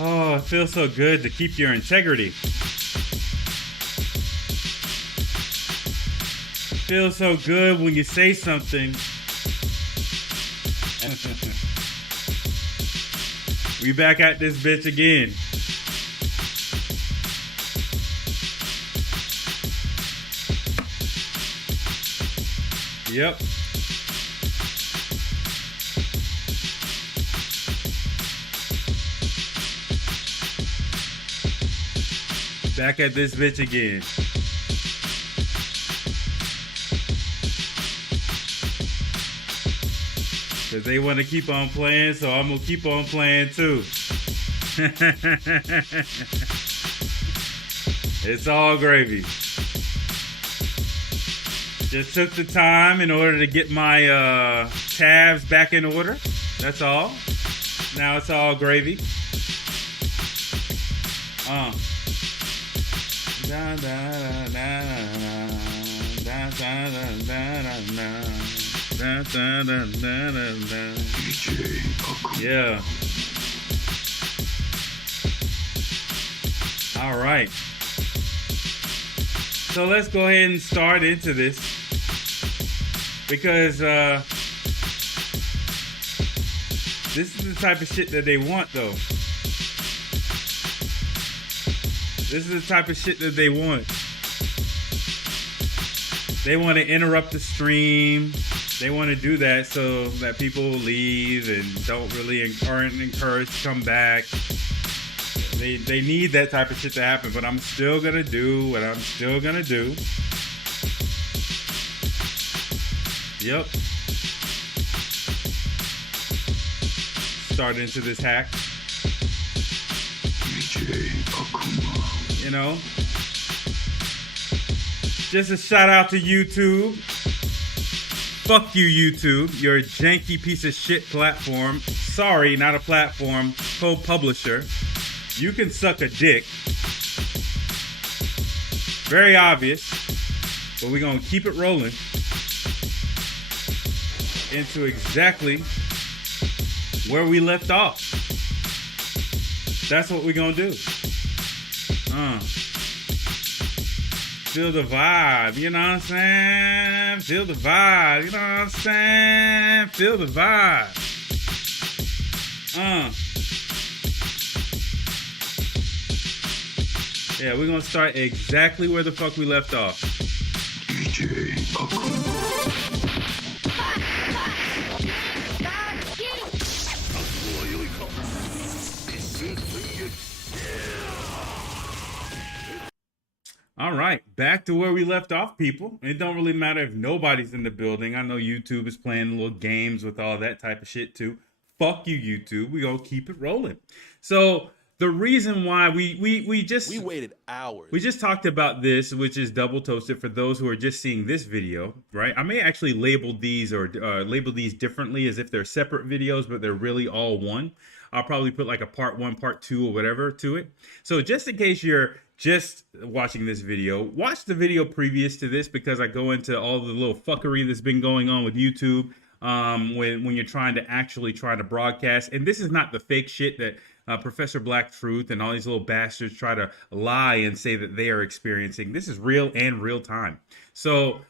Oh, it feels so good to keep your integrity. It feels so good when you say something. We back at this bitch again. Yep. Back at this bitch again. Because they want to keep on playing, so I'm going to keep on playing too. It's all gravy. Just took the time in order to get my tabs back in order. That's all. Now it's all gravy. Yeah. All right. So let's go ahead and start into this because this is the type of shit that they want, though. This is the type of shit that they want. They want to interrupt the stream. They want to do that so that people leave and aren't encouraged to come back. They need that type of shit to happen, but I'm still gonna do what I'm still gonna do. Yep. Start into this hack. You know, just a shout out to YouTube. Fuck you, YouTube. You're a janky piece of shit platform. Sorry, not a platform. Co-publisher. You can suck a dick. Very obvious. But we're going to keep it rolling into exactly where we left off. That's what we're going to do. Feel the vibe, you know what I'm saying? Feel the vibe, you know what I'm saying? Feel the vibe. Yeah, we're gonna start exactly where the fuck we left off. DJ All right, back to where we left off, people. It don't really matter if nobody's in the building. I know YouTube is playing little games with all that type of shit too. Fuck you, YouTube. We gonna keep it rolling. So the reason why we waited hours. We just talked about this, which is double toasted for those who are just seeing this video, right? I may actually label these differently as if they're separate videos, but they're really all one. I'll probably put like a part 1, part 2, or whatever to it. So just in case you're just watching this video, watch the video previous to this because I go into all the little fuckery that's been going on with YouTube when you're trying to broadcast. And this is not the fake shit that Professor Black Truth and all these little bastards try to lie and say that they are experiencing. This is real and real time. So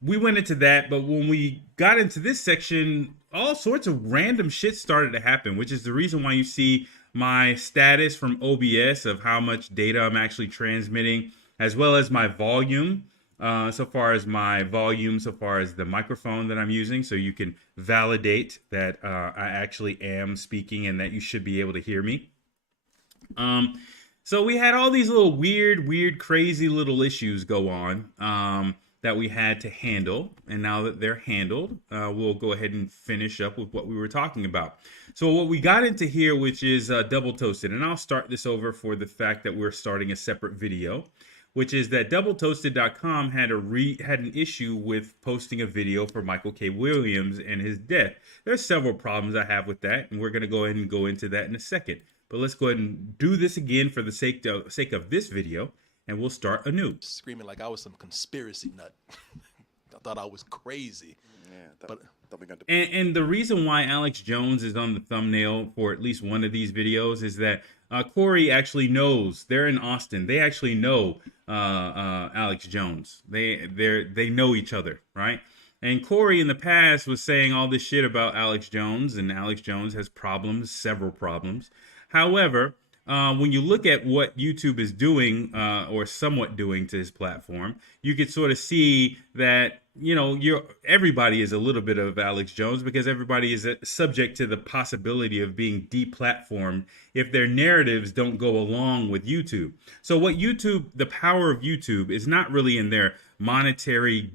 we went into that, but when we got into this section, all sorts of random shit started to happen, which is the reason why you see my status from OBS of how much data I'm actually transmitting, as well as my volume, so far as the microphone that I'm using, so you can validate that I actually am speaking and that you should be able to hear me. So we had all these little weird, crazy little issues go on that we had to handle. And now that they're handled, we'll go ahead and finish up with what we were talking about. So what we got into here, which is double toasted, and I'll start this over for the fact that we're starting a separate video, which is that doubletoasted.com had an issue with posting a video for Michael K. Williams and his death. There's several problems I have with that, and we're going to go ahead and go into that in a second. But let's go ahead and do this again for the sake of this video, and we'll start anew. Screaming like I was some conspiracy nut. thought I was crazy. Yeah, But And the reason why Alex Jones is on the thumbnail for at least one of these videos is that Corey actually knows. They're in Austin. They actually know Alex Jones. They know each other, right? And Corey in the past was saying all this shit about Alex Jones, and Alex Jones has problems, several problems. However, when you look at what YouTube is doing, or somewhat doing to his platform, you could sort of see that everybody is a little bit of Alex Jones because everybody is subject to the possibility of being deplatformed if their narratives don't go along with YouTube. So the power of YouTube is not really in their monetary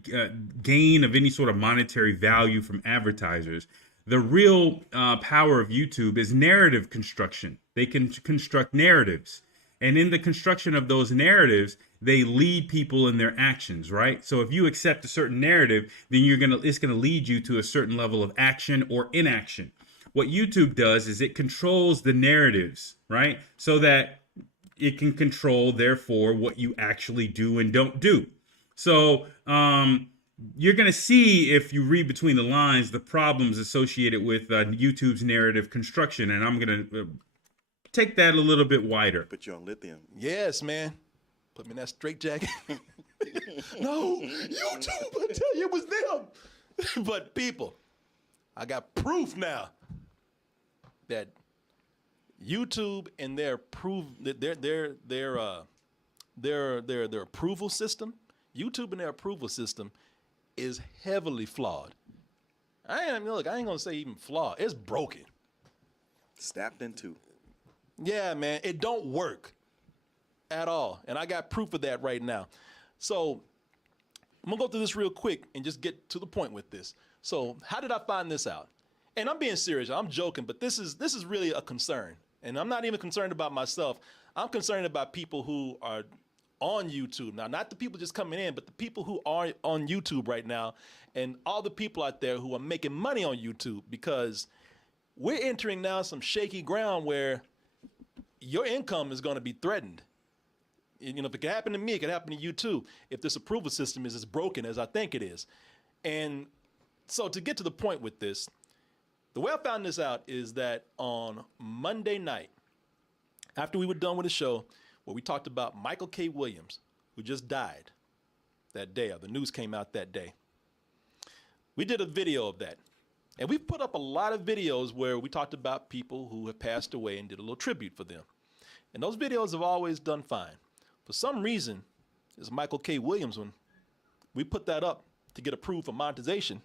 gain of any sort of monetary value from advertisers. The real power of YouTube is narrative construction. They can construct narratives. And in the construction of those narratives, they lead people in their actions, right? So if you accept a certain narrative, then it's gonna lead you to a certain level of action or inaction. What YouTube does is it controls the narratives, right? So that it can control, therefore, what you actually do and don't do. So you're going to see, if you read between the lines, the problems associated with YouTube's narrative construction. And I'm going to take that a little bit wider. Put you on lithium. Yes, man. Put me in that straitjacket. No, YouTube, I tell you, it was them. But people, I got proof now that YouTube and their approval system, YouTube and their approval system is heavily flawed. I ain't gonna say even flawed. It's broken. Snapped in two. Yeah, man, it don't work at all. And I got proof of that right now. So I'm gonna go through this real quick and just get to the point with this. So how did I find this out? And I'm being serious, I'm joking, but this is really a concern. And I'm not even concerned about myself. I'm concerned about people who are on YouTube now, not the people just coming in, but the people who are on YouTube right now and all the people out there who are making money on YouTube, because we're entering now some shaky ground where your income is going to be threatened. You know, if it can happen to me, it can happen to you too, if this approval system is as broken as I think it is. And so to get to the point with this, the way I found this out is that on Monday night, after we were done with the show, where we talked about Michael K. Williams, who just died that day, or the news came out that day, we did a video of that. And we put up a lot of videos where we talked about people who have passed away and did a little tribute for them. And those videos have always done fine. For some reason, this Michael K. Williams one, we put that up to get approved for monetization.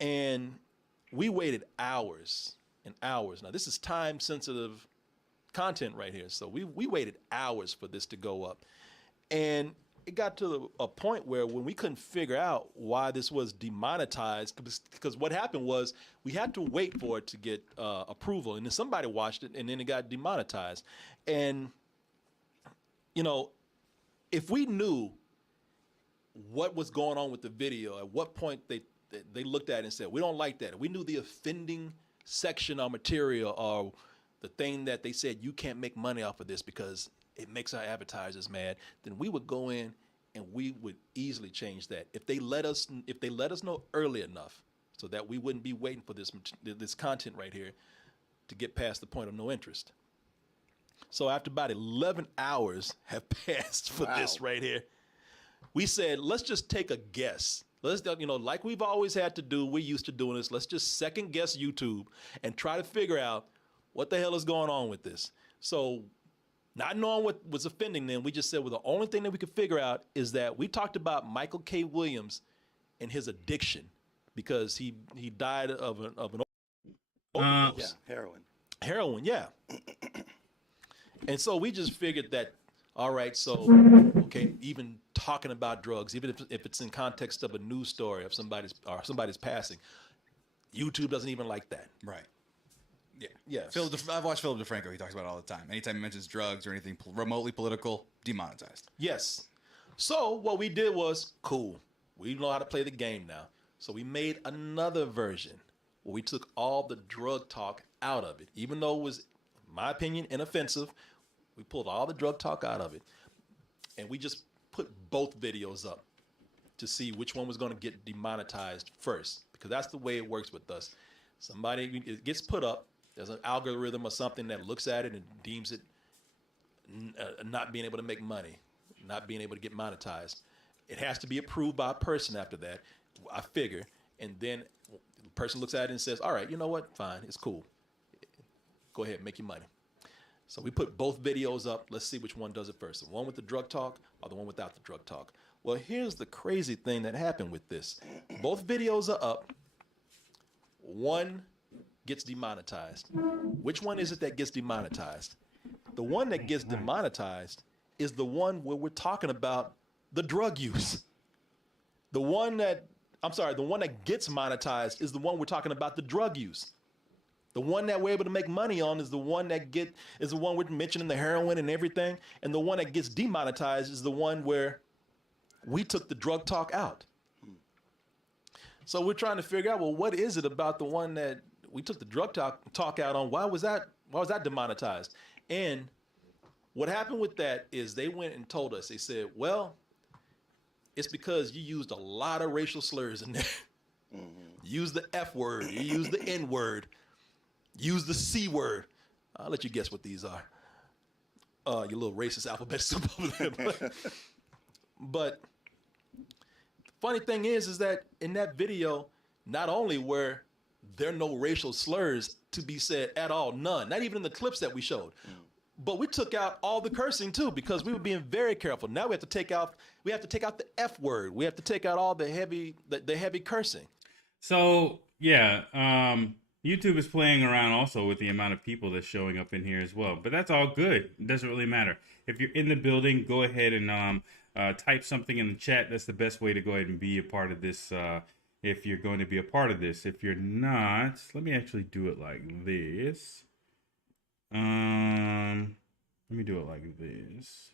And we waited hours and hours. Now, this is time-sensitive content right here. So we waited hours for this to go up. And it got to a point where when we couldn't figure out why this was demonetized, because what happened was we had to wait for it to get approval. And then somebody watched it, and then it got demonetized. And, you know, if we knew what was going on with the video, at what point they looked at it and said, we don't like that. If we knew the offending section or material or the thing that they said, you can't make money off of this because it makes our advertisers mad, then we would go in and we would easily change that. If they let us know early enough so that we wouldn't be waiting for this content right here to get past the point of no interest. So after about 11 hours have passed for this right here, we said, let's just take a guess. Let's, like we've always had to do, we're used to doing this. Let's just second guess YouTube and try to figure out what the hell is going on with this. So not knowing what was offending them, we just said, well, the only thing that we could figure out is that we talked about Michael K. Williams and his addiction because he died of an overdose. Heroin, yeah. And so we just figured that, all right, so, okay, even talking about drugs, even if it's in context of a news story of somebody's passing, YouTube doesn't even like that. Right. Yeah. Yes. I've watched Philip DeFranco. He talks about it all the time. Anytime he mentions drugs or anything remotely political, demonetized. Yes. So what we did was, cool, we know how to play the game now. So we made another version where we took all the drug talk out of it. Even though it was, in my opinion, inoffensive, we pulled all the drug talk out of it. And we just put both videos up. to see which one was going to get demonetized first, because that's the way it works with us. It gets put up. There's an algorithm or something that looks at it and deems it not being able to make money, not being able to get monetized. It has to be approved by a person after that, I figure. And then the person looks at it and says, all right, you know what? Fine, it's cool. Go ahead, make your money. So we put both videos up. Let's see which one does it first, the one with the drug talk or the one without the drug talk. Well, here's the crazy thing that happened with this. Both videos are up. One gets demonetized. Which one is it that gets demonetized? The one that gets demonetized is the one where we're talking about the drug use. The one that gets monetized is the one we're talking about the drug use. The one that we're able to make money on is the one we're mentioning the heroin and everything. And the one that gets demonetized is the one where we took the drug talk out. So we're trying to figure out, well, what is it about the one that we took the drug talk out on? Why was that demonetized? And what happened with that is they went and told us, they said, well, it's because you used a lot of racial slurs in there. You used the F word, you used the N word, use the C word. I'll let you guess what these are. Your little racist alphabet soup over there. But the funny thing is that in that video, not only were there no racial slurs to be said at all, none, not even in the clips that we showed. But we took out all the cursing too, because we were being very careful. Now we have to take out the F word. We have to take out all the heavy cursing. So yeah, YouTube is playing around also with the amount of people that's showing up in here as well. But that's all good. It doesn't really matter. If you're in the building, go ahead and type something in the chat. That's the best way to go ahead and be a part of this. If you're going to be a part of this. If you're not, let me actually do it like this. Let me do it like this.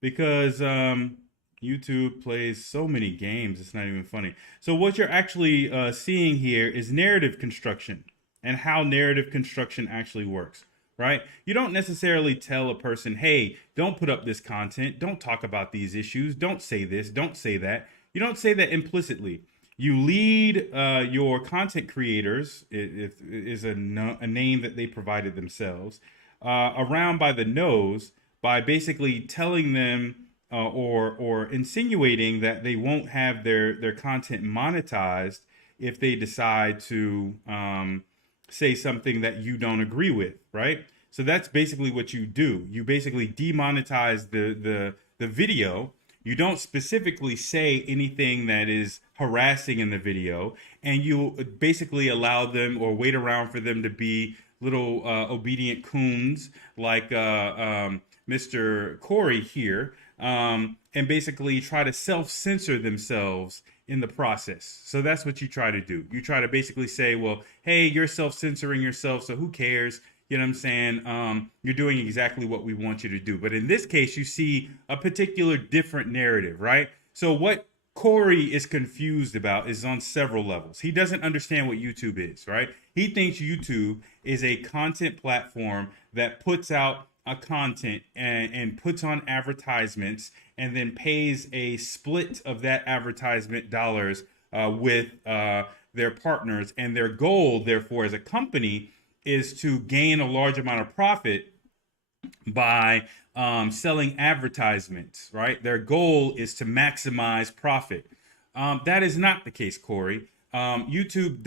Because YouTube plays so many games, it's not even funny. So what you're actually seeing here is narrative construction and how narrative construction actually works, right? You don't necessarily tell a person, hey, don't put up this content, don't talk about these issues, don't say this, don't say that. You don't say that implicitly. You lead your content creators, it is a name that they provided themselves, around by the nose by basically telling them or insinuating that they won't have their content monetized if they decide to say something that you don't agree with, right? So that's basically what you do. You basically demonetize the video. You don't specifically say anything that is harassing in the video, and you basically allow them or wait around for them to be little obedient coons like Mr. Corey here, and basically try to self-censor themselves in the process. So that's what you try to do. You try to basically say, well, hey, you're self-censoring yourself, so who cares? You know what I'm saying? You're doing exactly what we want you to do. But in this case, you see a particular different narrative, right? So what Corey is confused about is on several levels. He doesn't understand what YouTube is, right? He thinks YouTube is a content platform that puts out a content and puts on advertisements and then pays a split of that advertisement dollars with their partners. And their goal, therefore, as a company is to gain a large amount of profit by selling advertisements, right? Their goal is to maximize profit. That is not the case, Corey. YouTube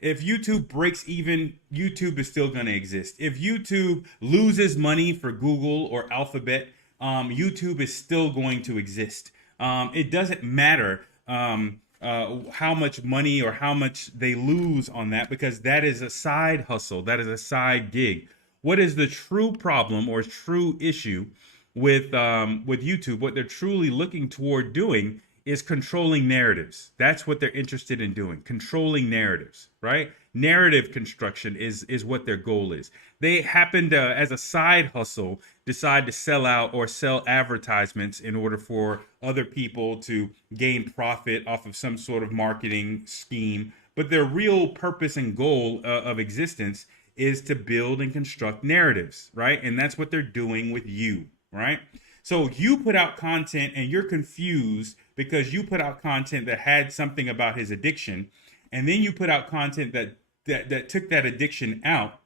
if YouTube breaks even, YouTube is still going to exist. If YouTube loses money for Google or Alphabet, YouTube is still going to exist. It doesn't matter how much money or how much they lose on that, because that is a side hustle. That is a side gig. What is the true problem or true issue with YouTube? What they're truly looking toward doing is controlling narratives. That's what they're interested in doing, controlling narratives, right? Narrative construction is what their goal is. They happen to, as a side hustle, decide to sell out or sell advertisements in order for other people to gain profit off of some sort of marketing scheme. But their real purpose and goal of existence is to build and construct narratives, right? And that's what they're doing with you, right? So you put out content and you're confused because you put out content that had something about his addiction, and then you put out content that took that addiction out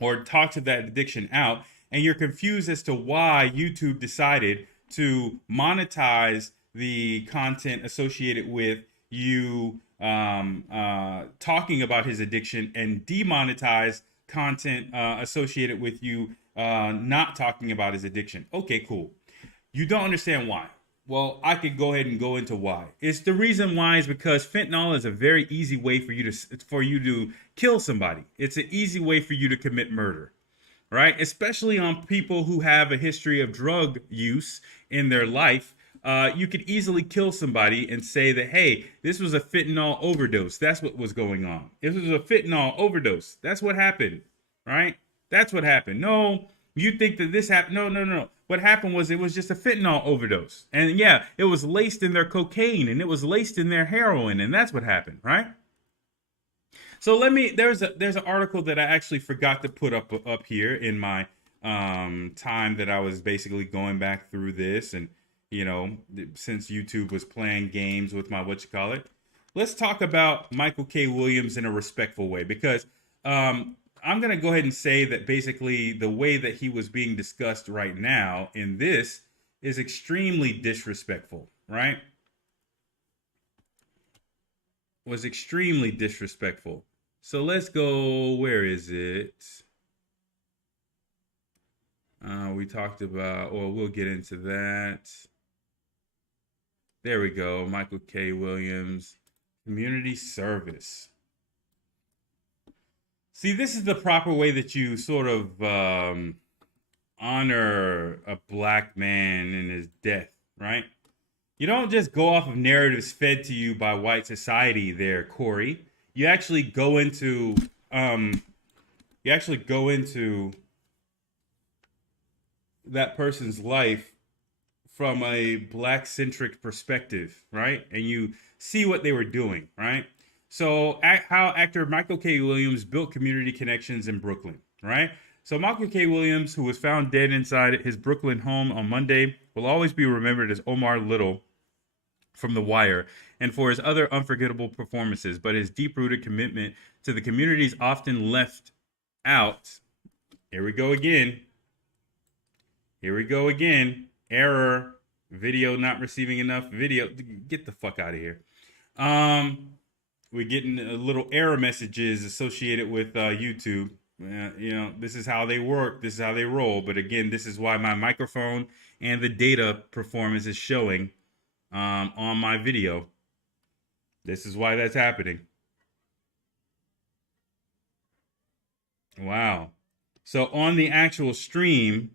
or talked to that addiction out, and you're confused as to why YouTube decided to monetize the content associated with you talking about his addiction and demonetize content associated with you not talking about his addiction. Okay, cool. You don't understand why. Well, I could go ahead and go into why. It's the reason why is because fentanyl is a very easy way for you to kill somebody. It's an easy way for you to commit murder, right? Especially on people who have a history of drug use in their life. You could easily kill somebody and say that, hey, this was a fentanyl overdose. That's what was going on. This was a fentanyl overdose. That's what happened, right? That's what happened. No, you think that this happened. No. What happened was it was just a fentanyl overdose. And yeah, it was laced in their cocaine and it was laced in their heroin. And that's what happened, right? So there's an article that I actually forgot to put up here in my time that I was basically going back through this. And, you know, since YouTube was playing games with my let's talk about Michael K. Williams in a respectful way, because I'm going to go ahead and say that basically the way that he was being discussed right now in this is extremely disrespectful, right? Was extremely disrespectful. So let's go, where is it? We talked about, well, we'll get into that. There we go, Michael K. Williams, community service. See, this is the proper way that you sort of honor a black man in his death, right? You don't just go off of narratives fed to you by white society there, Corey. You actually go into that person's life from a black-centric perspective, right? And you see what they were doing, right? So how actor Michael K. Williams built community connections in Brooklyn, right? So Michael K. Williams, who was found dead inside his Brooklyn home on Monday, will always be remembered as Omar Little from The Wire and for his other unforgettable performances, but his deep-rooted commitment to the communities often left out. Here we go again. Error. Video not receiving enough video. Get the fuck out of here. We're getting little error messages associated with YouTube. You know, this is how they work. This is how they roll. But again, this is why my microphone and the data performance is showing on my video. This is why that's happening. Wow. So on the actual stream,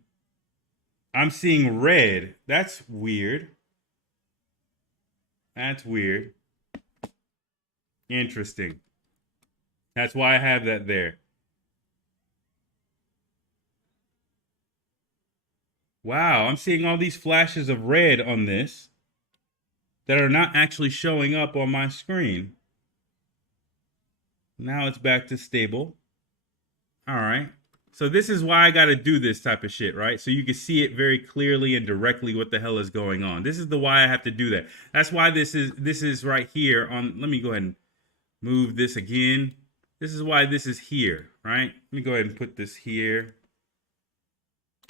I'm seeing red. That's weird. Interesting. That's why I have that there. Wow, I'm seeing all these flashes of red on this that are not actually showing up on my screen. Now it's back to stable. All right. So this is why I got to do this type of shit, right? So you can see it very clearly and directly what the hell is going on. This is the why I have to do that. That's why this is right here on. Let me go ahead and move this again. This is why this is here, right? Let me go ahead and put this here.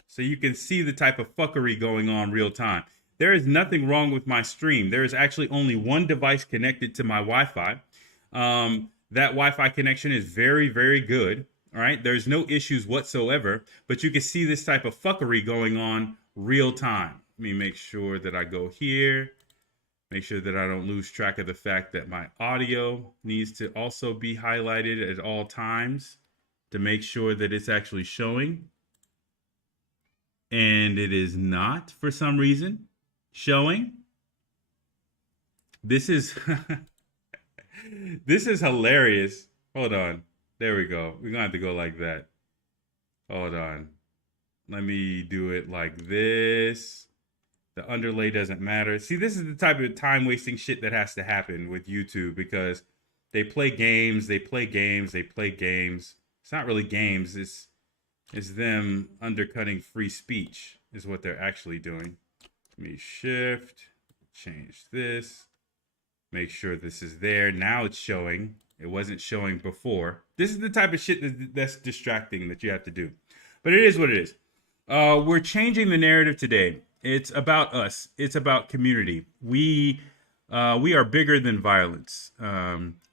So you can see the type of fuckery going on real time. There is nothing wrong with my stream. There is actually only one device connected to my Wi-Fi. That Wi-Fi connection is very, very good. All right. There's no issues whatsoever, but you can see this type of fuckery going on real time. Let me make sure that I go here. Make sure that I don't lose track of the fact that my audio needs to also be highlighted at all times to make sure that it's actually showing. And it is not, for some reason, showing. This is this is hilarious. Hold on. There we go. We're going to have to go like that. Hold on. Let me do it like this. The underlay doesn't matter. See, this is the type of time-wasting shit that has to happen with YouTube because they play games. It's not really games. It's them undercutting free speech. is what they're actually doing. Let me shift, change this, make sure this is there. Now it's showing. It wasn't showing before. This is the type of shit that's distracting that you have to do. But it is what it is. We're changing the narrative today. It's about us. It's about community. We are bigger than violence.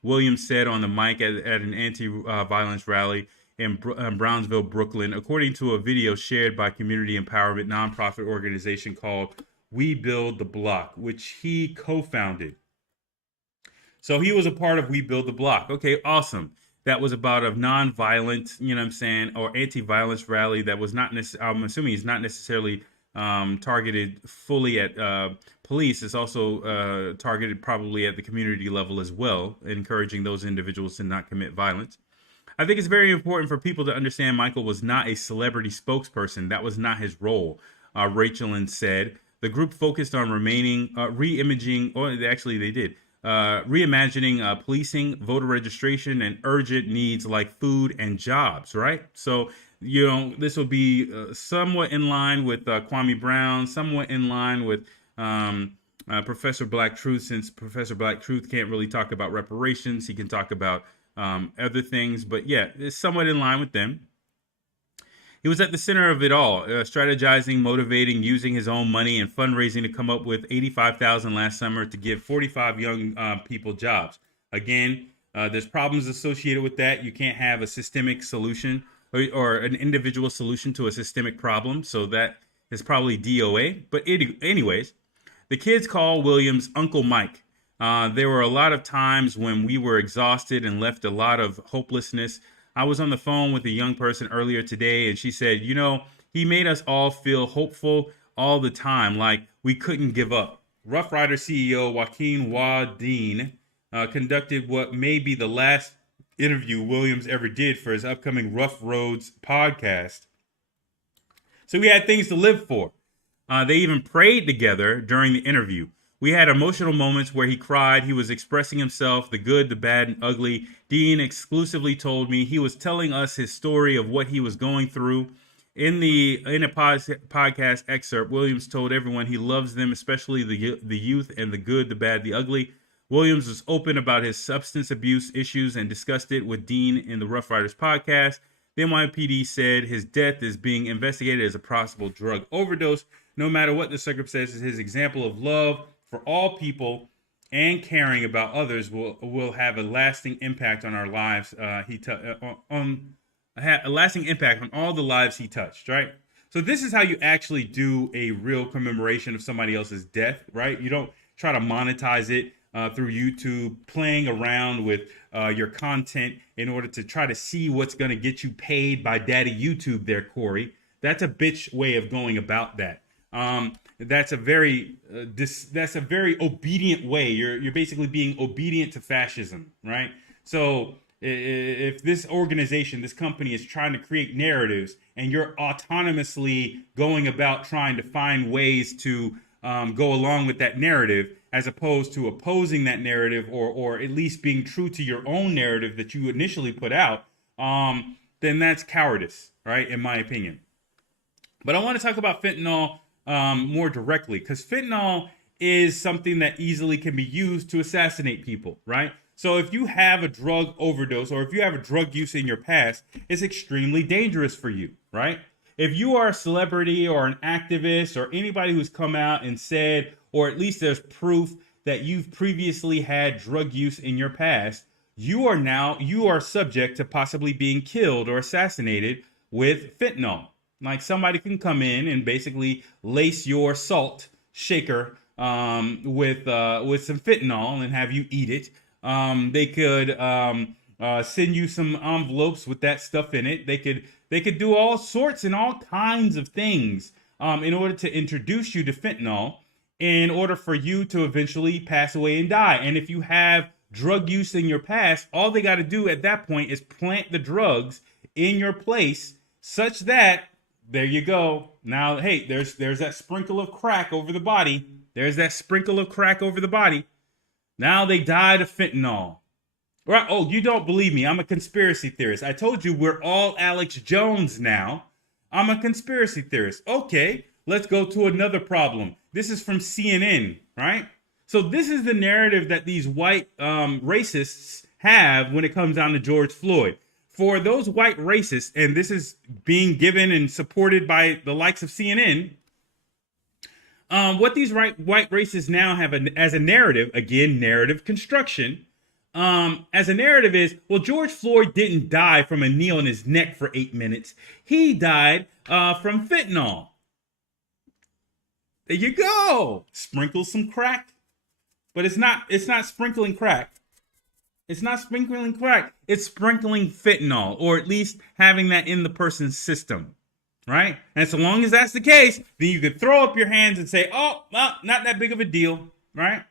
Williams said on the mic at an anti-violence rally in Brownsville, Brooklyn, according to a video shared by community empowerment nonprofit organization called We Build the Block, which he co-founded. So he was a part of We Build the Block. Okay, awesome. That was about a non-violent, you know what I'm saying, or anti-violence rally that was not necessarily, I'm assuming it's not necessarily targeted fully at police. It's also targeted probably at the community level as well, encouraging those individuals to not commit violence. I think it's very important for people to understand Michael was not a celebrity spokesperson. That was not his role. Rachelin said the group focused on reimagining, or actually they did, reimagining policing, voter registration, and urgent needs like food and jobs, right? So, you know, this will be somewhat in line with Kwame Brown, somewhat in line with Professor Black Truth, since Professor Black Truth can't really talk about reparations. He can talk about other things, but yeah, it's somewhat in line with them. He was at the center of it all, strategizing, motivating, using his own money and fundraising to come up with $85,000 last summer to give 45 young people jobs. Again, there's problems associated with that. You can't have a systemic solution or an individual solution to a systemic problem. So that is probably DOA. But anyways, the kids call Williams Uncle Mike. There were a lot of times when we were exhausted and left a lot of hopelessness. I was on the phone with a young person earlier today, and she said, you know, he made us all feel hopeful all the time, like we couldn't give up. Rough Rider CEO Joaquin Wadeen conducted what may be the last interview Williams ever did for his upcoming Rough Roads podcast. So we had things to live for. They even prayed together during the interview. We had emotional moments where he cried. He was expressing himself, the good, the bad, and ugly. Dean exclusively told me he was telling us his story of what he was going through. In a podcast excerpt, Williams told everyone he loves them, especially the youth and the good, the bad, the ugly. Williams was open about his substance abuse issues and discussed it with Dean in the Rough Riders podcast. The NYPD said his death is being investigated as a possible drug overdose. No matter what the circumstances, his example of love for all people and caring about others will have a lasting impact on our lives. A lasting impact on all the lives he touched, right? So this is how you actually do a real commemoration of somebody else's death, right? You don't try to monetize it through YouTube, playing around with your content in order to try to see what's going to get you paid by Daddy YouTube there, Corey. That's a bitch way of going about that. That's a very obedient way. You're basically being obedient to fascism, right? So if this organization, this company is trying to create narratives and you're autonomously going about trying to find ways to go along with that narrative as opposed to opposing that narrative or at least being true to your own narrative that you initially put out, then that's cowardice, right? In my opinion. But I want to talk about fentanyl more directly, because fentanyl is something that easily can be used to assassinate people, right? So if you have a drug overdose or if you have a drug use in your past, it's extremely dangerous for you, right? If you are a celebrity or an activist or anybody who's come out and said, or at least there's proof that you've previously had drug use in your past, you are subject to possibly being killed or assassinated with fentanyl. Like somebody can come in and basically lace your salt shaker with some fentanyl and have you eat it. They could send you some envelopes with that stuff in it. They could do all sorts and all kinds of things in order to introduce you to fentanyl in order for you to eventually pass away and die. And if you have drug use in your past, all they got to do at that point is plant the drugs in your place such that there you go. Now, hey, there's that sprinkle of crack over the body. There's that sprinkle of crack over the body. Now they died of fentanyl. Right? Oh, you don't believe me. I'm a conspiracy theorist. I told you we're all Alex Jones now. I'm a conspiracy theorist. Okay. let's go to another problem. This is from CNN, right? So this is the narrative that these white racists have when it comes down to George Floyd. For those white racists, and this is being given and supported by the likes of CNN, what these white racists now have as a narrative, again, narrative construction, as a narrative is, well, George Floyd didn't die from a knee on his neck for 8 minutes. He died from fentanyl. There you go. Sprinkle some crack. But it's not sprinkling crack. It's not sprinkling crack. It's sprinkling fentanyl, or at least having that in the person's system. Right? And so long as that's the case, then you could throw up your hands and say, oh, well, not that big of a deal. Right?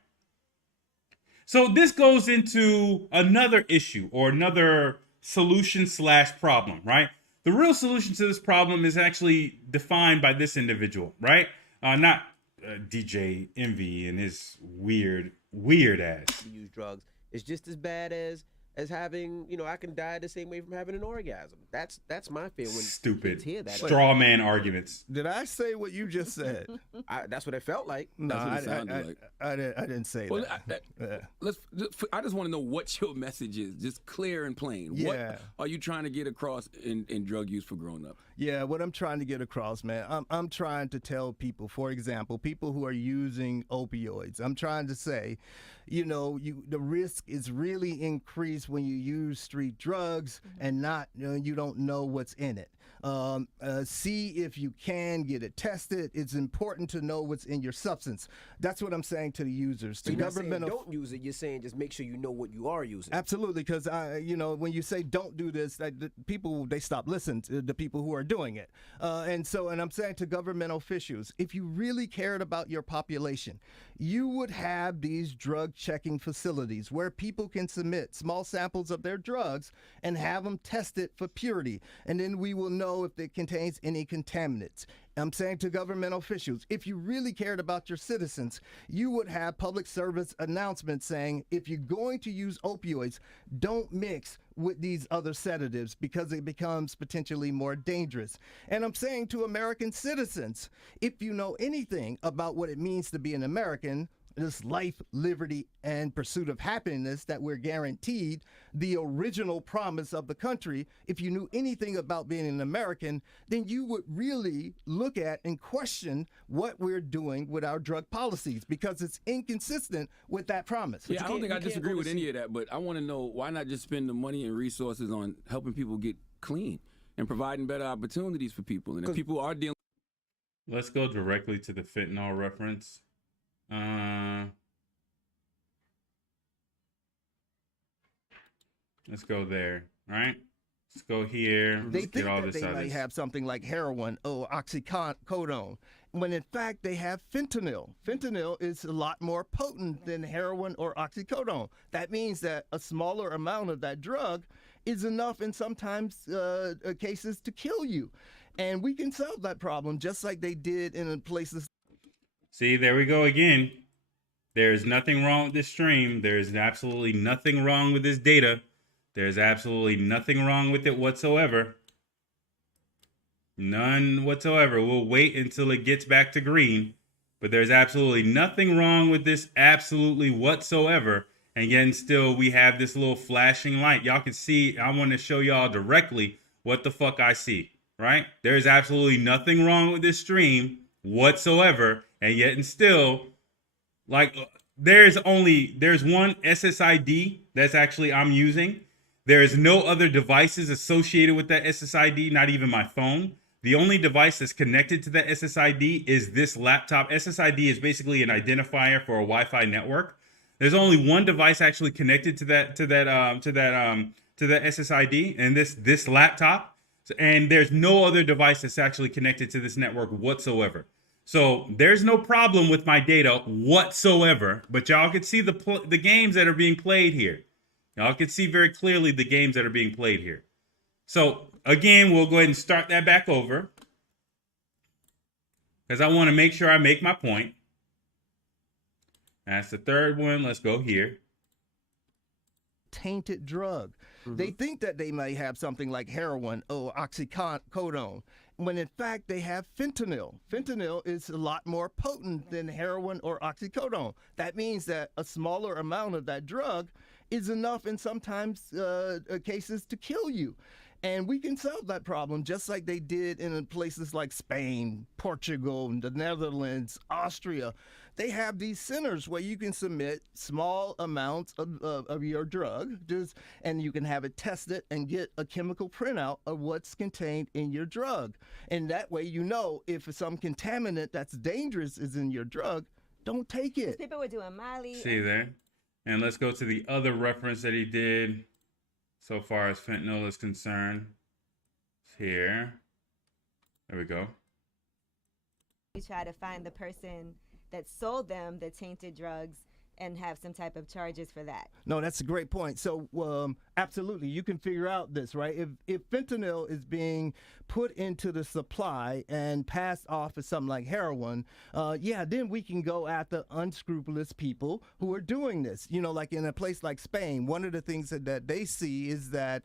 So this goes into another issue or another solution / problem, right? The real solution to this problem is actually defined by this individual, right? Not DJ Envy and his weird ass. Use drugs is just as bad as having, I can die the same way from having an orgasm. That's my fear when Stupid kids hear that. straw man arguments. Did I say what you just said? That's what it felt like. No, That's what it sounded like. I didn't say Well, that. I just want to know what your message is, just clear and plain. Yeah. What are you trying to get across in drug use for grown up? Yeah, what I'm trying to get across, man, I'm trying to tell people, for example, people who are using opioids, I'm trying to say, the risk is really increased when you use street drugs and not, you don't know what's in it. See if you can get it tested. It's important to know what's in your substance. That's what I'm saying to the users. So you're not saying don't use it. You're saying just make sure you know what you are using. Absolutely, because when you say don't do this, the people, they stop listening to the people who are doing it. And I'm saying to government officials, if you really cared about your population, you would have these drug checking facilities where people can submit small samples of their drugs and have them tested for purity, and then we will know if it contains any contaminants. I'm saying to government officials, if you really cared about your citizens, you would have public service announcements saying, if you're going to use opioids, don't mix with these other sedatives because it becomes potentially more dangerous. And I'm saying to American citizens, if you know anything about what it means to be an American, this life, liberty, and pursuit of happiness that we're guaranteed, the original promise of the country, if you knew anything about being an American, then you would really look at and question what we're doing with our drug policies because it's inconsistent with that promise. Yeah, I don't think I disagree with any of that, but I want to know why not just spend the money and resources on helping people get clean and providing better opportunities for people. And if people are dealing. Let's go directly to the fentanyl reference. Let's go there, right? Let's go here. They Let's think get all that this they other. might have something like heroin or oxycodone, when in fact they have fentanyl. Fentanyl is a lot more potent than heroin or oxycodone. That means that a smaller amount of that drug is enough in sometimes cases to kill you. And we can solve that problem just like they did in places. See, there we go again. There's nothing wrong with this stream. There's absolutely nothing wrong with this data. There's absolutely nothing wrong with it whatsoever. None whatsoever. We'll wait until it gets back to green. But there's absolutely nothing wrong with this absolutely whatsoever. And yet still we have this little flashing light. Y'all can see, I want to show y'all directly what the fuck I see, right? There's absolutely nothing wrong with this stream whatsoever. And yet and still, like, there's one SSID that's actually I'm using. There is no other devices associated with that SSID, not even my phone. The only device that's connected to that SSID is this laptop. SSID is basically an identifier for a Wi-Fi network. There's only one device actually connected to that SSID, and this laptop. And there's no other device that's actually connected to this network whatsoever. So there's no problem with my data whatsoever. But y'all can see the games that are being played here. Y'all can see very clearly the games that are being played here. So again, we'll go ahead and start that back over, because I want to make sure I make my point. That's the third one. Let's go here. Tainted drug. They think that they may have something like heroin or oxycodone, when in fact they have fentanyl. Fentanyl is a lot more potent than heroin or oxycodone. That means that a smaller amount of that drug is enough in sometimes cases to kill you. And we can solve that problem just like they did in places like Spain, Portugal, the Netherlands, Austria. They have these centers where you can submit small amounts of your drug, and you can have it tested and get a chemical printout of what's contained in your drug. And that way you know if some contaminant that's dangerous is in your drug, don't take it. People were doing Molly. See there? And let's go to the other reference that he did so far as fentanyl is concerned. It's here. There we go. You try to find the person that sold them the tainted drugs and have some type of charges for that. No, that's a great point. So absolutely, you can figure out this, right? If fentanyl is being put into the supply and passed off as something like heroin, then we can go after unscrupulous people who are doing this. You know, like in a place like Spain, one of the things that they see is that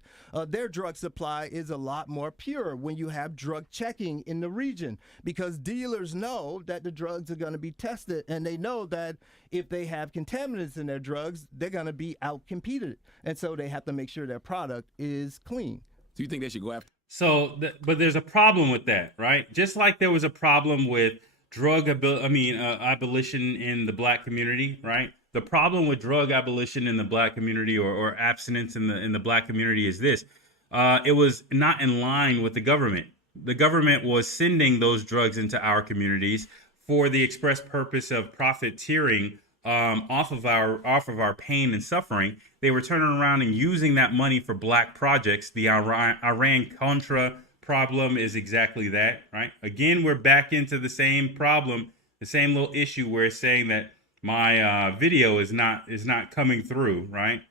their drug supply is a lot more pure when you have drug checking in the region, because dealers know that the drugs are going to be tested, and they know that if they have contaminants in their drugs, they're going to be out-competed. And so they have to make sure their product is clean. So you think they should go after? So, but there's a problem with that, right? Just like there was a problem with abolition in the black community, right? The problem with drug abolition in the black community or abstinence in the black community is this. It was not in line with the government. The government was sending those drugs into our communities for the express purpose of profiteering off of our pain and suffering. They were turning around and using that money for black projects. The Iran-Contra problem is exactly that, right? Again, we're back into the same problem, the same little issue where it's saying that my video is not coming through, right?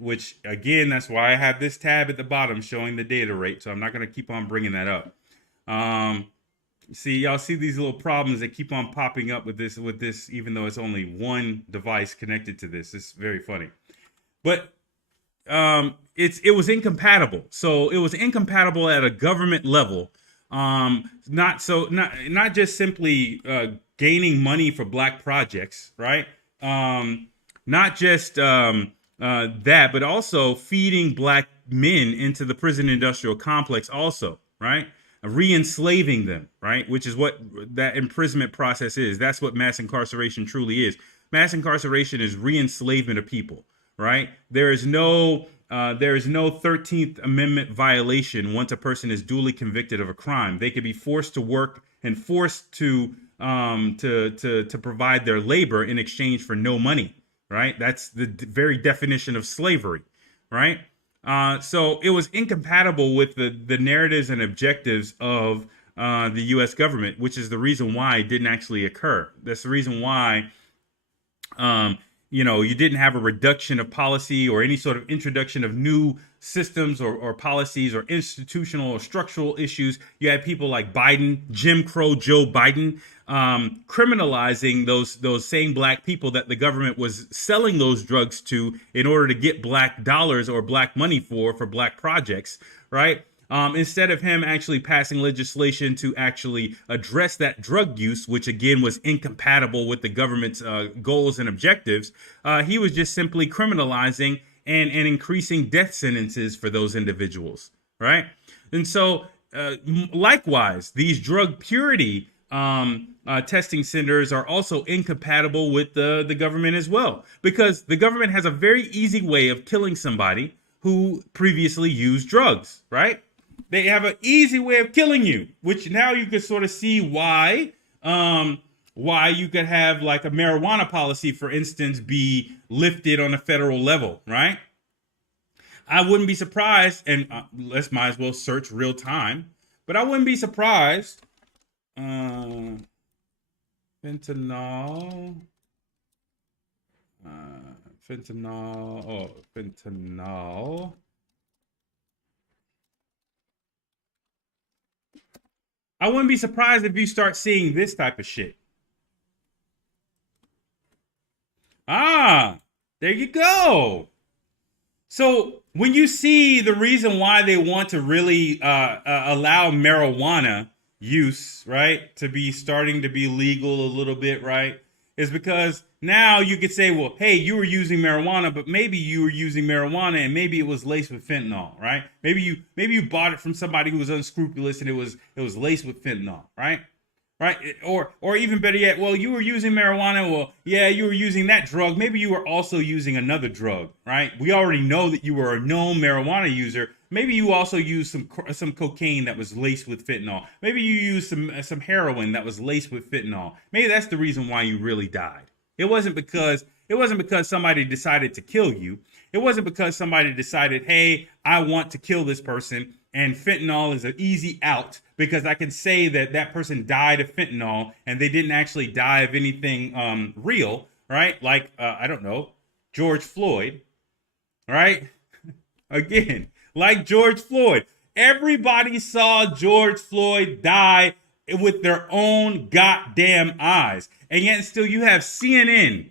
Which again, that's why I have this tab at the bottom showing the data rate. So I'm not going to keep on bringing that up. See, y'all see these little problems that keep on popping up with this, even though it's only one device connected to this. It's very funny, but it was incompatible. So it was incompatible at a government level. Not just simply gaining money for black projects, right? Not just that, but also feeding black men into the prison industrial complex also, right? Re-enslaving them, right? Which is what that imprisonment process is. That's what mass incarceration truly is. Mass incarceration is re-enslavement of people, right? There is no 13th Amendment violation once a person is duly convicted of a crime. They could be forced to work and forced to provide their labor in exchange for no money, right? That's the very definition of slavery, right? So it was incompatible with the narratives and objectives of the U.S. government, which is the reason why it didn't actually occur. That's the reason why, you didn't have a reduction of policy or any sort of introduction of new systems or policies or institutional or structural issues. You had people like Biden, Jim Crow Joe Biden, criminalizing those same black people that the government was selling those drugs to in order to get black dollars or black money for black projects, right? Instead of him actually passing legislation to actually address that drug use, which again was incompatible with the government's goals and objectives, he was just simply criminalizing and increasing death sentences for those individuals, right? And so likewise, these drug purity testing centers are also incompatible with the government as well, because the government has a very easy way of killing somebody who previously used drugs, right? They have an easy way of killing you, which now you can sort of see why you could have like a marijuana policy, for instance, be lifted on a federal level, right? I wouldn't be surprised, and might as well search real time, but I wouldn't be surprised. Fentanyl. Fentanyl. I wouldn't be surprised if you start seeing this type of shit. There you go. So when you see the reason why they want to really allow marijuana use, right, to be starting to be legal a little bit, right, is because now you could say, well, hey, you were using marijuana, but maybe you were using marijuana and maybe it was laced with fentanyl, right? Maybe you bought it from somebody who was unscrupulous and it was laced with fentanyl, right? Right? Or even better yet, well, you were using marijuana. Well, yeah, you were using that drug. Maybe you were also using another drug, right? We already know that you were a known marijuana user. Maybe you also used some cocaine that was laced with fentanyl. Maybe you used some heroin that was laced with fentanyl. Maybe that's the reason why you really died. It wasn't because somebody decided to kill you. It wasn't because somebody decided, hey, I want to kill this person, and fentanyl is an easy out because I can say that that person died of fentanyl and they didn't actually die of anything real, right? Like, I don't know, George Floyd, right? Again, like George Floyd. Everybody saw George Floyd die with their own goddamn eyes. And yet still you have CNN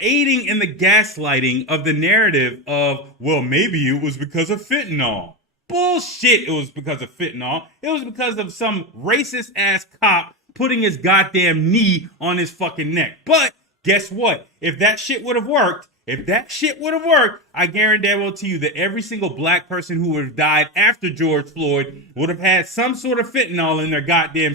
aiding in the gaslighting of the narrative of, well, maybe it was because of fentanyl. Bullshit, it was because of fentanyl. It was because of some racist ass cop putting his goddamn knee on his fucking neck. But guess what? If that shit would have worked, I guarantee to you that every single black person who would have died after George Floyd would have had some sort of fentanyl in their goddamn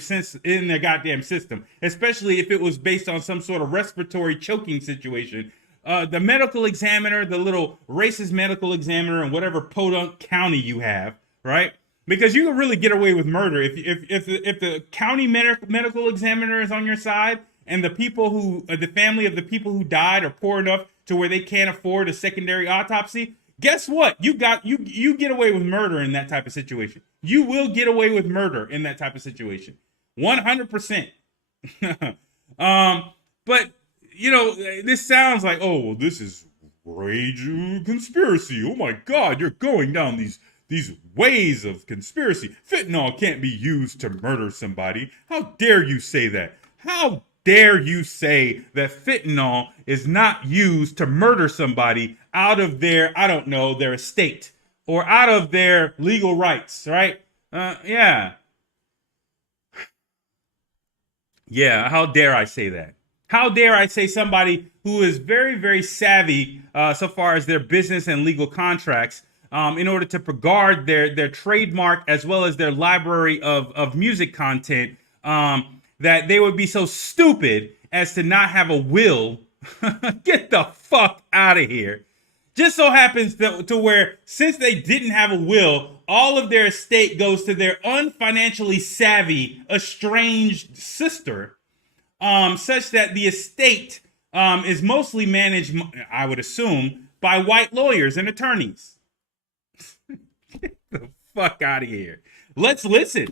system, especially if it was based on some sort of respiratory choking situation. The medical examiner, the little racist medical examiner in whatever podunk county you have, right? Because you can really get away with murder if the county medical examiner is on your side and the family of the people who died are poor enough to where they can't afford a secondary autopsy. Guess what? You get away with murder in that type of situation. You will get away with murder in that type of situation, 100%. But you know, this sounds like, oh, well, this is rage conspiracy. Oh my God, you're going down these ways of conspiracy. Fentanyl can't be used to murder somebody. How dare you say that? How dare you say that fentanyl is not used to murder somebody out of their, I don't know, their estate or out of their legal rights, right? Yeah, how dare I say that? How dare I say somebody who is very, very savvy so far as their business and legal contracts in order to guard their trademark as well as their library of music content, that they would be so stupid as to not have a will. Get the fuck out of here. Just so happens to where since they didn't have a will, all of their estate goes to their unfinancially savvy, estranged sister. Such that the estate is mostly managed, I would assume, by white lawyers and attorneys. Get the fuck out of here. Let's listen.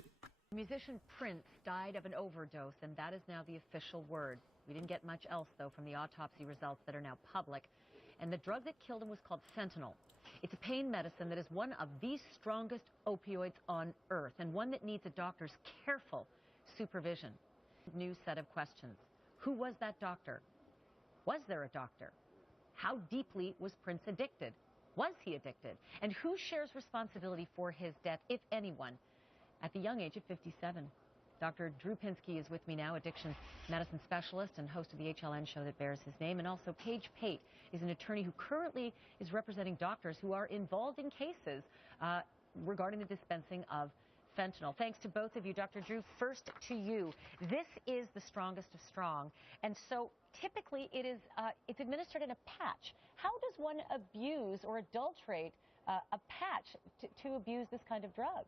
Musician Prince died of an overdose, and that is now the official word. We didn't get much else, though, from the autopsy results that are now public. And the drug that killed him was called fentanyl. It's a pain medicine that is one of the strongest opioids on earth, and one that needs a doctor's careful supervision. New set of questions. Who was that doctor? Was there a doctor? How deeply was Prince addicted? Was he addicted? And who shares responsibility for his death, if anyone? At the young age of 57. Dr. Drew Pinsky is with me now, addiction medicine specialist and host of the HLN show that bears his name. And also Paige Pate is an attorney who currently is representing doctors who are involved in cases regarding the dispensing of fentanyl. Thanks to both of you. Dr. Drew, first to you. This is the strongest of strong, and so typically it's administered in a patch. How does one abuse or adulterate a patch to abuse this kind of drug?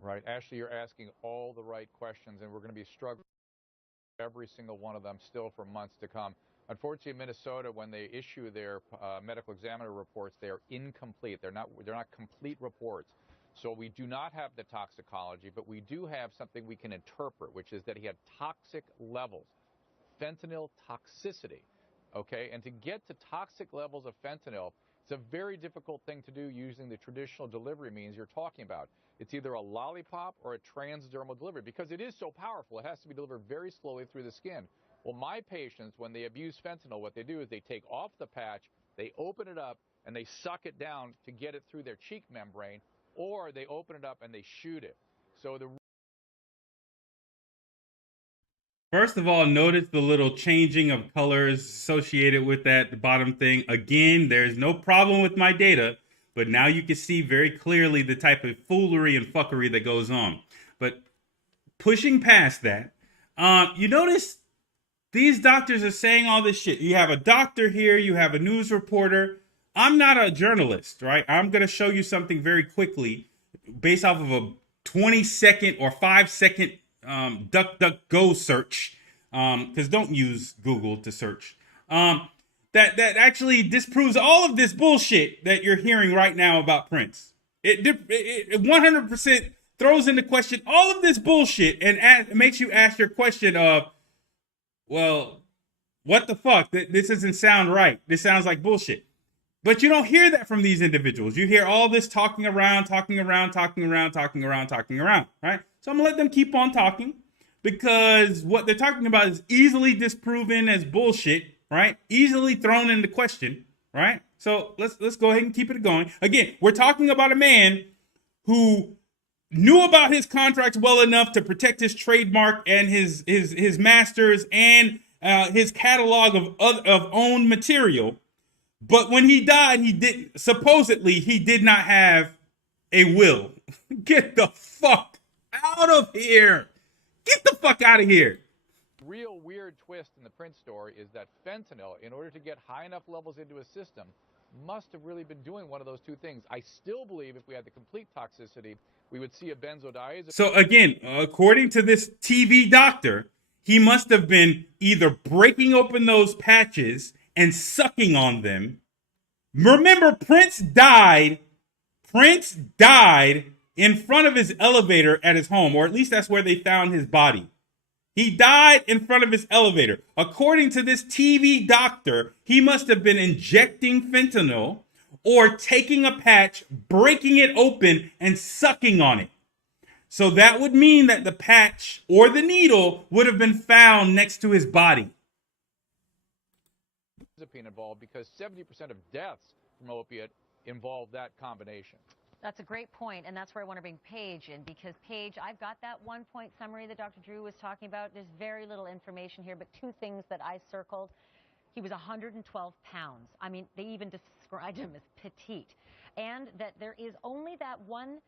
Right. Ashley, you're asking all the right questions, and we're going to be struggling with every single one of them still for months to come. Unfortunately, in Minnesota, when they issue their medical examiner reports, they are incomplete. They're not complete reports. So we do not have the toxicology, but we do have something we can interpret, which is that he had toxic levels, fentanyl toxicity, okay? And to get to toxic levels of fentanyl, it's a very difficult thing to do using the traditional delivery means you're talking about. It's either a lollipop or a transdermal delivery because it is so powerful. It has to be delivered very slowly through the skin. Well, my patients, when they abuse fentanyl, what they do is they take off the patch, they open it up, and they suck it down to get it through their cheek membrane, or they open it up and they shoot it. So the First of all, notice the little changing of colors associated with that, the bottom thing. Again, there's no problem with my data, but now you can see very clearly the type of foolery and fuckery that goes on. But pushing past that, you notice these doctors are saying all this shit. You have a doctor here, you have a news reporter. I'm not a journalist, right? I'm going to show you something very quickly based off of a 20-second or 5-second DuckDuckGo search, because don't use Google to search. That actually disproves all of this bullshit that you're hearing right now about Prince. It 100% throws into question all of this bullshit and makes you ask your question of, well, what the fuck? This doesn't sound right. This sounds like bullshit. But you don't hear that from these individuals. You hear all this talking around, right? So I'm gonna let them keep on talking, because what they're talking about is easily disproven as bullshit, right? Easily thrown into question, right? So let's go ahead and keep it going. Again, we're talking about a man who knew about his contracts well enough to protect his trademark and his masters and his catalog of owned material. But when he died, he did not have a will. Get the fuck out of here. Get the fuck out of here. real weird twist in the Prince story is that fentanyl, in order to get high enough levels into a system, must have really been doing one of those two things. I still believe if we had the complete toxicity, we would see a benzodiazepine. So again, according to this TV doctor, he must have been either breaking open those patches and sucking on them. Remember, Prince died in front of his elevator at his home, or at least that's where they found his body. He died in front of his elevator. According to this TV doctor, he must have been injecting fentanyl or taking a patch, breaking it open, and sucking on it. So that would mean that the patch or the needle would have been found next to his body. Involved because 70% of deaths from opiate involve that combination. That's a great point, and that's where I want to bring Paige in, because Paige, I've got that 1-point summary that Dr. Drew was talking about. There's very little information here, but two things that I circled. He was 112 pounds. I mean, they even described him as petite. And that there is only that one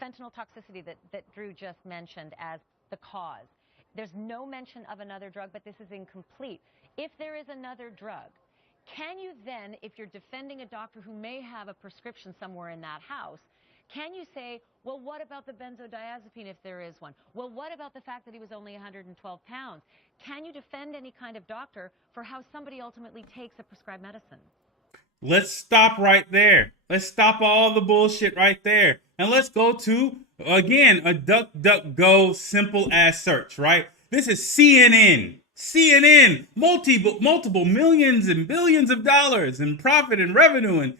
fentanyl toxicity that Drew just mentioned as the cause. There's no mention of another drug, but this is incomplete. If there is another drug, can you then, if you're defending a doctor who may have a prescription somewhere in that house, can you say, well, what about the benzodiazepine if there is one? Well, what about the fact that he was only 112 pounds? Can you defend any kind of doctor for how somebody ultimately takes a prescribed medicine? Let's stop right there. Let's stop all the bullshit right there. And let's go to, again, a DuckDuckGo simple ass search, right? This is CNN. CNN, multiple millions and billions of dollars in profit and revenue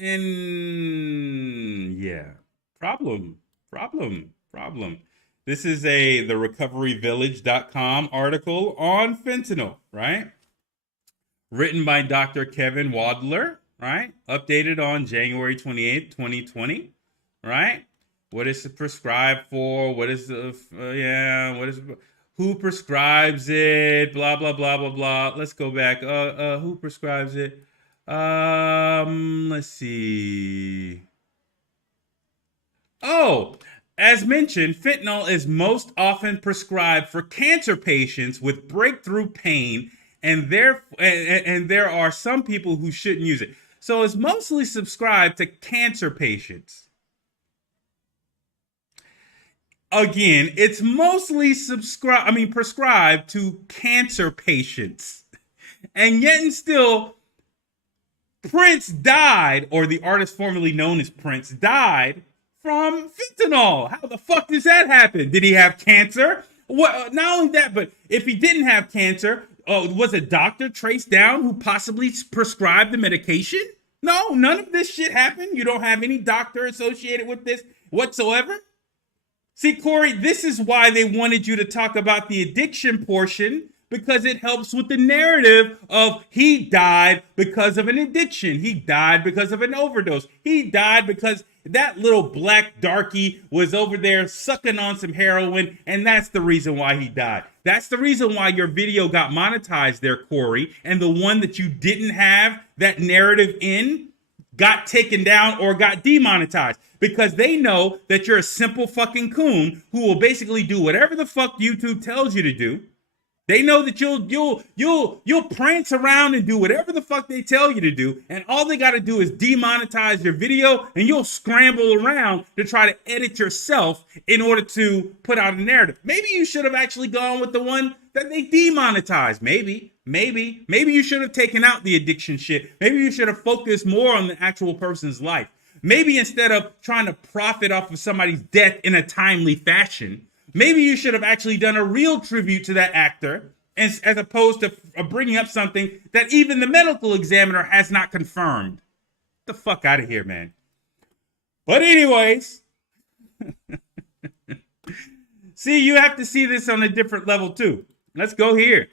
and yeah, problem. This is the recoveryvillage.com article on fentanyl, right? Written by Dr. Kevin Wadler, right? Updated on January 28th, 2020, right? What is it prescribed for? What is who prescribes it? Blah, blah, blah, blah, blah. Let's go back. Who prescribes it? Let's see. Oh, as mentioned, fentanyl is most often prescribed for cancer patients with breakthrough pain, and there are some people who shouldn't use it. So it's mostly subscribed to cancer patients. Again, it's mostly prescribed to cancer patients. And yet and still, Prince died, or the artist formerly known as Prince died from fentanyl. How the fuck does that happen? Did he have cancer? Well, not only that, but if he didn't have cancer, was a doctor traced down who possibly prescribed the medication? No, none of this shit happened. You don't have any doctor associated with this whatsoever. See, Corey, this is why they wanted you to talk about the addiction portion, because it helps with the narrative of he died because of an addiction. He died because of an overdose. He died because that little black darky was over there sucking on some heroin, and that's the reason why he died. That's the reason why your video got monetized there, Corey, and the one that you didn't have that narrative in got taken down or got demonetized, because they know that you're a simple fucking coon who will basically do whatever the fuck YouTube tells you to do. They know that you'll prance around and do whatever the fuck they tell you to do, and all they got to do is demonetize your video, and you'll scramble around to try to edit yourself in order to put out a narrative. Maybe you should have actually gone with the one that they demonetized. Maybe you should have taken out the addiction shit. Maybe you should have focused more on the actual person's life. Maybe instead of trying to profit off of somebody's death in a timely fashion, maybe you should have actually done a real tribute to that actor, as opposed to bringing up something that even the medical examiner has not confirmed. Get the fuck out of here, man. But anyways, see, you have to see this on a different level too. Let's go here.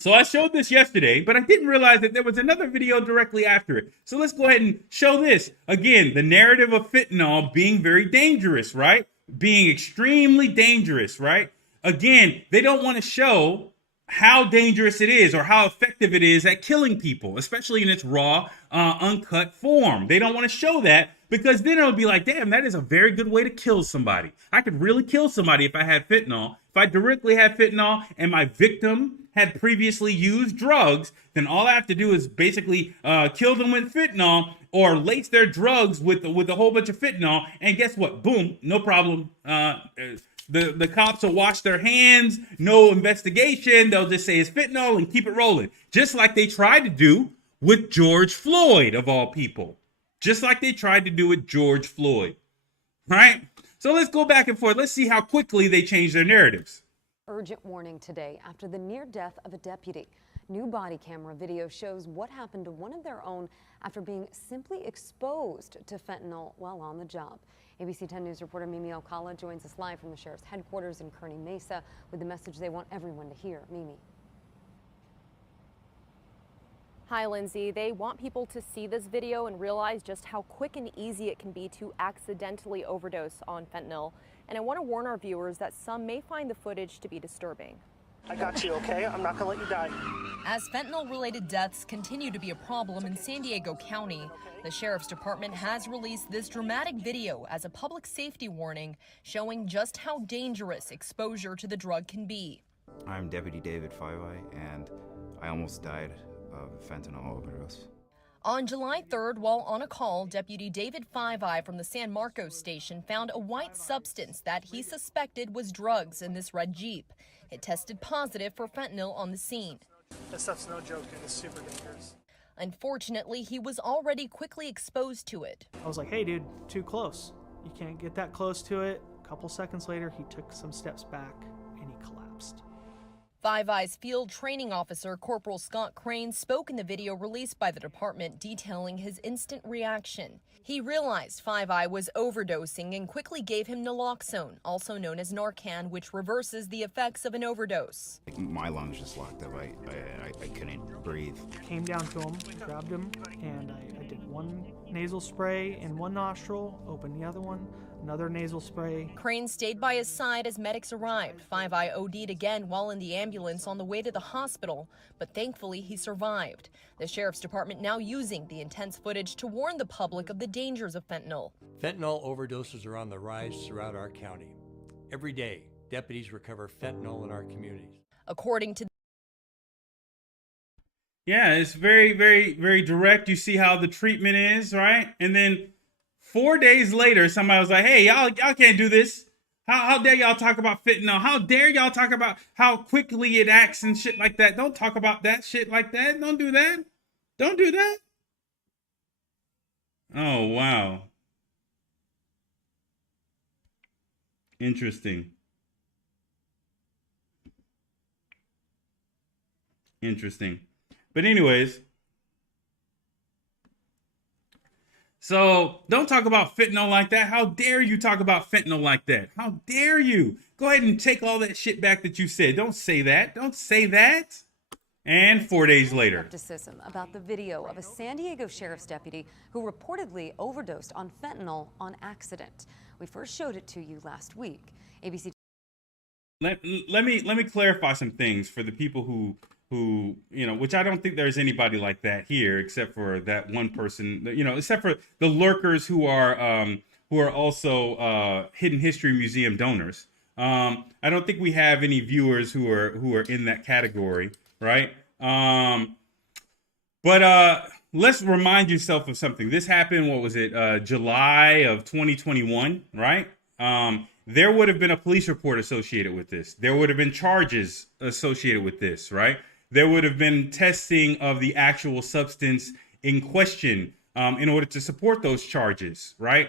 So I showed this yesterday, but I didn't realize that there was another video directly after it. So let's go ahead and show this. Again, the narrative of fentanyl being very dangerous, right? Being extremely dangerous, right? Again, they don't want to show how dangerous it is or how effective it is at killing people, especially in its raw, uncut form. They don't want to show that, because then it'll be like, damn, that is a very good way to kill somebody. I could really kill somebody if I had fentanyl. If I directly had fentanyl and my victim had previously used drugs, then all I have to do is basically kill them with fentanyl or lace their drugs with a whole bunch of fentanyl. And guess what? Boom, no problem. The cops will wash their hands, no investigation. They'll just say it's fentanyl and keep it rolling. Just like they tried to do with George Floyd, of all people. Just like they tried to do with George Floyd, right? So let's go back and forth. Let's see how quickly they change their narratives. Urgent warning today after the near death of a deputy. New body camera video shows what happened to one of their own after being simply exposed to fentanyl while on the job. ABC 10 News reporter Mimi Alcala joins us live from the sheriff's headquarters in Kearney Mesa with the message they want everyone to hear. Mimi. Hi, Lindsay. They want people to see this video and realize just how quick and easy it can be to accidentally overdose on fentanyl. And I want to warn our viewers that some may find the footage to be disturbing. I got you, okay? I'm not gonna let you die. As fentanyl-related deaths continue to be a problem in San Diego County, the Sheriff's Department has released this dramatic video as a public safety warning, showing just how dangerous exposure to the drug can be. I'm Deputy David Five-Eye, and I almost died of fentanyl overdose. On July 3rd, while on a call, Deputy David Five-Eye from the San Marcos station found a white substance that he suspected was drugs in this red Jeep. It tested positive for fentanyl on the scene. This stuff's no joke, dude. It's super dangerous. Unfortunately, he was already quickly exposed to it. I was like, hey, dude, too close. You can't get that close to it. A couple seconds later, he took some steps back and he collapsed. Five-Eye's field training officer, Corporal Scott Crane, spoke in the video released by the department, detailing his instant reaction. He realized Five-Eye was overdosing and quickly gave him naloxone, also known as Narcan, which reverses the effects of an overdose. My lungs just locked up. I couldn't breathe. Came down to him, grabbed him, and I did one nasal spray in one nostril, opened the other one, another nasal spray. Crane stayed by his side as medics arrived. Five-Eye OD'd again while in the ambulance on the way to the hospital, but thankfully he survived. The Sheriff's Department now using the intense footage to warn the public of the dangers of fentanyl. Fentanyl overdoses are on the rise throughout our county. Every day, deputies recover fentanyl in our communities. According to Yeah, it's very, very, very direct. You see how the treatment is, right? And then 4 days later, somebody was like, hey, y'all can't do this. How dare y'all talk about fentanyl? How dare y'all talk about how quickly it acts and shit like that? Don't talk about that shit like that. Don't do that. Don't do that. Oh, wow. Interesting. Interesting. But anyways, So don't talk about fentanyl like that. How dare you talk about fentanyl like that? How dare you? Go ahead and take all that shit back that you said. Don't say that. Don't say that. And 4 days later. Skepticism about the video of a San Diego sheriff's deputy who reportedly overdosed on fentanyl on accident. We first showed it to you last week. ABC. Let me clarify some things for the people who which I don't think there's anybody like that here except for that one person, except for the lurkers who are also Hidden History Museum donors. I don't think we have any viewers who are in that category, right? But let's remind yourself of something. This happened, what was it, July of 2021, right? There would have been a police report associated with this. There would have been charges associated with this, right? There would have been testing of the actual substance in question in order to support those charges, right?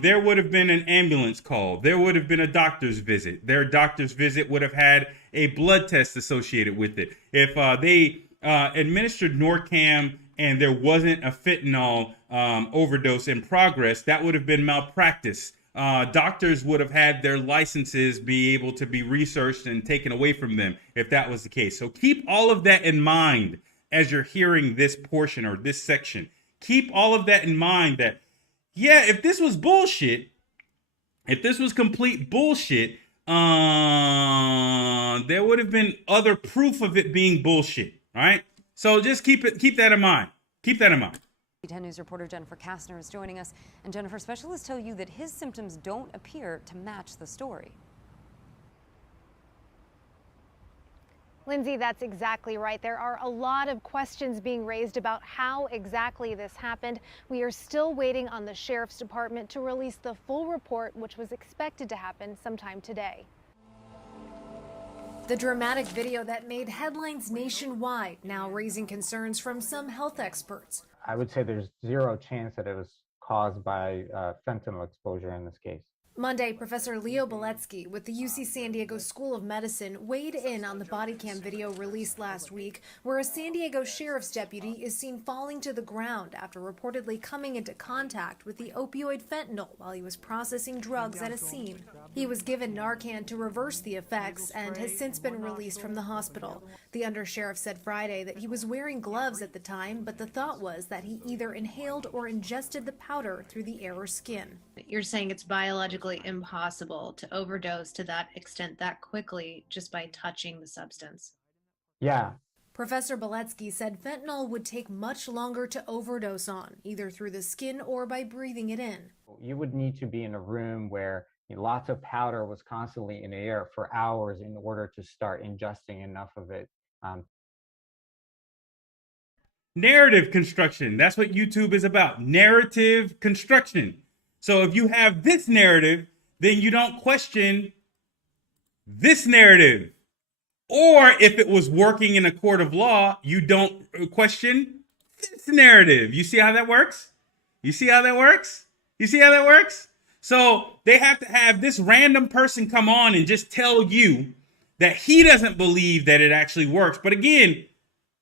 There would have been an ambulance call. There would have been a doctor's visit. Their doctor's visit would have had a blood test associated with it. If they administered Norcam and there wasn't a fentanyl overdose in progress, that would have been malpractice. Doctors would have had their licenses be able to be researched and taken away from them if that was the case. So keep all of that in mind as you're hearing this portion or this section. Keep all of that in mind that, yeah, if this was bullshit, if this was complete bullshit, there would have been other proof of it being bullshit, right? So just keep that in mind. Keep that in mind. 10 News reporter Jennifer Kastner is joining us. And Jennifer, specialists tell you that his symptoms don't appear to match the story. Lindsay, that's exactly right. There are a lot of questions being raised about how exactly this happened. We are still waiting on the sheriff's department to release the full report, which was expected to happen sometime today. The dramatic video that made headlines nationwide now raising concerns from some health experts. I would say there's zero chance that it was caused by fentanyl exposure in this case. Monday, Professor Leo Beletsky with the UC San Diego School of Medicine weighed in on the body cam video released last week, where a San Diego sheriff's deputy is seen falling to the ground after reportedly coming into contact with the opioid fentanyl while he was processing drugs at a scene. He was given Narcan to reverse the effects and has since been released from the hospital. The undersheriff said Friday that he was wearing gloves at the time, but the thought was that he either inhaled or ingested the powder through the air or skin. You're saying it's biologically impossible to overdose to that extent that quickly just by touching the substance. Yeah. Professor Beletsky said fentanyl would take much longer to overdose on, either through the skin or by breathing it in. You would need to be in a room where lots of powder was constantly in the air for hours in order to start ingesting enough of it. Narrative construction. That's what YouTube is about. Narrative construction. So if you have this narrative, then you don't question this narrative. Or if it was working in a court of law, you don't question this narrative. You see how that works? You see how that works? You see how that works? So they have to have this random person come on and just tell you that he doesn't believe that it actually works. But again,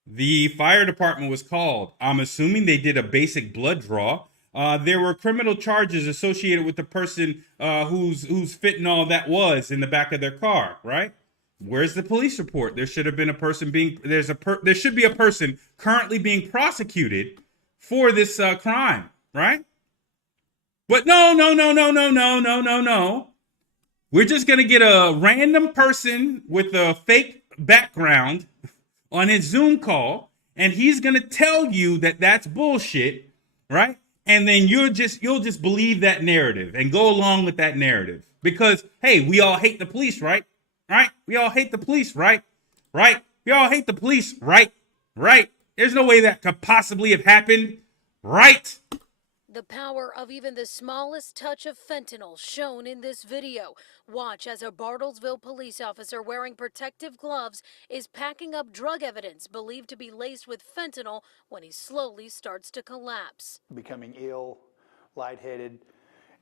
the fire department was called. I'm assuming they did a basic blood draw. There were criminal charges associated with the person whose fentanyl that was in the back of their car, right? Where's the police report? There should have been a person there should be a person currently being prosecuted for this crime, right? But no. We're just going to get a random person with a fake background on his Zoom call, and he's going to tell you that that's bullshit, right? And then you'll just believe that narrative and go along with that narrative because, hey, we all hate the police, right? Right? We all hate the police, right? Right? We all hate the police, right? Right? There's no way that could possibly have happened, right? The power of even the smallest touch of fentanyl shown in this video. Watch as a Bartlesville police officer wearing protective gloves is packing up drug evidence believed to be laced with fentanyl when he slowly starts to collapse. Becoming ill, lightheaded,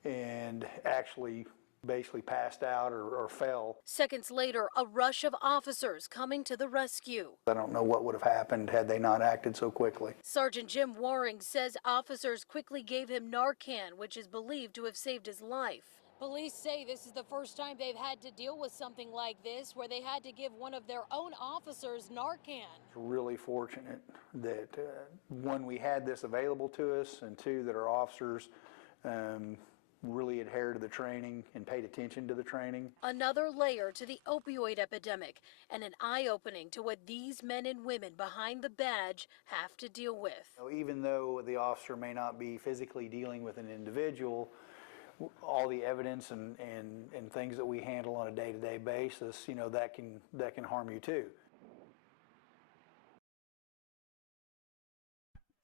and actually basically passed out or fell. Seconds later, a rush of officers coming to the rescue. I don't know what would have happened had they not acted so quickly. Sergeant Jim Waring says officers quickly gave him Narcan, which is believed to have saved his life. Police say this is the first time they've had to deal with something like this, where they had to give one of their own officers Narcan. Really fortunate that, one, we had this available to us, and two, that our officers really adhered to the training and paid attention to the training. Another layer to the opioid epidemic, and an eye-opening to what these men and women behind the badge have to deal with. Even though the officer may not be physically dealing with an individual, all the evidence and things that we handle on a day-to-day basis, that can harm you too.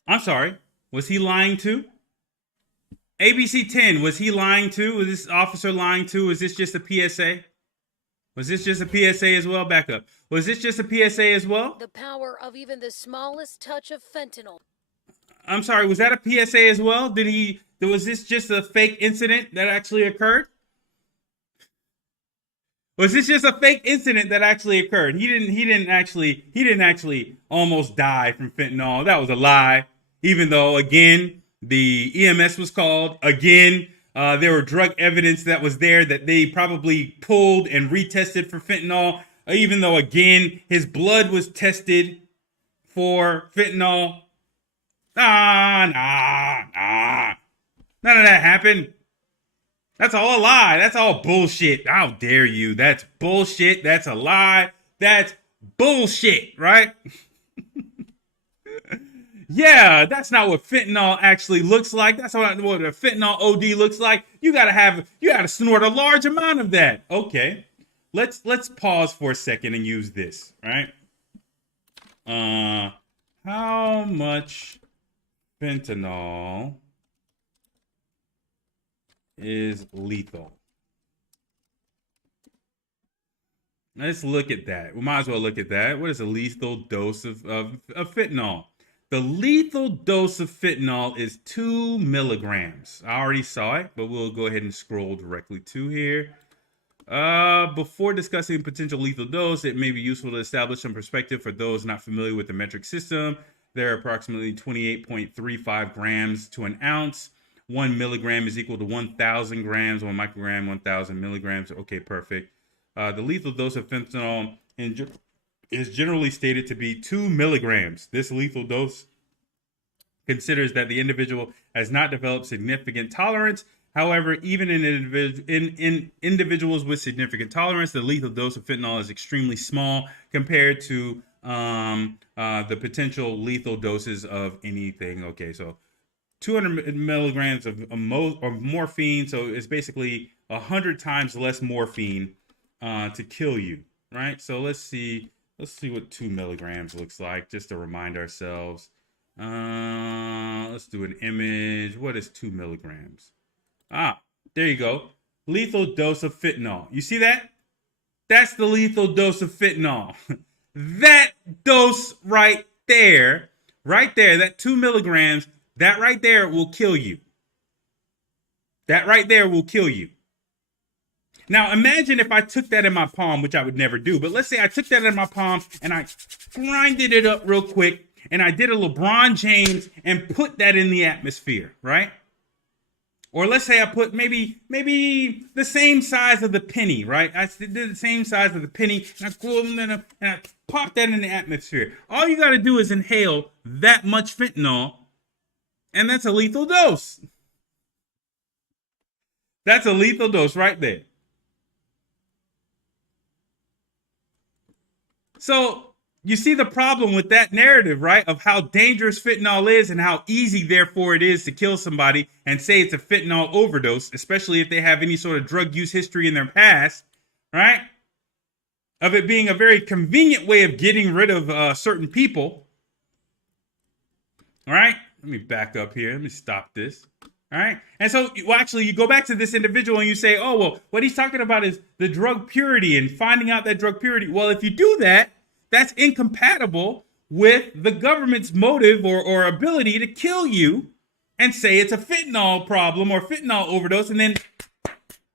I'm sorry. Was he lying too? ABC 10, was he lying too? Was this officer lying too? Was this just a PSA? Was this just a PSA as well? Back up. Was this just a PSA as well? The power of even the smallest touch of fentanyl. I'm sorry, was that a PSA as well? Was this just a fake incident that actually occurred? Was this just a fake incident that actually occurred? He didn't actually almost die from fentanyl. That was a lie. Even though, again, the EMS was called. Again, there were drug evidence that was there that they probably pulled and retested for fentanyl. Even though, again, his blood was tested for fentanyl. Nah. None of that happened. That's all a lie. That's all bullshit. How dare you? That's bullshit. That's a lie. That's bullshit, right? Yeah, that's not what fentanyl actually looks like. That's what a fentanyl OD looks like. You gotta snort a large amount of that. Okay. Let's pause for a second and use this, right? How much fentanyl is lethal? Let's look at that. We might as well look at that. What is a lethal dose of fentanyl? The lethal dose of fentanyl is 2 milligrams. I already saw it, but we'll go ahead and scroll directly to here. Before discussing potential lethal dose, it may be useful to establish some perspective for those not familiar with the metric system. There are approximately 28.35 grams to an ounce. 1 milligram is equal to 1,000 grams. 1 microgram, 1,000 milligrams. Okay, perfect. The lethal dose of fentanyl is generally stated to be 2 milligrams. This lethal dose considers that the individual has not developed significant tolerance. However, even in individuals with significant tolerance, the lethal dose of fentanyl is extremely small compared to the potential lethal doses of anything. Okay, so 200 milligrams of morphine, so it's basically 100 times less morphine to kill you, right? So let's see what 2 milligrams looks like, just to remind ourselves. Let's do an image. What is 2 milligrams? There you go. Lethal dose of fentanyl. You see that? That's the lethal dose of fentanyl. That dose right there, that 2 milligrams, that right there will kill you. That right there will kill you. Now, imagine if I took that in my palm, which I would never do, but let's say I took that in my palm and I grinded it up real quick and I did a LeBron James and put that in the atmosphere, right? Or let's say I put maybe the same size of the penny, right? I did the same size of the penny and I popped that in the atmosphere. All you got to do is inhale that much fentanyl, and that's a lethal dose. That's a lethal dose right there. So you see the problem with that narrative, right? Of how dangerous fentanyl is and how easy, therefore, it is to kill somebody and say it's a fentanyl overdose, especially if they have any sort of drug use history in their past, right? Of it being a very convenient way of getting rid of certain people. All right, let me back up here. Let me stop this. All right. And so, well, actually, you go back to this individual and you say, oh, well, what he's talking about is the drug purity and finding out that drug purity. Well, if you do that, that's incompatible with the government's motive or ability to kill you and say it's a fentanyl problem or fentanyl overdose and then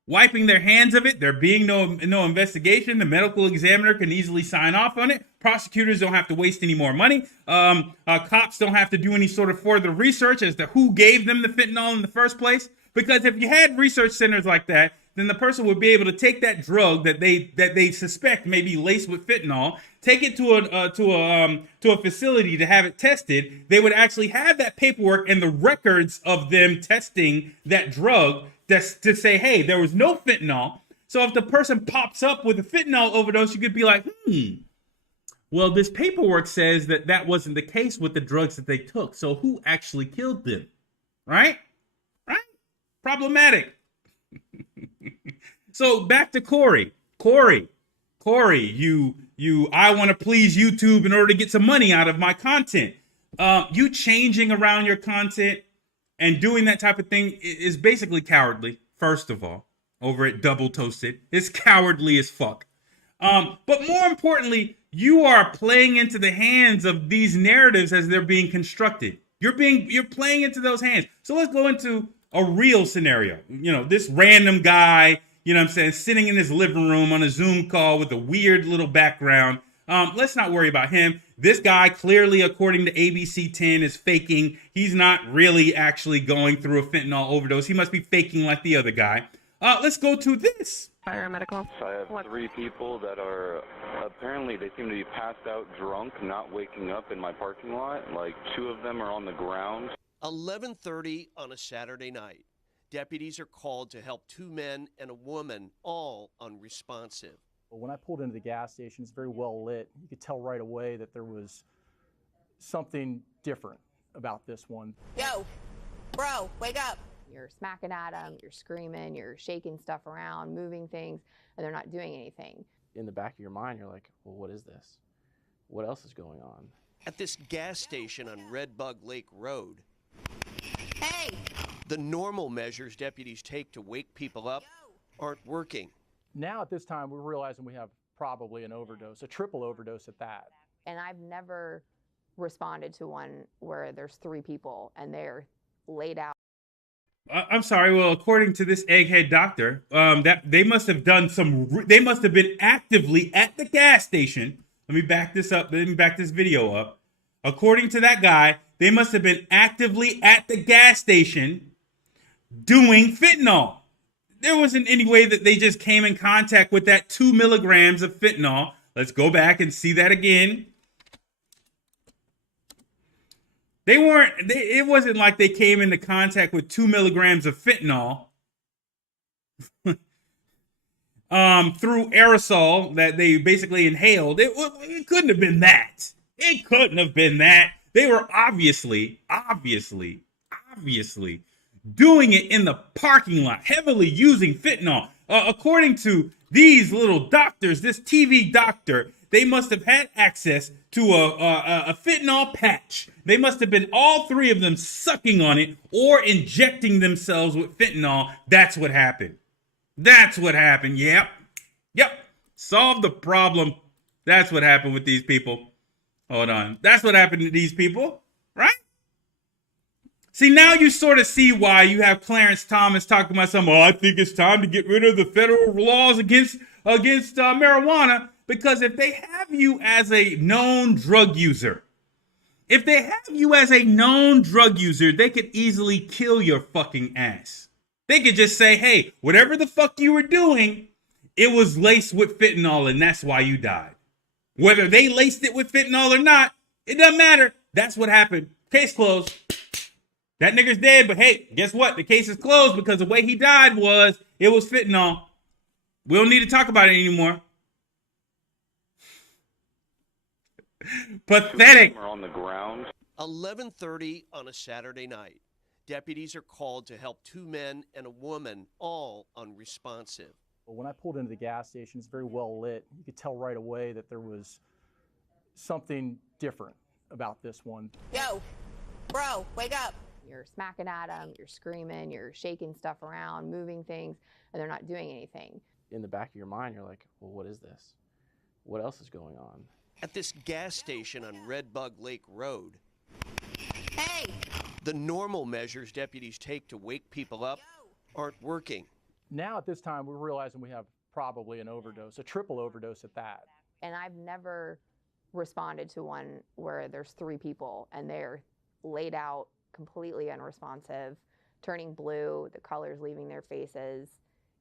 wiping their hands of it. There being no investigation. The medical examiner can easily sign off on it. Prosecutors don't have to waste any more money. Cops don't have to do any sort of further research as to who gave them the fentanyl in the first place. Because if you had research centers like that, then the person would be able to take that drug that they suspect may be laced with fentanyl, take it to a facility to have it tested. They would actually have that paperwork and the records of them testing that drug to say, hey, there was no fentanyl. So if the person pops up with a fentanyl overdose, you could be like, well, this paperwork says that wasn't the case with the drugs that they took. So who actually killed them? Right? Problematic. So back to Corey. Corey, I want to please YouTube in order to get some money out of my content. You changing around your content and doing that type of thing is basically cowardly, first of all, over at Double Toasted. It's cowardly as fuck. But more importantly, you are playing into the hands of these narratives as they're being constructed. You're playing into those hands. So let's go into a real scenario. This random guy, sitting in his living room on a Zoom call with a weird little background. Let's not worry about him. This guy clearly, according to ABC 10, is faking. He's not really actually going through a fentanyl overdose. He must be faking like the other guy. Let's go to this. Fire medical. So I have 3 people that are, apparently they seem to be passed out drunk, not waking up in my parking lot. Like 2 of them are on the ground. 11:30 on a Saturday night. Deputies are called to help 2 men and a woman, all unresponsive. When I pulled into the gas station, it's very well lit. You could tell right away that there was something different about this one. Yo, bro, wake up. You're smacking at them, you're screaming, you're shaking stuff around, moving things, and they're not doing anything. In the back of your mind, you're like, well, what is this? What else is going on? At this gas station on Red Bug Lake Road, hey! The normal measures deputies take to wake people up aren't working. Now at this time, we're realizing we have probably an overdose, a triple overdose at that. And I've never responded to one where there's 3 people and they're laid out. I'm sorry. Well, according to this egghead doctor, that they must have done they must have been actively at the gas station. Let me back this up. Let me back this video up. According to that guy, they must have been actively at the gas station doing fentanyl. There wasn't any way that they just came in contact with that 2 milligrams of fentanyl. Let's go back and see that again. It wasn't like they came into contact with 2 milligrams of fentanyl through aerosol that they basically inhaled. It couldn't have been that. It couldn't have been that. They were obviously doing it in the parking lot, heavily using fentanyl. According to these little doctors, this TV doctor, they must have had access to a fentanyl patch. They must have been, all 3 of them, sucking on it or injecting themselves with fentanyl. That's what happened. That's what happened. Yep. Solve the problem. That's what happened with these people. Hold on. That's what happened to these people, right? See, now you sort of see why you have Clarence Thomas talking about I think it's time to get rid of the federal laws against marijuana. Because if they have you as a known drug user, they could easily kill your fucking ass. They could just say, hey, whatever the fuck you were doing, it was laced with fentanyl and that's why you died. Whether they laced it with fentanyl or not, it doesn't matter. That's what happened. Case closed. That nigga's dead, but hey, guess what? The case is closed because the way he died was fentanyl. We don't need to talk about it anymore. Pathetic. On the ground. 11:30 on a Saturday night. Deputies are called to help 2 men and a woman, all unresponsive. When I pulled into the gas station, it's very well lit. You could tell right away that there was something different about this one. Yo, bro, wake up. You're smacking at them, you're screaming, you're shaking stuff around, moving things, and they're not doing anything. In the back of your mind, you're like, well, what is this? What else is going on? At this gas station on Red Bug Lake Road, hey! The normal measures deputies take to wake people up aren't working. Now at this time, we're realizing we have probably an overdose, a triple overdose at that. And I've never responded to one where there's 3 people and they're laid out completely unresponsive, turning blue, the colors leaving their faces.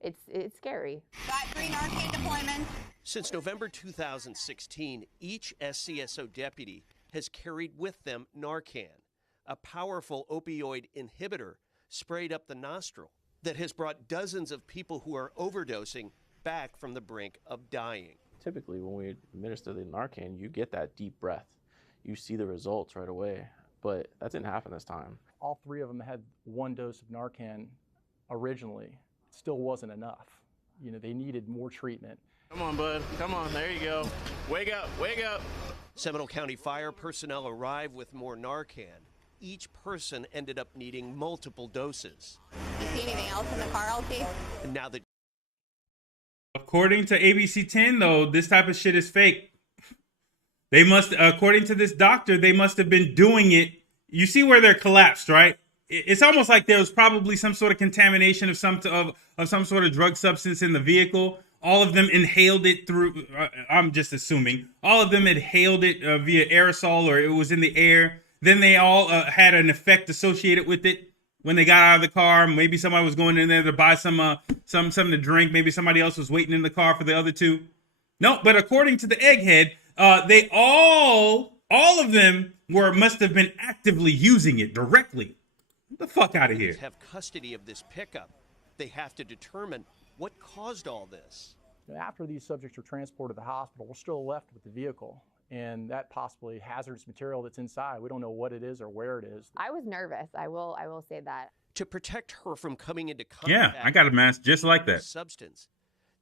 It's scary. Got 3 Narcan deployments. Since November 2016, each SCSO deputy has carried with them Narcan, a powerful opioid inhibitor sprayed up the nostril that has brought dozens of people who are overdosing back from the brink of dying. Typically, when we administer the Narcan, you get that deep breath. You see the results right away, but that didn't happen this time. All 3 of them had 1 dose of Narcan originally. It still wasn't enough. You know, they needed more treatment. Come on, bud. Come on. There you go. Wake up. Wake up. Seminole County fire personnel arrived with more Narcan. Each person ended up needing multiple doses. You see anything else in the car, LT? And now the According to ABC 10, though, this type of shit is fake. They must, according to this doctor, they must have been doing it. You see where they're collapsed, right? It's almost like there was probably some sort of contamination of some sort of drug substance in the vehicle. All of them inhaled it through, I'm just assuming, all of them inhaled it via aerosol, or it was in the air. Then they all had an effect associated with it. When they got out of the car, maybe somebody was going in there to buy something to drink. Maybe somebody else was waiting in the car for the other 2. No, but according to the egghead, they all of them must have been actively using it directly. Get the fuck out of here. have custody of this pickup. They have to determine what caused all this. After these subjects are transported to the hospital, we're still left with the vehicle and that possibly hazardous material that's inside. We don't know what it is or where it is. I was nervous. I will say that. To protect her from coming into contact Yeah, I got a mask just like with that. substance,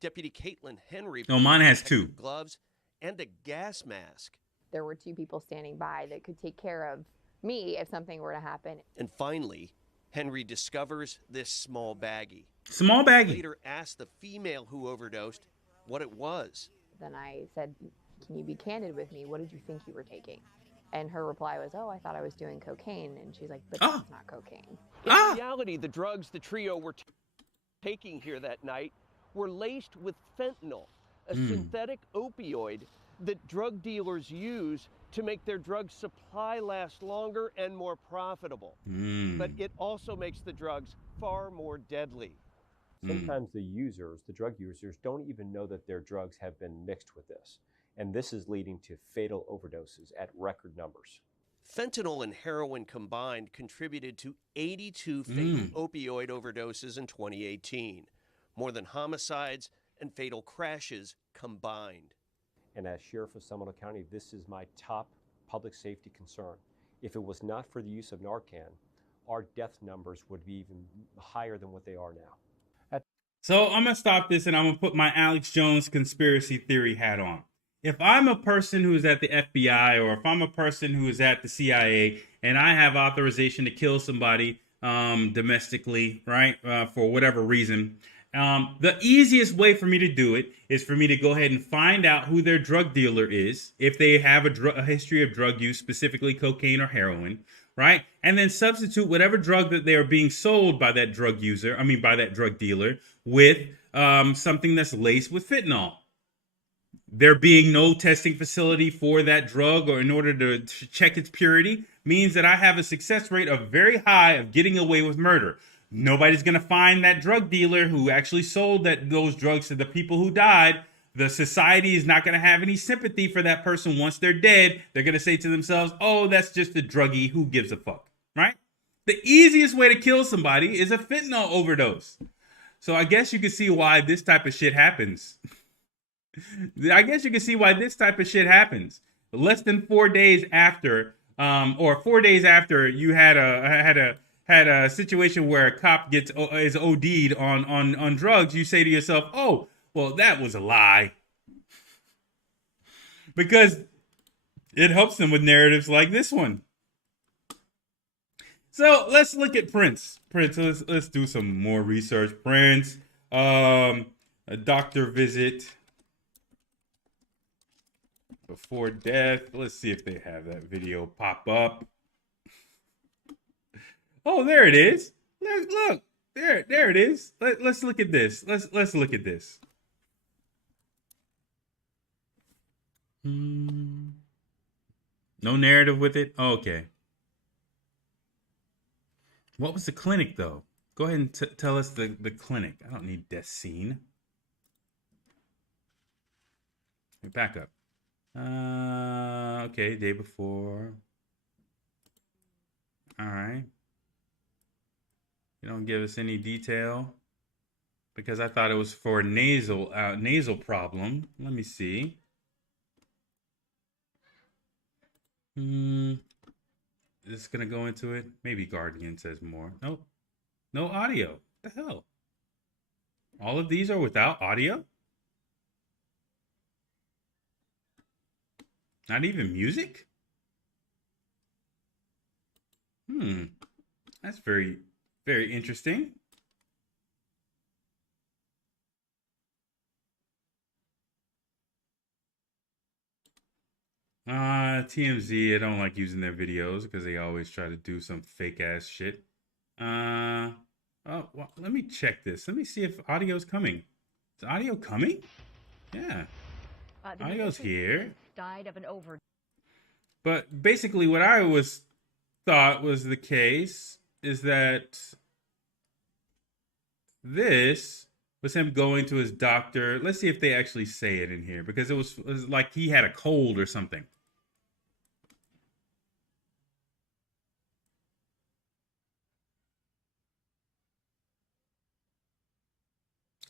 Deputy Caitlin Henry Oh, mine has 2. gloves and a gas mask. There were 2 people standing by that could take care of me if something were to happen. And finally, Henry discovers this small baggie. Small baggie. Later asked the female who overdosed what it was. Then I said, "Can you be candid with me? What did you think you were taking?" And her reply was, "Oh, I thought I was doing cocaine." And she's like, "But that's not cocaine." In reality, the drugs the trio were taking here that night were laced with fentanyl, a synthetic opioid that drug dealers use to make their drug supply last longer and more profitable. But it also makes the drugs far more deadly. Sometimes the drug users, don't even know that their drugs have been mixed with this. And this is leading to fatal overdoses at record numbers. Fentanyl and heroin combined contributed to 82 fatal opioid overdoses in 2018, more than homicides and fatal crashes combined. And as Sheriff of Seminole County, this is my top public safety concern. If it was not for the use of Narcan, our death numbers would be even higher than what they are now. So I'm going to stop this and I'm going to put my Alex Jones conspiracy theory hat on. If I'm a person who is at the FBI or if I'm a person who is at the CIA and I have authorization to kill somebody domestically, right, for whatever reason, the easiest way for me to do it is for me to go ahead and find out who their drug dealer is, if they have a history of drug use, specifically cocaine or heroin, right? And then substitute whatever drug that they are being sold by that drug by that drug dealer with something that's laced with fentanyl. There being no testing facility for that drug or in order to check its purity means that I have a success rate of very high of getting away with murder. Nobody's going to find that drug dealer who actually sold those drugs to the people who died. The society is not going to have any sympathy for that person once they're dead. They're going to say to themselves, oh, that's just a druggie. Who gives a fuck, right? The easiest way to kill somebody is a fentanyl overdose. So I guess you can see why this type of shit happens. Less than 4 days after, or 4 days after you had a situation where a cop is OD'd on drugs, you say to yourself, oh, well, that was a lie. Because it helps them with narratives like this one. So let's look at Prince. Let's do some more research. Prince, a doctor visit before death. Let's see if they have that video pop up. Oh, there it is. Look. There it is. Let's look at this. Let's look at this. No narrative with it? Oh, okay. What was the clinic, though? Go ahead and tell us the clinic. I don't need that scene. Back up. Okay, day before. All right. You don't give us any detail because I thought it was for nasal problem. Let me see. Is this gonna go into it? Maybe Guardian says more. Nope. No audio. What the hell? All of these are without audio? Not even music? That's very, very interesting. TMZ, I don't like using their videos because they always try to do some fake ass shit. Oh, well, let me check this. Let me see if audio's coming. Is audio coming? Yeah. Audio's here. Died of an overdose. But basically what I thought was the case is that this was him going to his doctor. Let's see if they actually say it in here because it was like he had a cold or something.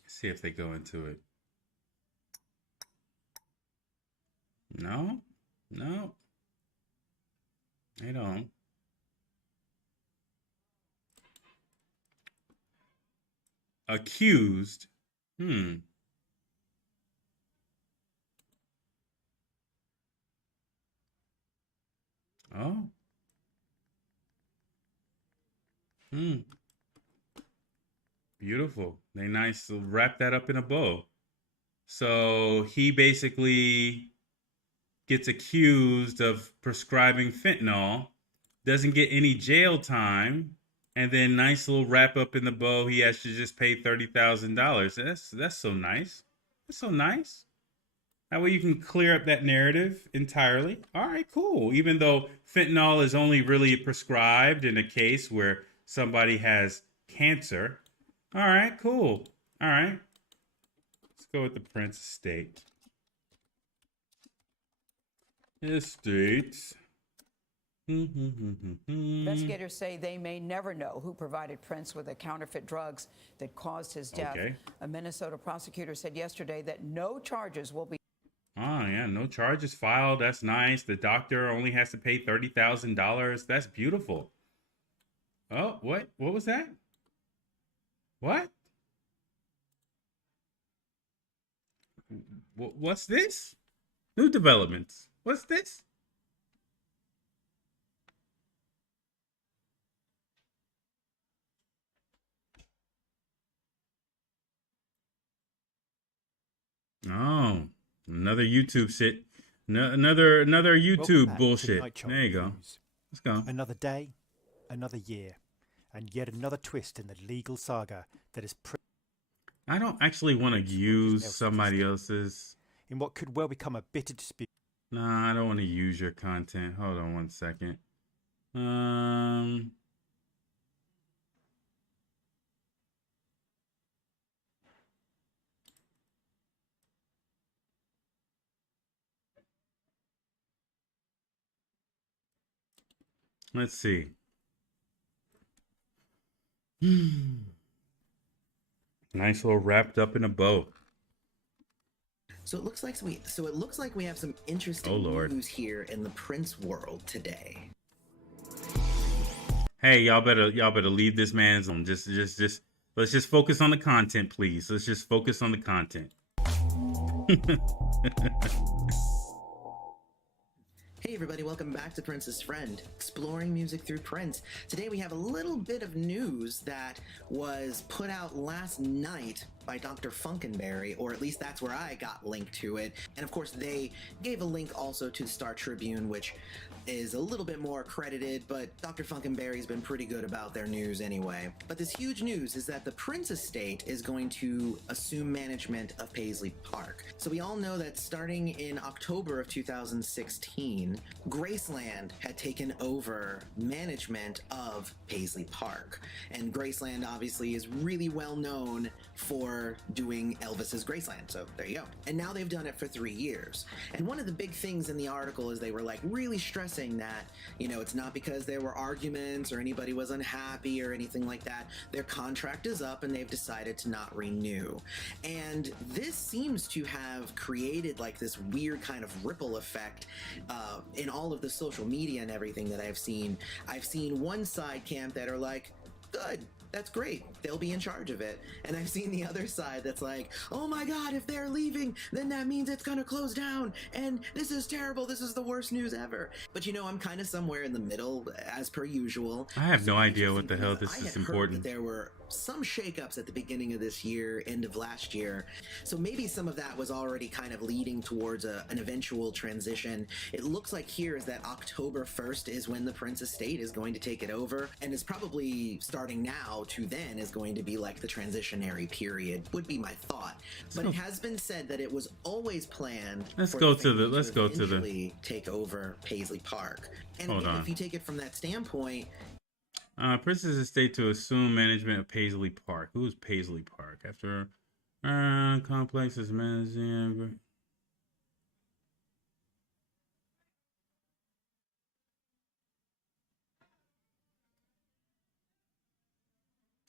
Let's see if they go into it. No, they don't. Accused. Oh. Beautiful. They nice wrap that up in a bow. So he basically gets accused of prescribing fentanyl, doesn't get any jail time, and then nice little wrap up in the bow. He has to just pay $30,000. That's so nice. That's so nice. That way you can clear up that narrative entirely. All right, cool. Even though fentanyl is only really prescribed in a case where somebody has cancer. All right, cool. All right. Let's go with the Prince estate. Investigators say they may never know who provided Prince with the counterfeit drugs that caused his death. Okay. A Minnesota prosecutor said yesterday that no charges will be. Oh, yeah, no charges filed. That's nice. The doctor only has to pay $30,000. That's beautiful. Oh, what? What was that? What? What's this? New developments. What's this? Oh, another YouTube shit. Another YouTube bullshit. There you go. Let's go. Another day, another year, and yet another twist in the legal saga that is. I don't actually want to use somebody else's. In what could well become a bitter dispute. Nah, I don't want to use your content. Hold on one second. Let's see. Nice little wrapped up in a bow. So it looks like we have some interesting news here in the Prince world today. Hey, y'all better leave this man's on. Just let's just focus on the content, please. Let's just focus on the content. Hey everybody, welcome back to Prince's Friend, exploring music through Prince. Today we have a little bit of news that was put out last night by Dr. Funkenberry, or at least that's where I got linked to it. And of course they gave a link also to the Star Tribune, which is a little bit more credited, but Dr. Funkenberry's been pretty good about their news anyway. But this huge news is that the Prince estate is going to assume management of Paisley Park. So we all know that starting in October of 2016, Graceland had taken over management of Paisley Park. And Graceland obviously is really well known for doing Elvis's Graceland, so there you go. And now they've done it for 3 years. And one of the big things in the article is they were like really stressing that, you know, it's not because there were arguments or anybody was unhappy or anything like that. Their contract is up and they've decided to not renew. And this seems to have created like this weird kind of ripple effect in all of the social media and everything that I've seen. I've seen one side camp that are like, good, that's great, they'll be in charge of it. And I've seen the other side that's like, oh my god, if they're leaving, then that means it's gonna close down, and this is terrible, this is the worst news ever. But you know, I'm kind of somewhere in the middle, as per usual. I have no idea what the hell this is Heard important. that there were some shakeups at the beginning of this year, end of last year. So maybe some of that was already kind of leading towards an eventual transition. It looks like here is that October 1st is when the Prince estate is going to take it over, and it's probably starting now to then is going to be like the transitionary period, would be my thought. But it has been said that it was always planned. Let's for go the to the. family Let's go to the. eventually take over Paisley Park. And Hold again, on. if you take it from that standpoint, Prince's estate to assume management of Paisley Park. Who is Paisley Park? After complex is managing.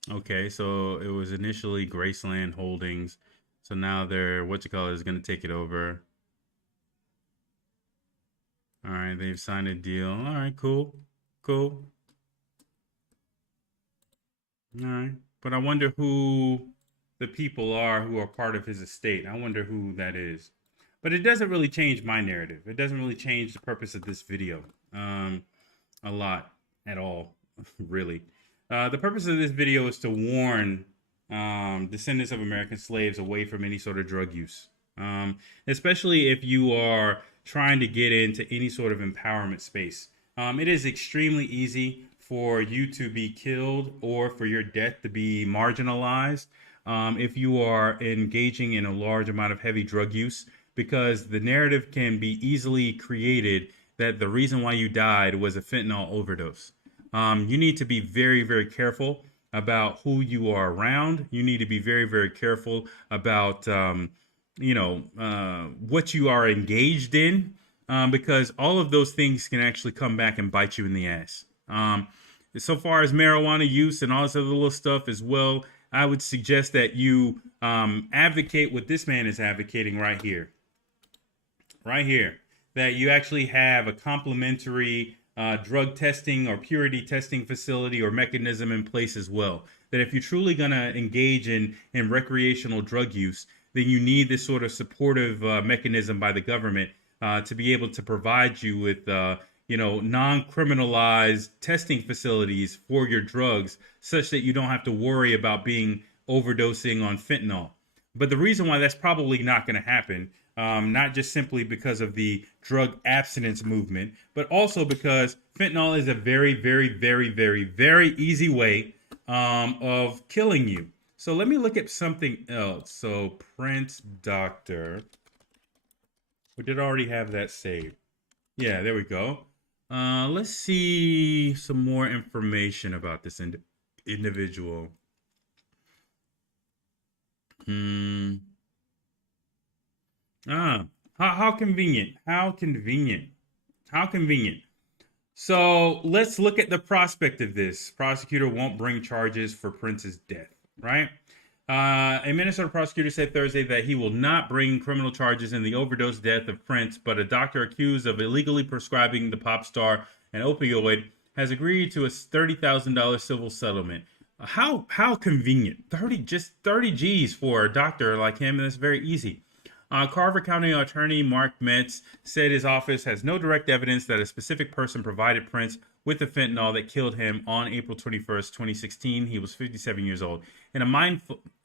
Okay, so it was initially Graceland Holdings. So now they're, is going to take it over. All right, they've signed a deal. All right, cool. Cool. All right. But I wonder who the people are who are part of his estate. I wonder who that is. But it doesn't really change my narrative. It doesn't really change the purpose of this video a lot at all, really. The purpose of this video is to warn descendants of American slaves away from any sort of drug use, especially if you are trying to get into any sort of empowerment space. It is extremely easy for you to be killed or for your death to be marginalized if you are engaging in a large amount of heavy drug use, because the narrative can be easily created that the reason why you died was a fentanyl overdose. You need to be very, very careful about who you are around. You need to be very, very careful about, what you are engaged in, because all of those things can actually come back and bite you in the ass. So far as marijuana use and all this other little stuff as well, I would suggest that you advocate what this man is advocating right here. Right here. That you actually have a complementary drug testing or purity testing facility or mechanism in place as well. That if you're truly going to engage in recreational drug use, then you need this sort of supportive mechanism by the government to be able to provide you with non-criminalized testing facilities for your drugs, such that you don't have to worry about being overdosing on fentanyl. But the reason why that's probably not going to happen, not just simply because of the drug abstinence movement, but also because fentanyl is a very, very, very, very, very easy way of killing you. So let me look at something else. So Prince Doctor. We did already have that saved. Yeah, there we go. Let's see some more information about this individual. How convenient. How convenient. How convenient. So let's look at the prospect of this. Prosecutor won't bring charges for Prince's death, right? A Minnesota prosecutor said Thursday that he will not bring criminal charges in the overdose death of Prince, but a doctor accused of illegally prescribing the pop star an opioid has agreed to a $30,000 civil settlement. How convenient. 30 G's for a doctor like him, and that's very easy. Carver County Attorney Mark Metz said his office has no direct evidence that a specific person provided Prince with the fentanyl that killed him on April 21st, 2016. He was 57 years old.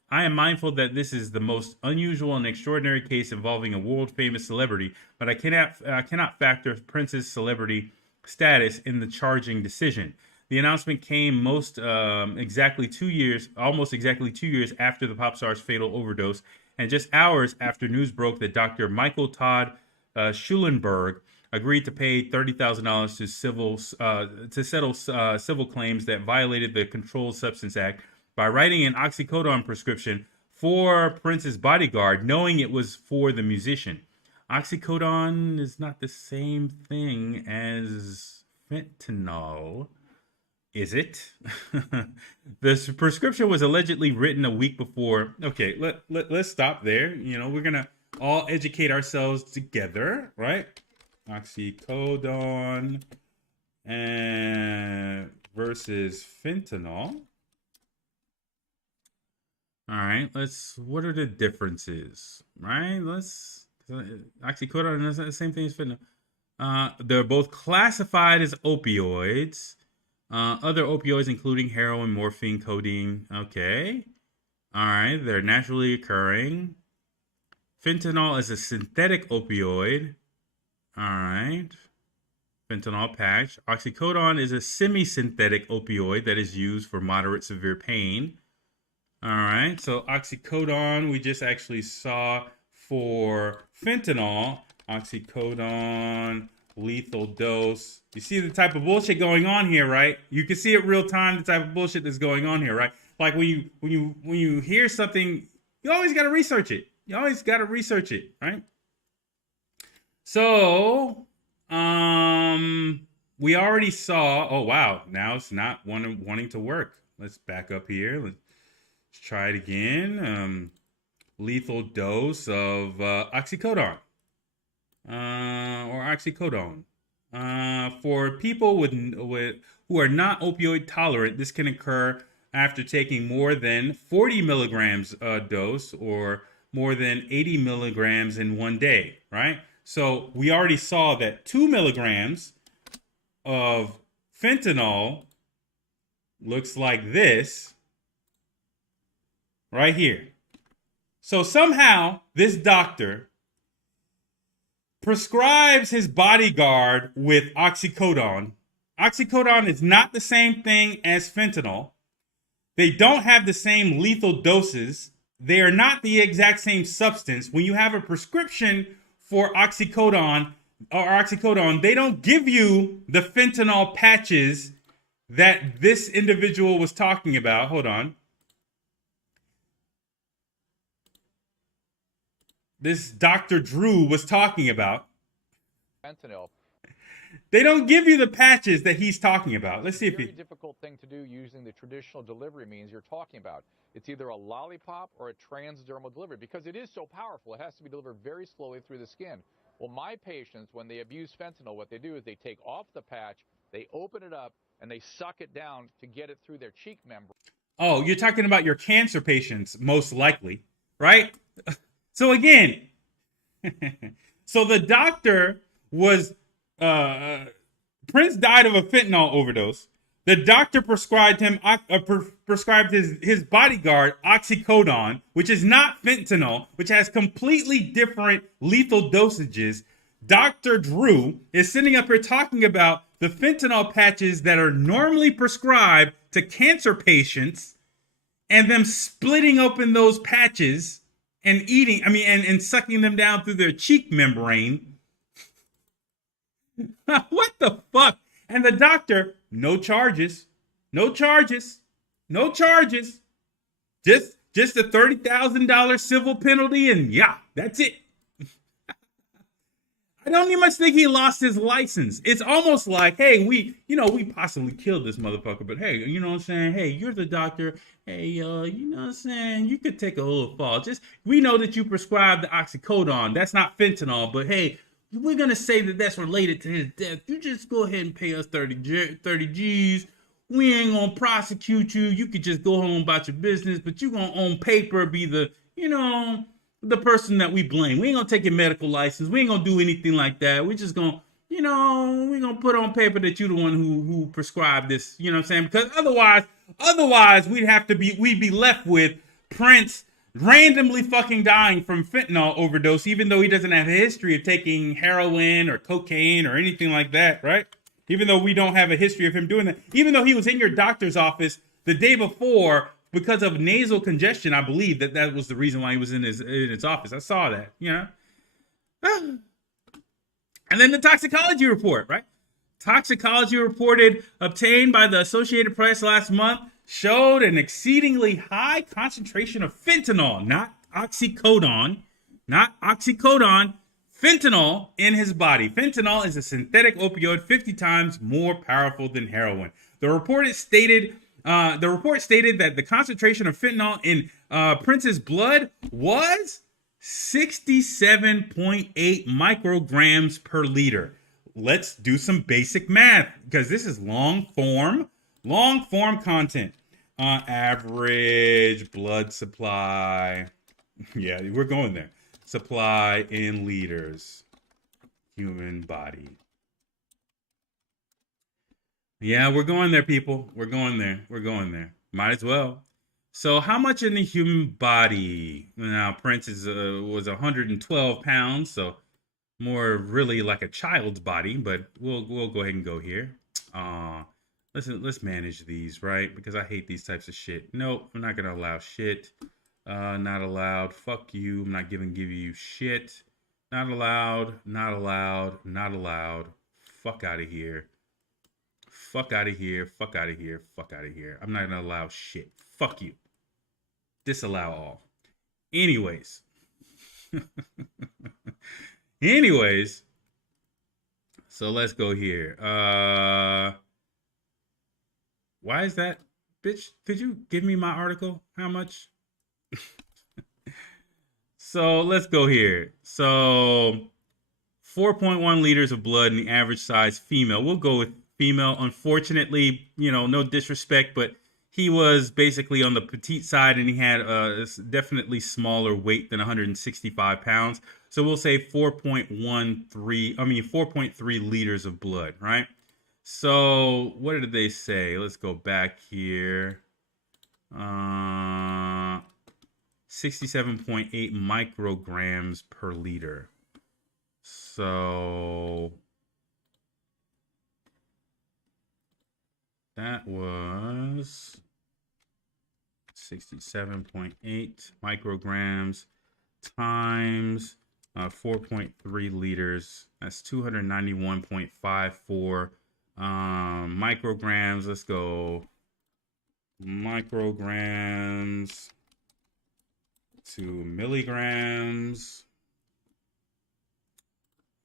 I am mindful that this is the most unusual and extraordinary case involving a world-famous celebrity, but I cannot factor Prince's celebrity status in the charging decision. The announcement came almost exactly 2 years after the pop star's fatal overdose, and just hours after news broke that Dr. Michael Todd Schulenberg agreed to pay $30,000 to settle civil claims that violated the Controlled Substance Act by writing an oxycodone prescription for Prince's bodyguard, knowing it was for the musician. Oxycodone is not the same thing as fentanyl, is it? This prescription was allegedly written a week before. Okay, let's stop there. You know, we're going to all educate ourselves together, right? Oxycodone versus fentanyl. All right, what are the differences, right? Oxycodone is not the same thing as fentanyl. They're both classified as opioids. Other opioids including heroin, morphine, codeine. Okay. All right, they're naturally occurring. Fentanyl is a synthetic opioid. All right. Fentanyl patch. Oxycodone is a semi-synthetic opioid that is used for moderate severe pain. All right. So oxycodone, we just actually saw for fentanyl. Oxycodone, lethal dose. You see the type of bullshit going on here, right? You can see it real time, the type of bullshit that's going on here, right? Like when you hear something, you always got to research it. You always got to research it, right? So, we already saw, oh wow, now it's not wanting to work. Let's back up here. Let's try it again. Lethal dose of oxycodone or oxycodone. For people who are not opioid tolerant, this can occur after taking more than 40 milligrams a dose or more than 80 milligrams in one day, right? So we already saw that 2 milligrams of fentanyl looks like this right here. So somehow this doctor prescribes his bodyguard with oxycodone. Oxycodone is not the same thing as fentanyl. They don't have the same lethal doses. They are not the exact same substance. When you have a prescription for oxycodone, they don't give you the fentanyl patches that this individual was talking about. Hold on. This Dr. Drew was talking about. Fentanyl. They don't give you the patches that he's talking about. Let's see if Very difficult thing to do using the traditional delivery means you're talking about. It's either a lollipop or a transdermal delivery because it is so powerful. It has to be delivered very slowly through the skin. Well, my patients, when they abuse fentanyl, what they do is they take off the patch, they open it up, and they suck it down to get it through their cheek membrane. Oh, you're talking about your cancer patients, most likely, right? So again, so the doctor was, Prince died of a fentanyl overdose. The doctor prescribed him, prescribed his bodyguard oxycodone, which is not fentanyl, which has completely different lethal dosages. Dr. Drew is sitting up here talking about the fentanyl patches that are normally prescribed to cancer patients and them splitting open those patches and eating, and sucking them down through their cheek membrane. What the fuck? And the doctor, no charges. Just a $30,000 civil penalty, and yeah, that's it. I don't even much think he lost his license. It's almost like, hey, we possibly killed this motherfucker, but hey, you know what I'm saying? Hey, you're the doctor. Hey, you know what I'm saying? You could take a little fall. We know that you prescribed the oxycodone. That's not fentanyl, but hey, we're going to say that that's related to his death. You just go ahead and pay us 30 G's. We ain't going to prosecute you. You could just go home about your business, but you're going to on paper be the person that we blame. We ain't going to take your medical license. We ain't going to do anything like that. We're just going to, we're going to put on paper that you're the one who prescribed this, you know what I'm saying? Because otherwise we'd be left with Prince randomly fucking dying from fentanyl overdose, even though he doesn't have a history of taking heroin or cocaine or anything like that, right? Even though we don't have a history of him doing that. Even though he was in your doctor's office the day before because of nasal congestion, I believe that was the reason why he was in his office. I saw that, you know. And then the toxicology report, right? Toxicology reported obtained by the Associated Press last month showed an exceedingly high concentration of fentanyl, not oxycodone, fentanyl in his body. Fentanyl is a synthetic opioid 50 times more powerful than heroin. The report stated that the concentration of fentanyl in Prince's blood was 67.8 micrograms per liter. Let's do some basic math because this is long form content. Average blood supply. Yeah, we're going there. Supply in liters. Human body. Yeah, we're going there, people. We're going there. Might as well. So how much in the human body? Now, Prince was 112 pounds, so more really like a child's body, but we'll go ahead and go here. Let's manage these, right? Because I hate these types of shit. Nope, I'm not gonna allow shit. Not allowed. Fuck you. I'm not giving you shit. Not allowed. Fuck out of here. Fuck out of here. I'm not gonna allow shit. Fuck you. Disallow all. Anyways. So let's go here. Why is that? Bitch, could you give me my article? How much? So let's go here. So 4.1 liters of blood in the average size female. We'll go with female. Unfortunately, no disrespect, but he was basically on the petite side and he had definitely smaller weight than 165 pounds. So we'll say 4.3 liters of blood, right? So what did they say? Let's go back here. 67.8 micrograms per liter. So that was 67.8 micrograms times 4.3 liters. That's 291.54 micrograms. Let's go micrograms to milligrams.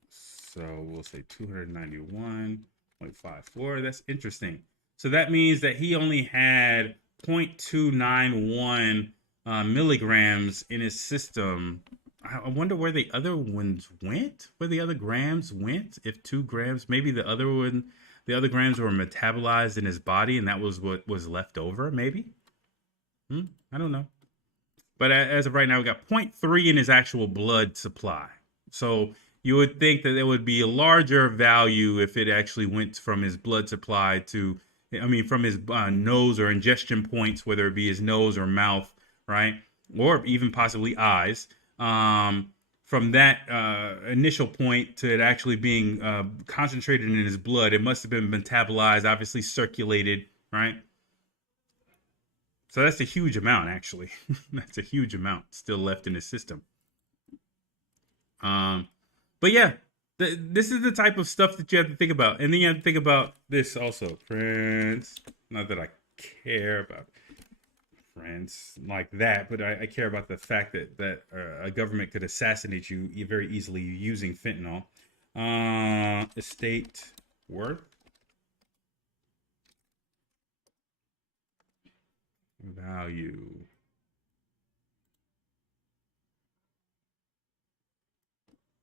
So we'll say 291.54. That's interesting. So that means that he only had 0.291 milligrams in his system. I wonder where the other ones went. Where the other grams went? If 2 grams, maybe the other grams were metabolized in his body, and that was what was left over. Maybe. I don't know. But as of right now, we got 0.3 in his actual blood supply. So you would think that there would be a larger value if it actually went from his blood supply to, from his nose or ingestion points, whether it be his nose or mouth, right? Or even possibly eyes. From that initial point to it actually being concentrated in his blood, it must have been metabolized, obviously circulated, right? So that's a huge amount, actually. That's a huge amount still left in his system. But yeah, this is the type of stuff that you have to think about. And then you have to think about this also. Prince, not that I care about Prince like that, but I care about the fact that a government could assassinate you very easily using fentanyl. Estate worth. Value.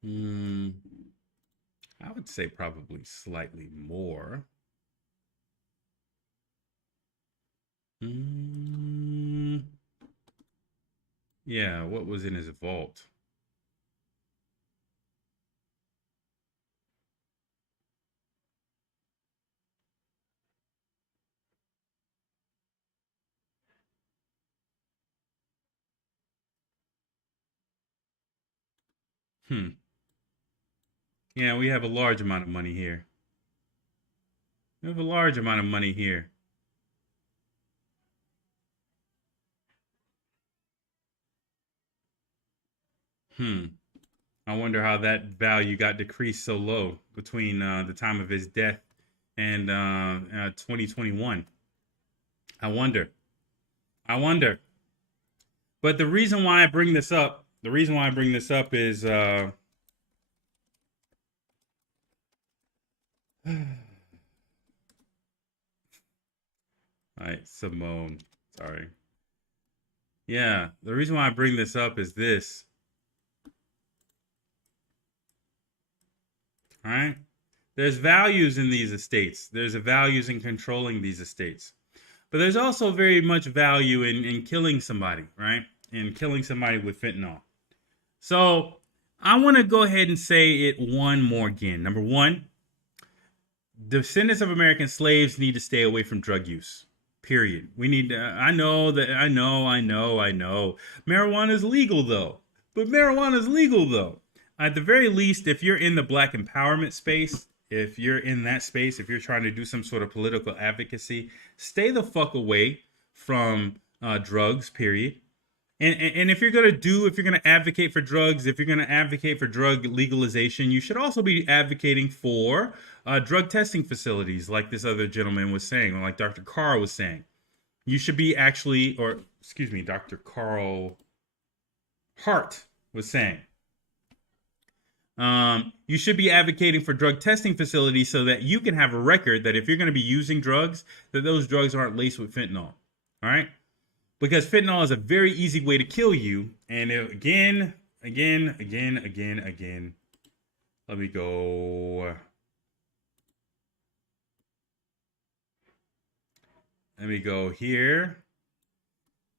I would say probably slightly more. Yeah, what was in his vault? Yeah, we have a large amount of money here. We have a large amount of money here. I wonder how that value got decreased so low between the time of his death and 2021. I wonder. But the reason why I bring this up, is all right, Simone. Sorry. Yeah, the reason why I bring this up is this. All right? There's values in these estates. There's values in controlling these estates. But there's also very much value in killing somebody, right? In killing somebody with fentanyl. So I want to go ahead and say it one more again. Number one, descendants of American slaves need to stay away from drug use. Period. We need to, I know. Marijuana is legal though. At the very least, if you're in the black empowerment space, if you're in that space, if you're trying to do some sort of political advocacy, stay the fuck away from drugs, period. And if you're going to advocate for drugs, if you're going to advocate for drug legalization, you should also be advocating for drug testing facilities like this other gentleman was saying, or like Dr. Carl was saying. You should be Dr. Carl Hart was saying. You should be advocating for drug testing facilities so that you can have a record that if you're going to be using drugs, that those drugs aren't laced with fentanyl. All right? Because fentanyl is a very easy way to kill you. And again, let me go. Let me go here.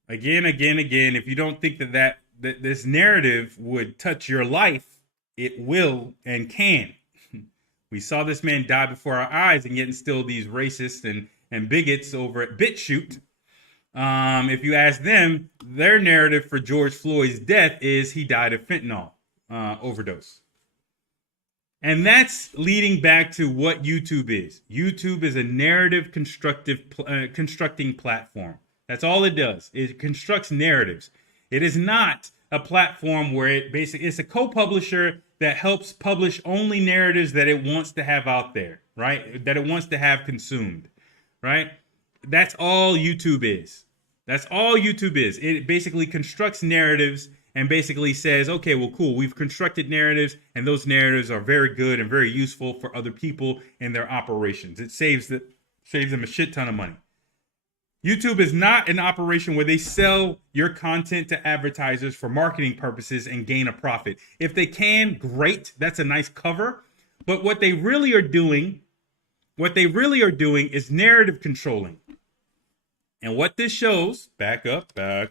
Again. If you don't think that this narrative would touch your life, it will and can. We saw this man die before our eyes, and yet still these racists and bigots over at BitChute. If you ask them, their narrative for George Floyd's death is he died of fentanyl overdose. And that's leading back to what YouTube is. YouTube is a narrative constructing platform. That's all it does. It constructs narratives. It is not a platform where it's a co-publisher that helps publish only narratives that it wants to have out there, right? That it wants to have consumed, right? That's all YouTube is. It basically constructs narratives and basically says, okay, well, cool. We've constructed narratives, and those narratives are very good and very useful for other people in their operations. It saves them a shit ton of money. YouTube is not an operation where they sell your content to advertisers for marketing purposes and gain a profit. If they can, great. That's a nice cover. But what they really are doing is narrative controlling. And what this shows, back up. I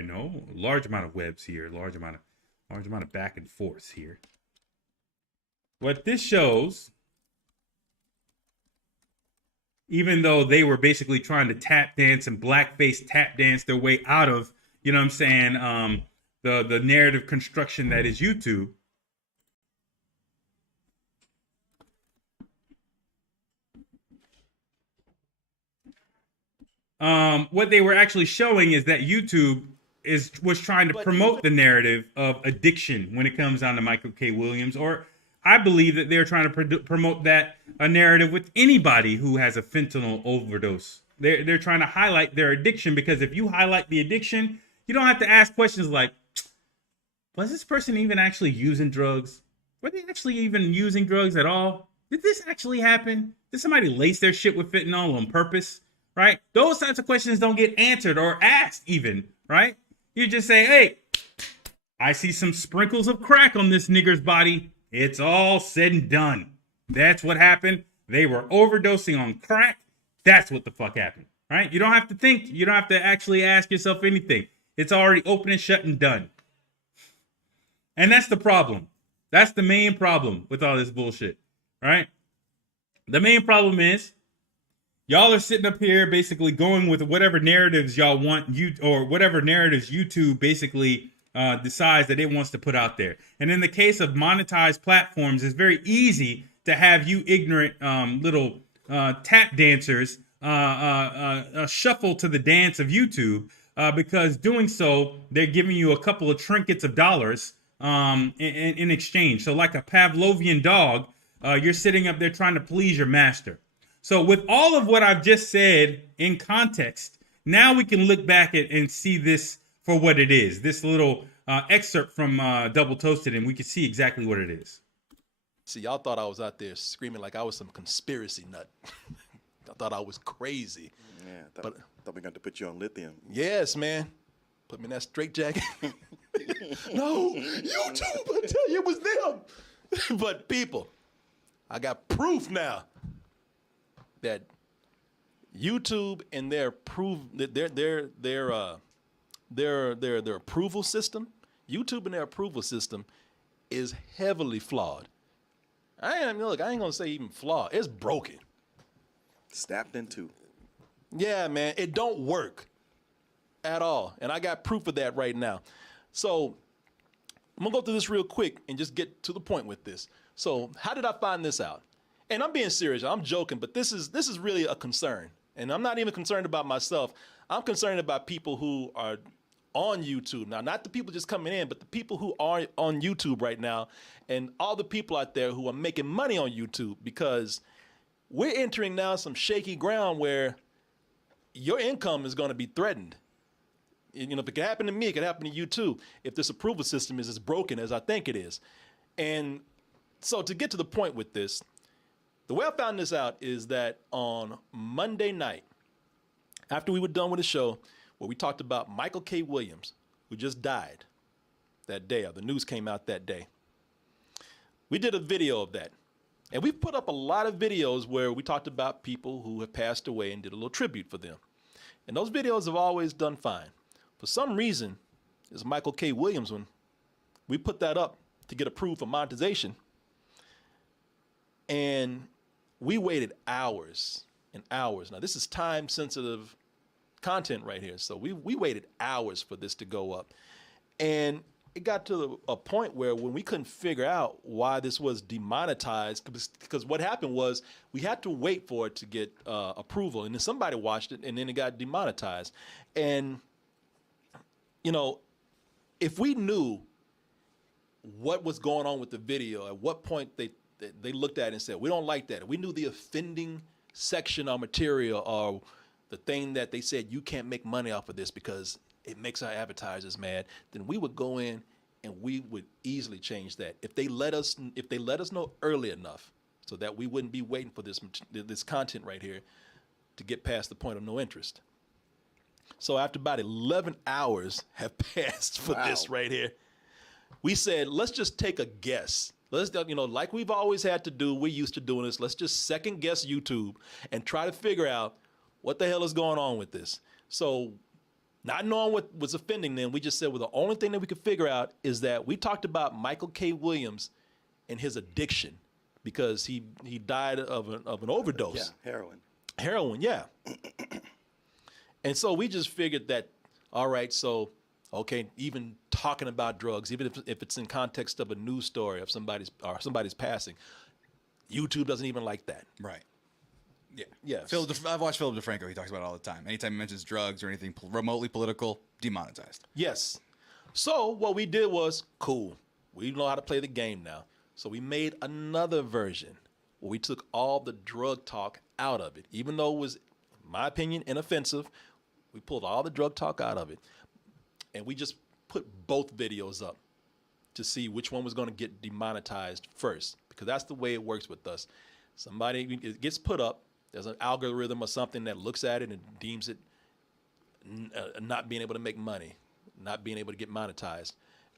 know, a large amount of webs here, large amount of back and forth here. What this shows, even though they were basically trying to tap dance and blackface tap dance their way out of, you know what I'm saying, the narrative construction that is YouTube. What they were actually showing is that YouTube was trying to promote the narrative of addiction when it comes down to Michael K. Williams, or I believe that they're trying to promote a narrative with anybody who has a fentanyl overdose. They're trying to highlight their addiction, because if you highlight the addiction, you don't have to ask questions like, was this person even actually using drugs? Were they actually even using drugs at all? Did this actually happen? Did somebody lace their shit with fentanyl on purpose? Right? Those types of questions don't get answered or asked even, right? You just say, hey, I see some sprinkles of crack on this nigger's body. It's all said and done. That's what happened. They were overdosing on crack. That's what the fuck happened, right? You don't have to think. You don't have to actually ask yourself anything. It's already open and shut and done. And that's the problem. That's the main problem with all this bullshit, right? The main problem is, y'all are sitting up here basically going with whatever narratives y'all want, or whatever narratives YouTube basically decides that it wants to put out there. And in the case of monetized platforms, it's very easy to have you ignorant little tap dancers shuffle to the dance of YouTube, because doing so, they're giving you a couple of trinkets of dollars in exchange. So like a Pavlovian dog, you're sitting up there trying to please your master. So with all of what I've just said in context, now we can look back at and see this for what it is. This little excerpt from Double Toasted, and we can see exactly what it is. See, y'all thought I was out there screaming like I was some conspiracy nut. I thought I was crazy. Yeah, thought we got to put you on lithium. Yes, man. Put me in that straitjacket. No, YouTube, I tell you, it was them. But people, I got proof now that YouTube and their approval system, YouTube and their approval system is heavily flawed. I ain't gonna say even flawed. It's broken. Snapped in two. Yeah, man, it don't work at all. And I got proof of that right now. So I'm gonna go through this real quick and just get to the point with this. So how did I find this out? And I'm being serious, I'm joking, but this is really a concern. And I'm not even concerned about myself. I'm concerned about people who are on YouTube now, not the people just coming in, but the people who are on YouTube right now, and all the people out there who are making money on YouTube, because we're entering now some shaky ground where your income is going to be threatened. You know, if it can happen to me, it can happen to you too, if this approval system is as broken as I think it is. And so to get to the point with this, the way I found this out is that on Monday night, after we were done with the show, where we talked about Michael K. Williams, who just died that day, or the news came out that day, we did a video of that. And we've put up a lot of videos where we talked about people who have passed away and did a little tribute for them. And those videos have always done fine. For some reason, this Michael K. Williams one, we put that up to get approved for monetization. And we waited hours and hours. Now, this is time-sensitive content right here. So we waited hours for this to go up. And it got to a point where when we couldn't figure out why this was demonetized, because what happened was we had to wait for it to get approval, and then somebody watched it, and then it got demonetized. And, you know, if we knew what was going on with the video, at what point they looked at it and said, we don't like that. If we knew the offending section or material or the thing that they said you can't make money off of this because it makes our advertisers mad, then we would go in and we would easily change that. If they let us know early enough so that we wouldn't be waiting for this content right here to get past the point of no interest. So after about 11 hours have passed for this right here, we said, let's just take a guess. Let's, you know, like we've always had to do, we're used to doing this. Let's just second guess YouTube and try to figure out what the hell is going on with this. So not knowing what was offending them, we just said, well, the only thing that we could figure out is that we talked about Michael K. Williams and his addiction because he died of an overdose. Yeah, heroin. Heroin, yeah. And so we just figured that, all right, so, okay, even talking about drugs, even if it's in context of a news story of somebody's passing, YouTube doesn't even like that. Right. Yeah. Yes. I've watched Philip DeFranco. He talks about it all the time. Anytime he mentions drugs or anything remotely political, demonetized. Yes. So what we did was, cool, we know how to play the game now. So we made another version where we took all the drug talk out of it. Even though it was, in my opinion, inoffensive, we pulled all the drug talk out of it. And we just put both videos up to see which one was going to get demonetized first. Because that's the way it works with us. It gets put up. There's an algorithm or something that looks at it and deems it not being able to make money, not being able to get monetized.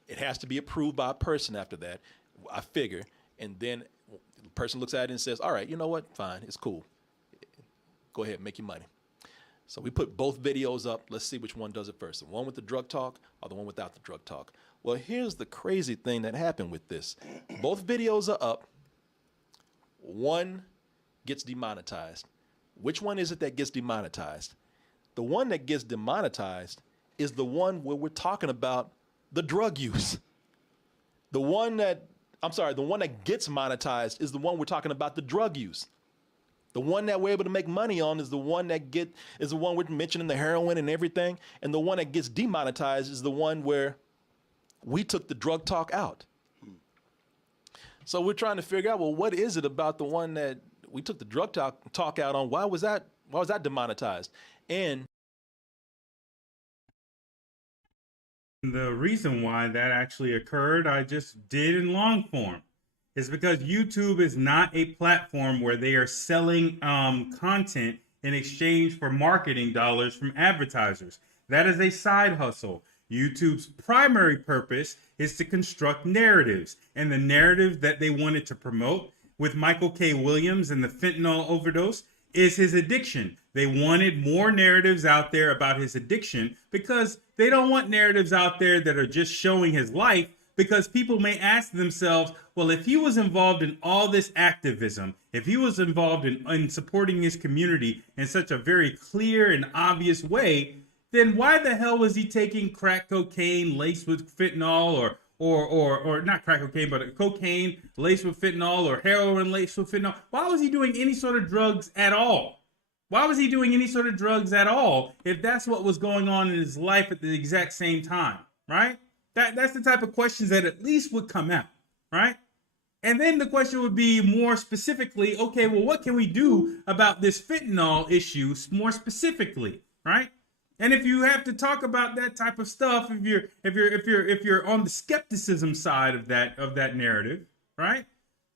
It has to be approved by a person after that, I figure. And then the person looks at it and says, all right, you know what? Fine, it's cool. Go ahead, make your money. So we put both videos up. Let's see which one does it first, the one with the drug talk or the one without the drug talk. Well, here's the crazy thing that happened with this. Both videos are up. One gets demonetized. Which one is it that gets demonetized? The one that gets demonetized is the one where we're talking about the drug use. The one that gets monetized is the one we're talking about the drug use. The one that we're able to make money on is the one we're mentioning, the heroin and everything. And the one that gets demonetized is the one where we took the drug talk out. So we're trying to figure out, well, what is it about the one that we took the drug talk out on? Why was that demonetized? And the reason why that actually occurred, I just did in long form, is because YouTube is not a platform where they are selling content in exchange for marketing dollars from advertisers. That is a side hustle. YouTube's primary purpose is to construct narratives, and the narrative that they wanted to promote with Michael K. Williams and the fentanyl overdose is his addiction. They wanted more narratives out there about his addiction because they don't want narratives out there that are just showing his life, because people may ask themselves, well, if he was involved in all this activism, if he was involved in supporting his community in such a very clear and obvious way, then why the hell was he taking crack cocaine laced with fentanyl, or not crack cocaine, but cocaine laced with fentanyl, or heroin laced with fentanyl? Why was he doing any sort of drugs at all? Why was he doing any sort of drugs at all if that's what was going on in his life at the exact same time, right? That's the type of questions that at least would come out, right? And then the question would be more specifically, okay, well, what can we do about this fentanyl issue more specifically, right? And if you have to talk about that type of stuff, if you're on the skepticism side of that narrative, right?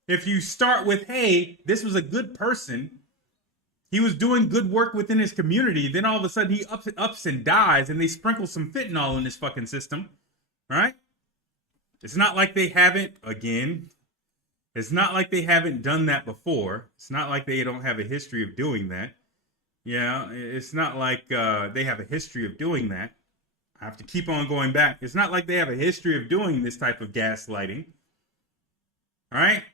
If you start with, hey, this was a good person, he was doing good work within his community, then all of a sudden he ups and dies, and they sprinkle some fentanyl in his fucking system, right? It's not like they haven't, again, it's not like they haven't done that before. It's not like they don't have a history of doing that. Yeah, it's not like they have a history of doing that. I have to keep on going back. It's not like they have a history of doing this type of gaslighting. All right?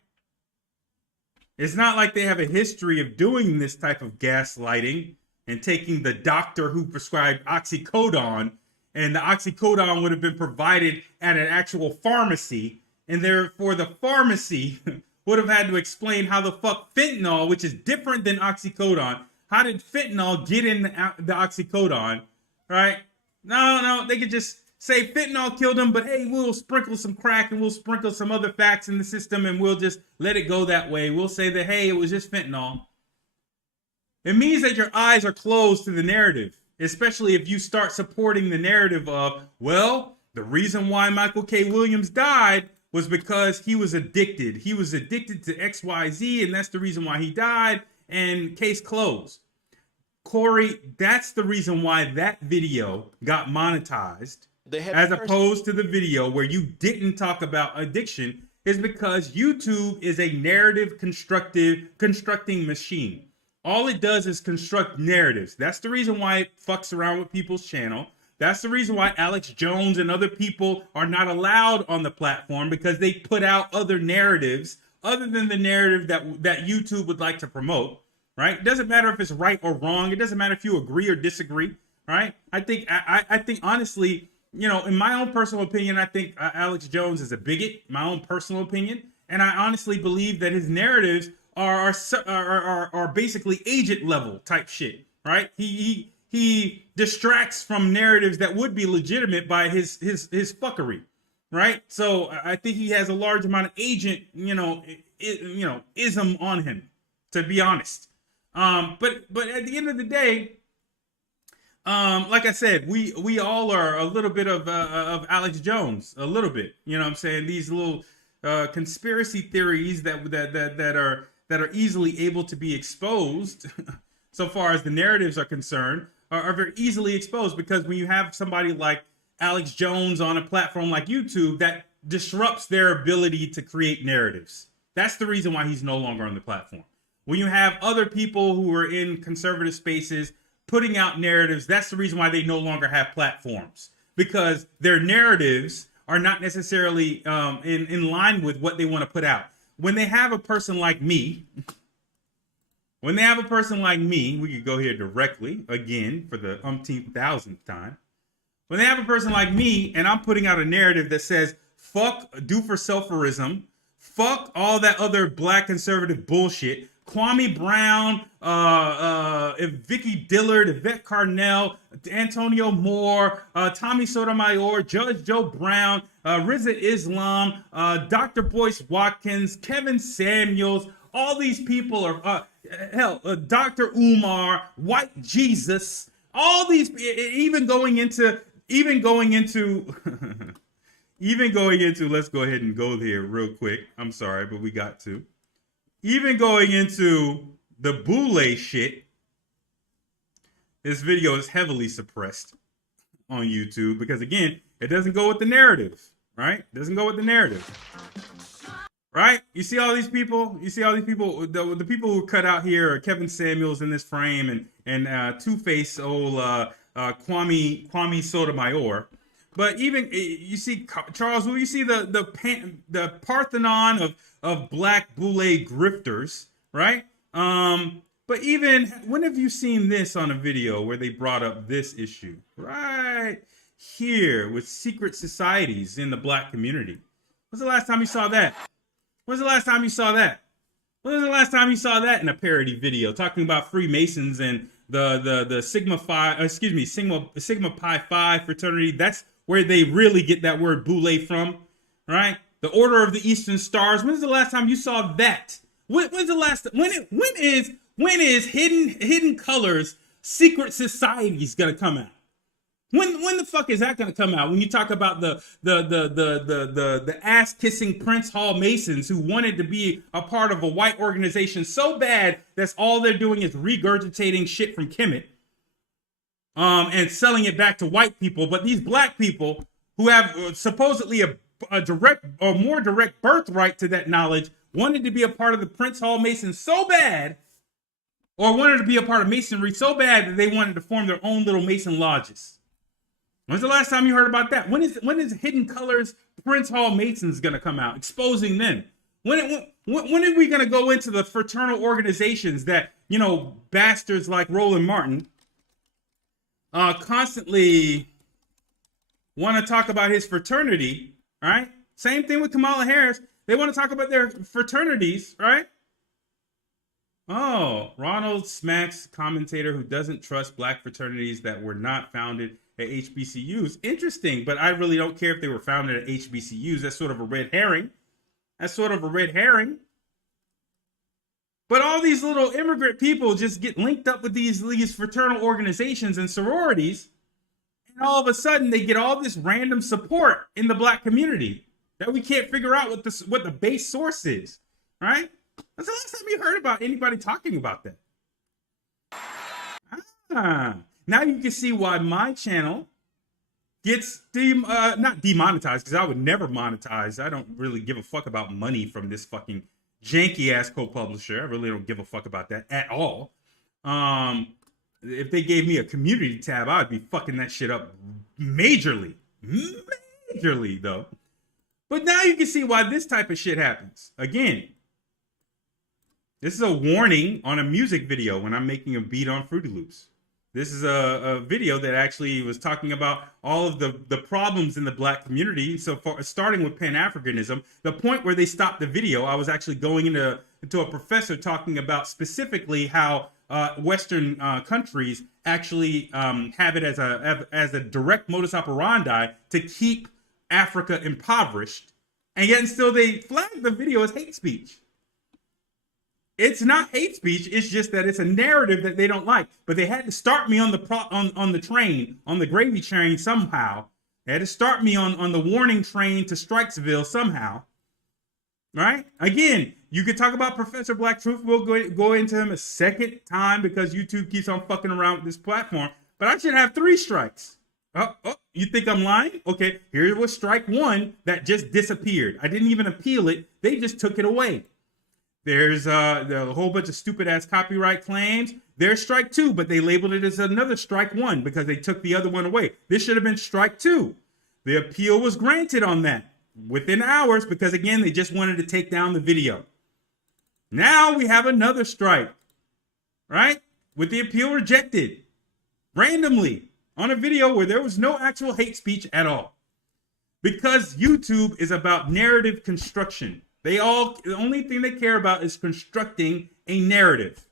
It's not like they have a history of doing this type of gaslighting and taking the doctor who prescribed oxycodone, and the oxycodone would have been provided at an actual pharmacy, and therefore the pharmacy would have had to explain how the fuck fentanyl, which is different than oxycodone, how did fentanyl get in the oxycodone, right? No, they could just say fentanyl killed him, but hey, we'll sprinkle some crack and we'll sprinkle some other facts in the system and we'll just let it go that way. We'll say that, hey, it was just fentanyl. It means that your eyes are closed to the narrative, especially if you start supporting the narrative of, well, the reason why Michael K. Williams died was because he was addicted. He was addicted to XYZ, and that's the reason why he died. And case closed. Corey, that's the reason why that video got monetized, as opposed to the video where you didn't talk about addiction, is because YouTube is a narrative constructing machine. All it does is construct narratives. That's the reason why it fucks around with people's channel. That's the reason why Alex Jones and other people are not allowed on the platform, because they put out other narratives other than the narrative that YouTube would like to promote, right? It doesn't matter if it's right or wrong. It doesn't matter if you agree or disagree, right? I think honestly, you know, in my own personal opinion, I think Alex Jones is a bigot, my own personal opinion. And I honestly believe that his narratives are basically agent level type shit, right? He distracts from narratives that would be legitimate by his fuckery. Right, so I think he has a large amount of agent, ism on him, to be honest. But at the end of the day, like I said, we all are a little bit of Alex Jones, a little bit. You know what I'm saying? These little conspiracy theories that are easily able to be exposed, so far as the narratives are concerned, are very easily exposed, because when you have somebody like Alex Jones on a platform like YouTube, that disrupts their ability to create narratives. That's the reason why he's no longer on the platform. When you have other people who are in conservative spaces putting out narratives, that's the reason why they no longer have platforms, because their narratives are not necessarily in line with what they want to put out. When they have a person like me, we could go here directly again for the umpteenth thousandth time. When they have a person like me and I'm putting out a narrative that says, fuck do-for-selferism, fuck all that other black conservative bullshit, Kwame Brown, Vicky Dillard, Yvette Carnell, Antonio Moore, Tommy Sotomayor, Judge Joe Brown, Riza Islam, Dr. Boyce Watkins, Kevin Samuels. All these people are, Dr. Umar, White Jesus. All these, even going into, let's go ahead and go there real quick. I'm sorry, but we got to. Even going into the Boule shit, this video is heavily suppressed on YouTube because, again, it doesn't go with the narrative, right? It doesn't go with the narrative, right? You see all these people? The people who cut out here are Kevin Samuels in this frame and Two-Face old Kwame Sotomayor. But even you see Charles, you see the Parthenon of black boule grifters, right? But even when have you seen this on a video where they brought up this issue right here with secret societies in the black community? When's the last time you saw that? When's the last time you saw that? When was the last time you saw that in a parody video talking about Freemasons and the Sigma Pi Phi fraternity? That's where they really get that word boule from, right? The Order of the Eastern Stars. When's the last time you saw that? When's the last? When is Hidden Colors Secret Societies gonna come out? When the fuck is that gonna come out? When you talk about the ass kissing Prince Hall Masons who wanted to be a part of a white organization so bad that's all they're doing is regurgitating shit from Kemet. And selling it back to white people, but these black people who have supposedly a direct or more direct birthright to that knowledge wanted to be a part of the Prince Hall Masons so bad, or wanted to be a part of Masonry so bad that they wanted to form their own little Mason lodges. When's the last time you heard about that? When is Hidden Colors Prince Hall Masons gonna come out, exposing them? When are we gonna go into the fraternal organizations that, you know, bastards like Roland Martin constantly want to talk about his fraternity, right? Same thing with Kamala Harris. They want to talk about their fraternities, right? Oh, Ronald Smacks, commentator who doesn't trust black fraternities that were not founded at HBCUs. Interesting, but I really don't care if they were founded at HBCUs. That's sort of a red herring. But all these little immigrant people just get linked up with these fraternal organizations and sororities, and all of a sudden they get all this random support in the black community that we can't figure out what the base source is, right? That's the last time you heard about anybody talking about that. Now you can see why my channel gets not demonetized, because I would never monetize. I don't really give a fuck about money from this fucking janky ass co-publisher. I really don't give a fuck about that at all. If they gave me a community tab, I'd be fucking that shit up majorly though. But now you can see why this type of shit happens. Again, this is a warning on a music video when I'm making a beat on Fruity Loops. This is a video that actually was talking about all of the problems in the black community. So far, starting with Pan-Africanism, the point where they stopped the video, I was actually going into a professor talking about specifically how Western countries actually have it as a direct modus operandi to keep Africa impoverished, and yet still they flag the video as hate speech. It's not hate speech. It's just that it's a narrative that they don't like. But they had to start me on the train, on the gravy train somehow. They had to start me on the warning train to Strikesville somehow. Right? Again, you could talk about Professor Black Truth. We'll go into him a second time because YouTube keeps on fucking around with this platform. But I should have 3 strikes. Oh, you think I'm lying? Okay, here was strike 1 that just disappeared. I didn't even appeal it. They just took it away. There's a whole bunch of stupid ass copyright claims. There's strike 2, but they labeled it as another strike 1 because they took the other one away. This should have been strike 2. The appeal was granted on that within hours because, again, they just wanted to take down the video. Now we have another strike, right? With the appeal rejected randomly on a video where there was no actual hate speech at all. Because YouTube is about narrative construction. The only thing they care about is constructing a narrative,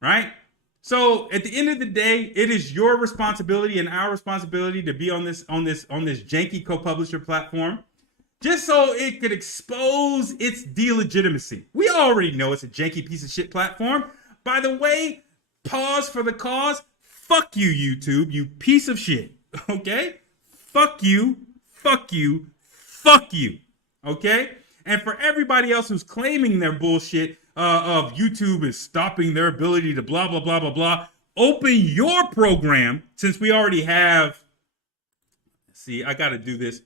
right? So at the end of the day, it is your responsibility and our responsibility to be on this janky co-publisher platform, just so it could expose its delegitimacy. We already know it's a janky piece of shit platform. By the way, pause for the cause. Fuck you, YouTube, you piece of shit. Okay? Fuck you. Fuck you. Fuck you. Okay? And for everybody else who's claiming their bullshit of YouTube is stopping their ability to blah, blah, blah, blah, blah, open your program, since we already have. See, I got to do this.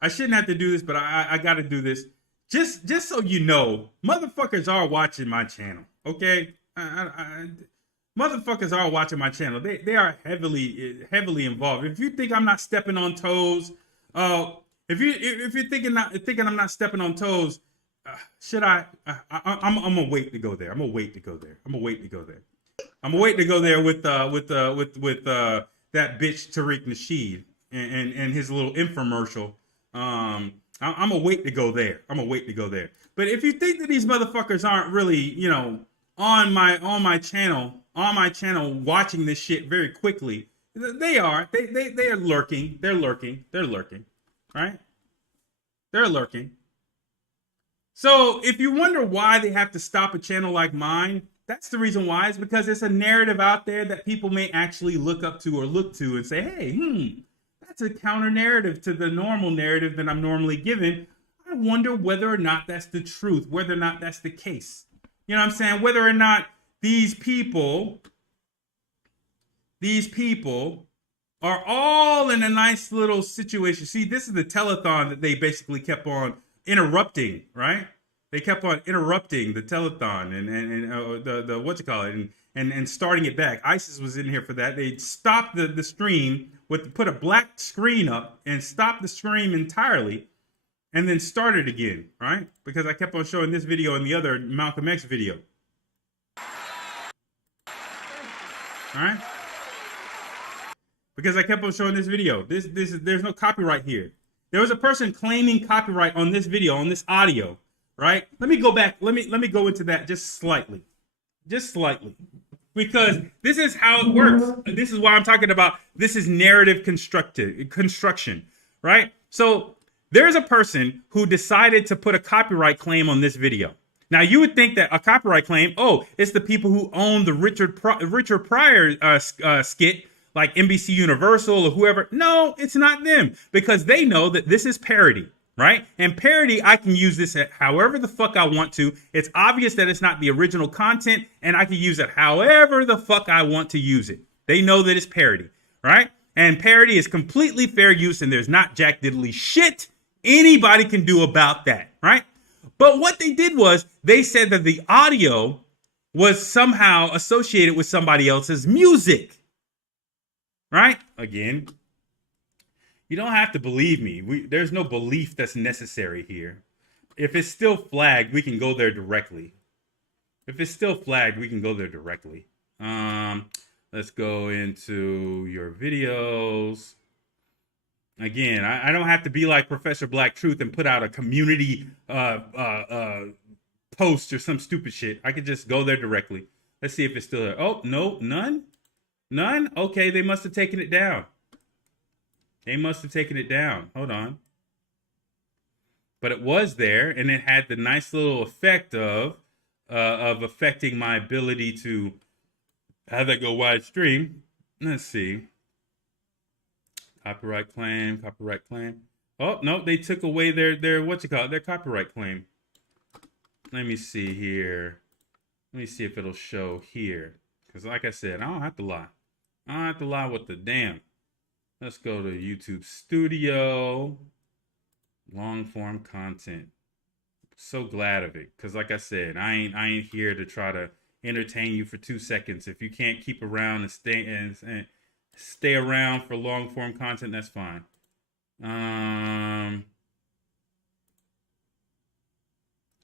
I shouldn't have to do this, but I got to do this. Just so you know, motherfuckers are watching my channel, okay? Motherfuckers are watching my channel. They are heavily involved. If you think I'm not stepping on toes, if you're thinking I'm not stepping on toes, should I? I'm gonna wait to go there. I'm gonna wait to go there with that bitch Tariq Nasheed and his little infomercial. I'm gonna wait to go there. But if you think that these motherfuckers aren't really, on my channel watching this shit very quickly, they are. They are lurking. They're lurking. Right? They're lurking. So if you wonder why they have to stop a channel like mine, that's the reason why. It's because it's a narrative out there that people may actually look up to or look to and say, hey, that's a counter narrative to the normal narrative that I'm normally given. I wonder whether or not that's the truth, whether or not that's the case. You know what I'm saying? Whether or not these people are all in a nice little situation. See, this is the telethon that they basically kept on interrupting, right? They kept on interrupting the telethon and the what you call it and starting it back. ISIS was in here for that. They stopped the stream put a black screen up and stopped the stream entirely, and then started again, right? Because I kept on showing this video and the other Malcolm X video. All right? Because I kept on showing this video. There's no copyright here. There was a person claiming copyright on this video, on this audio, right? Let me go back. Let me go into that just slightly. Because this is how it works. This is why I'm talking about this is narrative construction, right? So there's a person who decided to put a copyright claim on this video. Now, you would think that a copyright claim, it's the people who own the Richard Pryor skit, like NBC Universal or whoever. No, it's not them, because they know that this is parody, right? And parody, I can use this however the fuck I want to. It's obvious that it's not the original content, and I can use it however the fuck I want to use it. They know that it's parody, right? And parody is completely fair use, and there's not jack diddly shit anybody can do about that, right? But what they did was they said that the audio was somehow associated with somebody else's music. Right? Again, you don't have to believe me. There's no belief that's necessary here. If it's still flagged, we can go there directly. Let's go into your videos. Again, I don't have to be like Professor Black Truth and put out a community post or some stupid shit. I could just go there directly. Let's see if it's still there. Oh, no, none? None? Okay, they must have taken it down. Hold on. But it was there, and it had the nice little effect of affecting my ability to have that go wide stream. Let's see. Copyright claim. Oh, no, they took away their their copyright claim. Let me see here. Let me see if it'll show here. Because like I said, I don't have to lie. What the damn. Let's go to YouTube Studio. Long form content. So glad of it. Because like I said, I ain't here to try to entertain you for 2 seconds. If you can't keep around and stay around for long form content, that's fine.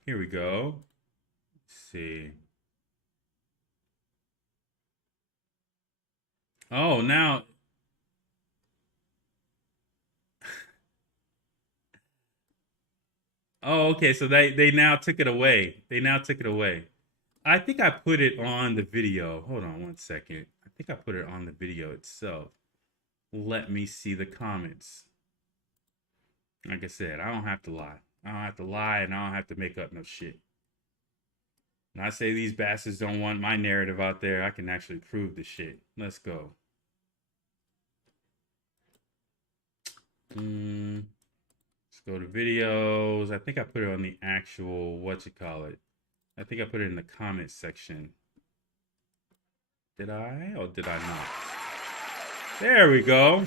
Here we go. Let's see. Oh, now. Oh, okay. So they now took it away. I think I put it on the video. Hold on one second. I think I put it on the video itself. Let me see the comments. Like I said, I don't have to lie. I don't have to lie, and I don't have to make up no shit. And I say these bastards don't want my narrative out there. I can actually prove the shit. Let's go. Let's go to videos. I think I put it on the actual, I think I put it in the comment section. Did I? Or did I not? There we go.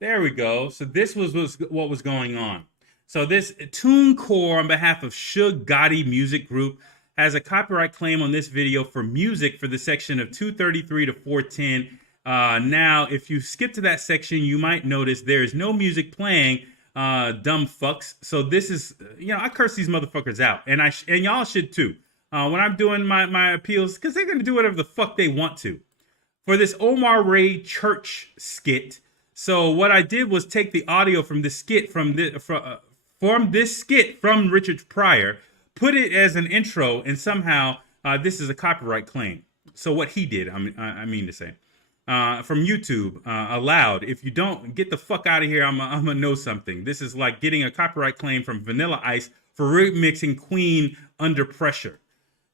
There we go. So this was what was going on. So this TuneCore on behalf of Suge Gotti Music Group has a copyright claim on this video for music for the section of 233 to 410. Now, if you skip to that section, you might notice there is no music playing, dumb fucks. So this is, I curse these motherfuckers out, and y'all should too. When I'm doing my appeals, because they're gonna do whatever the fuck they want to. For this Omar Ray Church skit. So what I did was take the audio from this skit from this skit from Richard Pryor, put it as an intro, and somehow this is a copyright claim. So what he did, I mean to say. From YouTube, allowed. If you don't, get the fuck out of here. I'm gonna know something. This is like getting a copyright claim from Vanilla Ice for remixing Queen Under Pressure.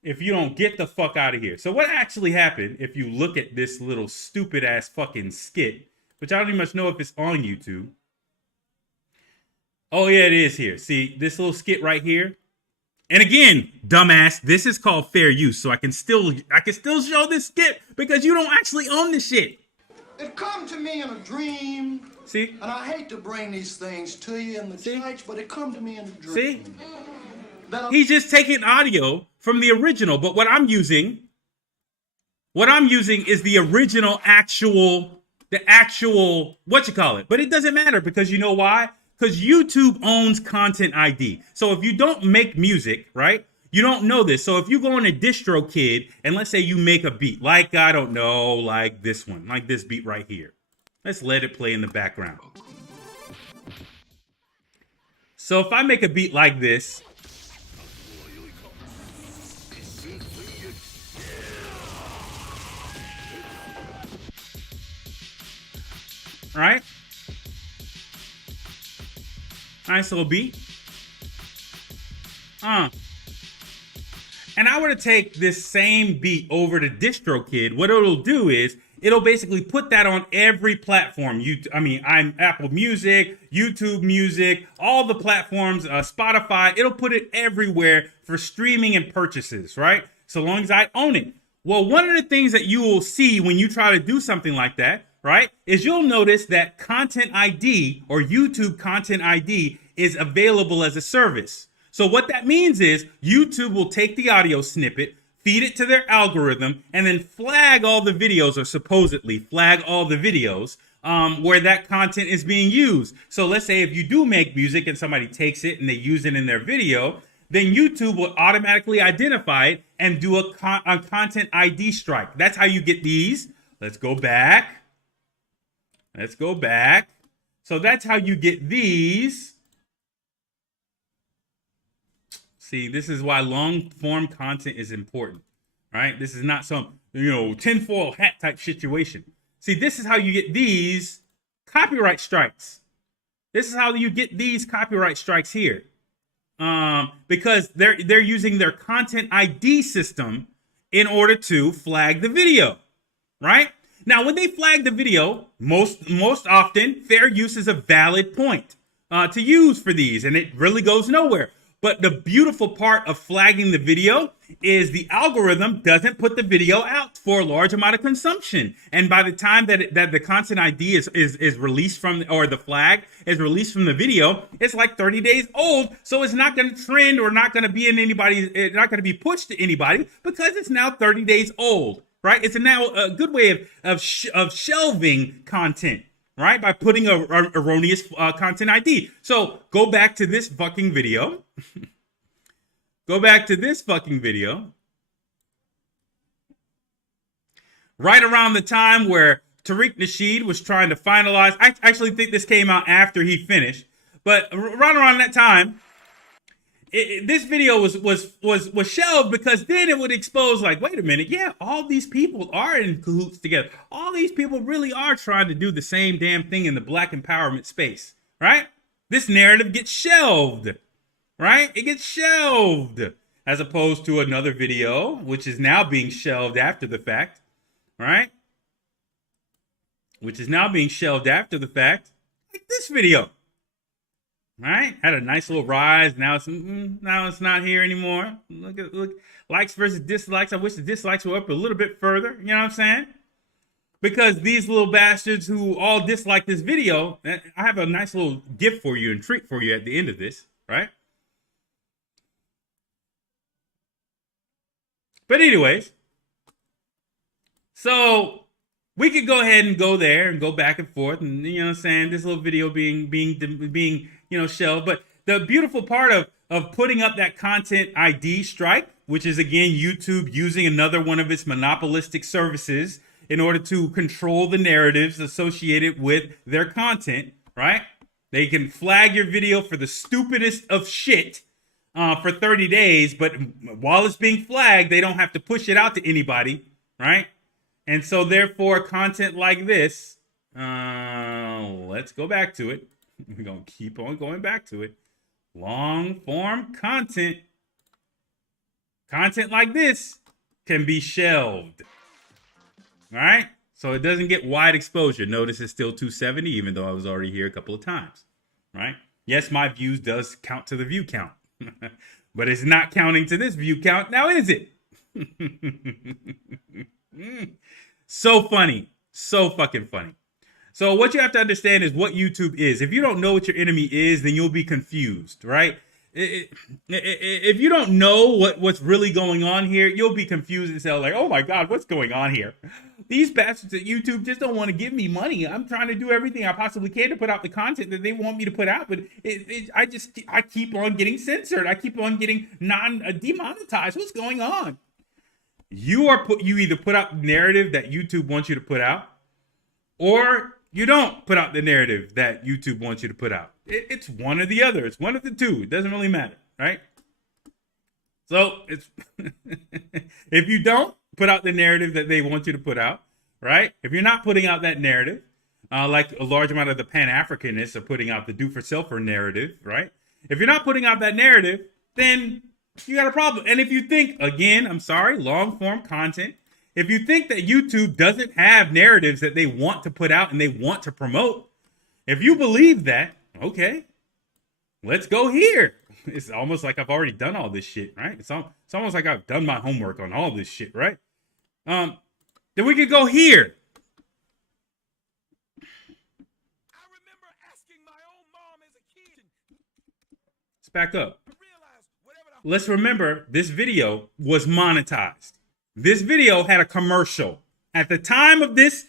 If you don't, get the fuck out of here. So what actually happened, if you look at this little stupid ass fucking skit, which I don't even much know if it's on YouTube. Oh yeah, it is here. See this little skit right here. And again, dumbass, this is called fair use, so I can still show this skit because you don't actually own this shit. It come to me in a dream. See? And I hate to bring these things to you in the church, but it come to me in a dream. See? He's just taking audio from the original, but what I'm using is the original the actual but it doesn't matter because you know why? Because YouTube owns Content ID. So if you don't make music, right, you don't know this. So if you go on a DistroKid and let's say you make a beat, like, I don't know, like this one, like this beat right here. Let's let it play in the background. So if I make a beat like this, right? Nice little beat. And I were to take this same beat over to DistroKid, what it'll do is it'll basically put that on every platform. I'm Apple Music, YouTube Music, all the platforms, Spotify. It'll put it everywhere for streaming and purchases, right? So long as I own it. Well, one of the things that you will see when you try to do something like that, right, is you'll notice that Content ID or YouTube Content ID is available as a service. So what that means is YouTube will take the audio snippet, feed it to their algorithm, and then flag all the videos, or supposedly flag all the videos where that content is being used. So let's say if you do make music and somebody takes it and they use it in their video, then YouTube will automatically identify it and do a Content ID strike. That's how you get these. Let's go back. So that's how you get these. See, this is why long form content is important, right? This is not some, tinfoil hat type situation. See, this is how you get these copyright strikes. This is how you get these copyright strikes here. Because they're using their Content ID system in order to flag the video, right? Now, when they flag the video, most often, fair use is a valid point to use for these, and it really goes nowhere. But the beautiful part of flagging the video is the algorithm doesn't put the video out for a large amount of consumption. And by the time that the Content ID is released from, or the flag is released from the video, it's like 30 days old. So it's not going to trend or not going to be in anybody's, it's not going to be pushed to anybody because it's now 30 days old, right? It's now a good way of shelving content, right? By putting a erroneous Content ID. So go back to this fucking video. Go back to this fucking video. Right around the time where Tariq Nasheed was trying to finalize. I actually think this came out after he finished. But right around that time this video was shelved because then it would expose, like, wait a minute, yeah, all these people are in cahoots together. All these people really are trying to do the same damn thing in the black empowerment space, right? This narrative gets shelved, right? It gets shelved as opposed to another video, which is now being shelved after the fact, right? Which is now being shelved after the fact, like this video. Right? Had a nice little rise. Now it's not here anymore. Look, likes versus dislikes. I wish the dislikes were up a little bit further. You know what I'm saying? Because these little bastards who all dislike this video, I have a nice little gift for you and treat for you at the end of this, right? But anyways, so we could go ahead and go there and go back and forth, and you know what I'm saying, this little video being shelved. But the beautiful part of putting up that content ID strike, which is again YouTube using another one of its monopolistic services in order to control the narratives associated with their content, right? They can flag your video for the stupidest of shit for 30 days, but while it's being flagged, they don't have to push it out to anybody, right? And so therefore, content like this, let's go back to it. We're going to keep on going back to it. Long form content. Content like this can be shelved. All right? So it doesn't get wide exposure. Notice it's still 270, even though I was already here a couple of times. Right? Yes, my views does count to the view count. But it's not counting to this view count. Now is it? So funny. So fucking funny. So what you have to understand is what YouTube is. If you don't know what your enemy is, then you'll be confused, right? If you don't know what's really going on here, you'll be confused as hell. Like, oh my God, what's going on here? These bastards at YouTube just don't want to give me money. I'm trying to do everything I possibly can to put out the content that they want me to put out, but I keep on getting censored. I keep on getting demonetized. What's going on? You either put out the narrative that YouTube wants you to put out, or you don't put out the narrative that YouTube wants you to put out. It's one or the other. It's one of the two. It doesn't really matter, right? So it's if you don't put out the narrative that they want you to put out, right? If you're not putting out that narrative, like a large amount of the Pan-Africanists are putting out the do-for-selfer narrative, right? If you're not putting out that narrative, then you got a problem. And if you think, again, I'm sorry, long-form content, if you think that YouTube doesn't have narratives that they want to put out and they want to promote, if you believe that, okay, let's go here. It's almost like I've already done all this shit, right? It's almost like I've done my homework on all this shit, right? Then we could go here. Let's back up. Let's remember this video was monetized. This video had a commercial. At the time of this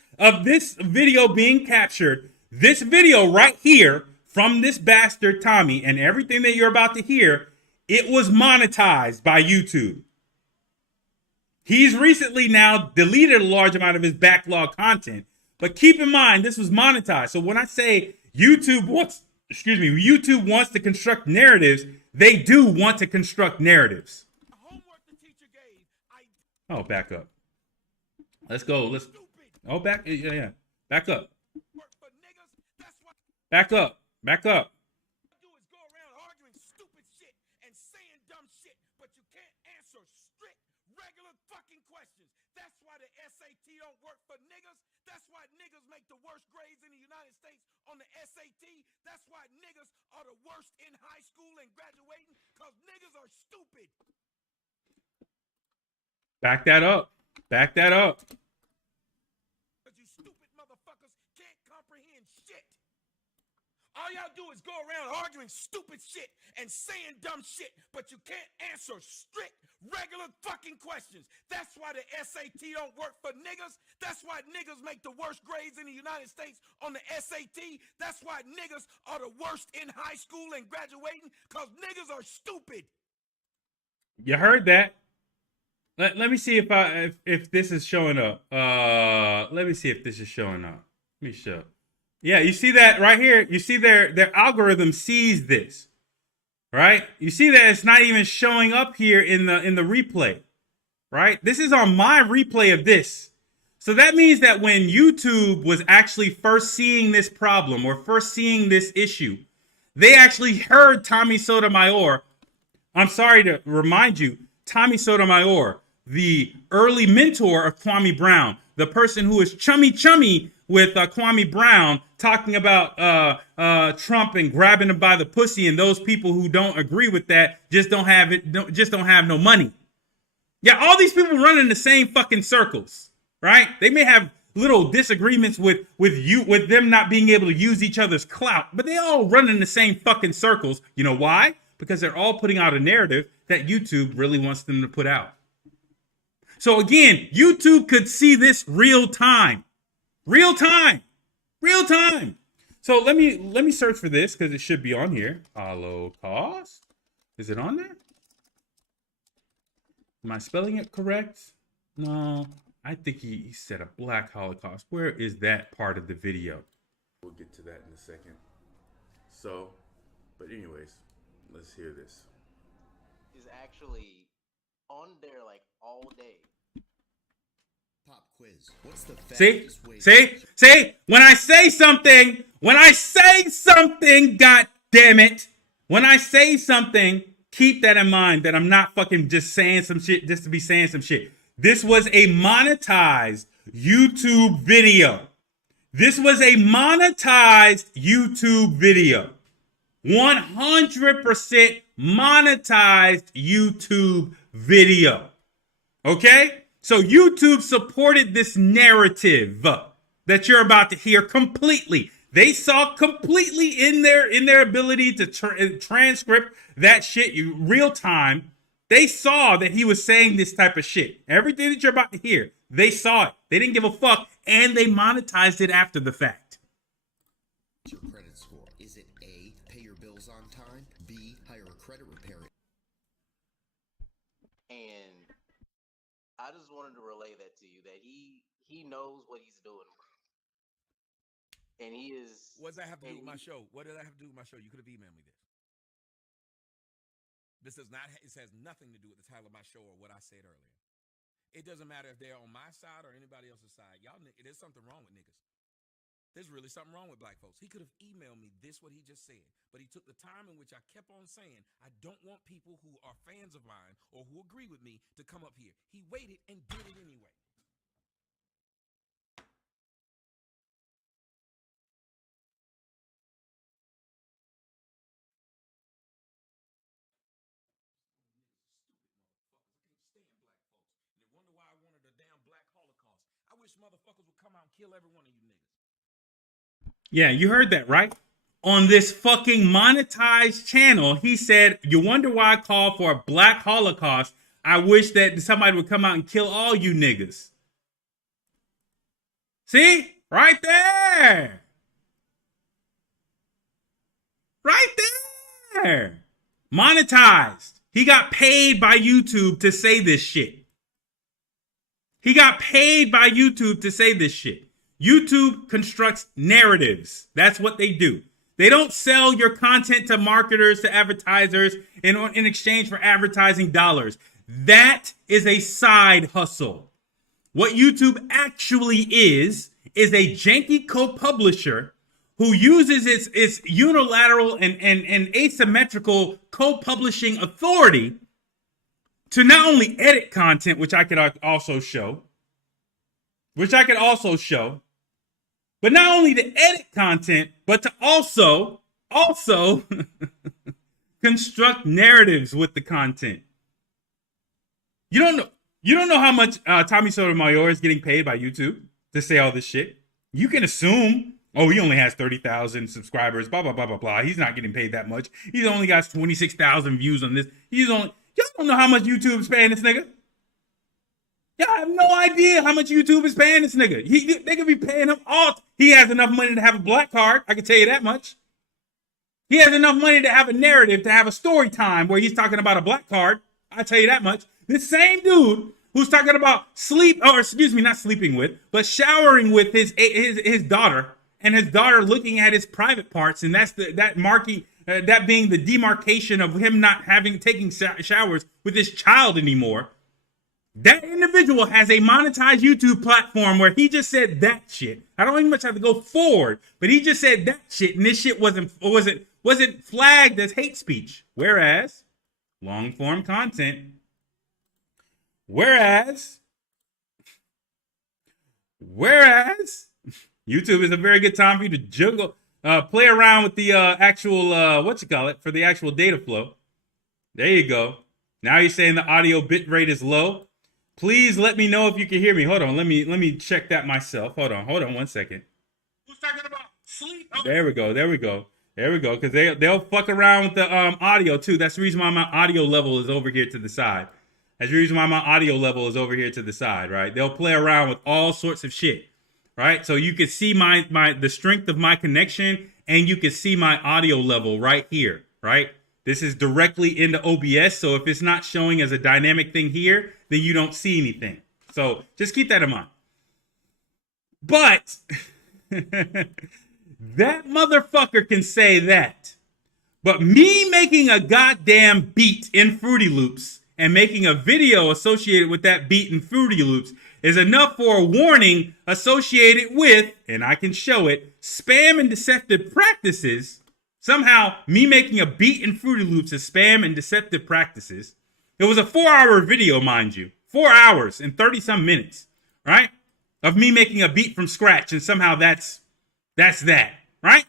video being captured, this video right here from this bastard Tommy and everything that you're about to hear, it was monetized by YouTube. He's recently now deleted a large amount of his backlog content, but keep in mind this was monetized. So when I say YouTube wants to construct narratives, they do want to construct narratives. Oh, back up. Let's go. Back. Yeah. Back up. Back up. Back up. Back that up. Back that up. You stupid motherfuckers can't comprehend shit. All y'all do is go around arguing stupid shit and saying dumb shit, but you can't answer strict, regular fucking questions. That's why the SAT don't work for niggas. That's why niggas make the worst grades in the United States on the SAT. That's why niggas are the worst in high school and graduating, because niggas are stupid. You heard that. Let me see if this is showing up. Let me see if this is showing up. Let me show. Yeah, you see that right here? You see their algorithm sees this. right? You see that it's not even showing up here in the replay, right? This is on my replay of this. So that means that when YouTube was actually first seeing this problem or first seeing this issue, they actually heard Tommy Sotomayor. I'm sorry to remind you, Tommy Sotomayor, the early mentor of Kwame Brown, the person who is chummy with Kwame Brown, talking about Trump and grabbing him by the pussy, and those people who don't agree with that just don't have no money. Yeah, all these people run in the same fucking circles, right? They may have little disagreements with them not being able to use each other's clout, but they all run in the same fucking circles. You know why? Because they're all putting out a narrative that YouTube really wants them to put out. So again, YouTube could see this real time. So let me search for this because it should be on here. Holocaust. Is it on there? Am I spelling it correct? No, I think he said a black Holocaust. Where is that part of the video? We'll get to that in a second. So, but anyways, let's hear this. Is actually on there like all day. Pop quiz. What's the See? fastest way? See? When I say something, God damn it. When I say something, keep that in mind that I'm not fucking just saying some shit just to be saying some shit. This was a monetized YouTube video. 100% monetized YouTube video. Okay? So YouTube supported this narrative that you're about to hear completely. They saw completely in their ability to transcript that shit real time. They saw that he was saying this type of shit. Everything that you're about to hear, they saw it. They didn't give a fuck, and they monetized it after the fact. Your credit score. Is it A, pay your bills on time, B, hire a credit repair? And I just wanted to relay that to you that he knows what he's doing, bro. And he is. What does that have to do with my show? What does that have to do with my show? You could have emailed me this. This does not. It has nothing to do with the title of my show or what I said earlier. It doesn't matter if they're on my side or anybody else's side. Y'all, there's something wrong with niggas. There's really something wrong with black folks. He could have emailed me this, what he just said, but he took the time in which I kept on saying, I don't want people who are fans of mine or who agree with me to come up here. He waited and did it anyway. I wish motherfuckers would come out and kill every one of you niggas. Yeah, you heard that, right? On this fucking monetized channel, he said, you wonder why I call for a black Holocaust? I wish that somebody would come out and kill all you niggas. See? Right there. Right there. Monetized. He got paid by YouTube to say this shit. YouTube constructs narratives. That's what they do. They don't sell your content to marketers, to advertisers in exchange for advertising dollars. That is a side hustle. What YouTube actually is a janky co-publisher who uses its unilateral and asymmetrical co-publishing authority to not only edit content, which I could also show, but not only to edit content, but to also construct narratives with the content. You don't know how much Tommy Sotomayor is getting paid by YouTube to say all this shit. You can assume, oh, he only has 30,000 subscribers, blah, blah, blah, blah, blah. He's not getting paid that much. He's only got 26,000 views on this. Y'all don't know how much YouTube is paying this nigga. Y'all have no idea how much YouTube is paying this nigga. They could be paying him all. He has enough money to have a black card. I can tell you that much. He has enough money to have a narrative, to have a story time where he's talking about a black card. I tell you that much. This same dude who's talking about not sleeping with, but showering with his daughter, and his daughter looking at his private parts, and that's that being the demarcation of him not taking showers with his child anymore. That individual has a monetized YouTube platform where he just said that shit. I don't even much have to go forward, but he just said that shit, and this shit wasn't flagged as hate speech. Whereas long form content, whereas YouTube is a very good time for you to juggle, play around with the actual for the actual data flow. There you go. Now you're saying the audio bit rate is low. Please let me know if you can hear me. Hold on, let me check that myself. Hold on 1 second. Who's talking about sleep? There we go. Because they'll fuck around with the audio too. That's the reason why my audio level is over here to the side. Right? They'll play around with all sorts of shit. Right? So you can see the strength of my connection, and you can see my audio level right here. Right? This is directly into OBS, so if it's not showing as a dynamic thing here, then you don't see anything. So just keep that in mind. But that motherfucker can say that. But me making a goddamn beat in Fruity Loops and making a video associated with that beat in Fruity Loops is enough for a warning associated with, and I can show it, spam and deceptive practices. Somehow, me making a beat in Fruity Loops is spam and deceptive practices. It was a 4-hour video, mind you. 4 hours and 30-some minutes, right? Of me making a beat from scratch, and somehow that's that, right?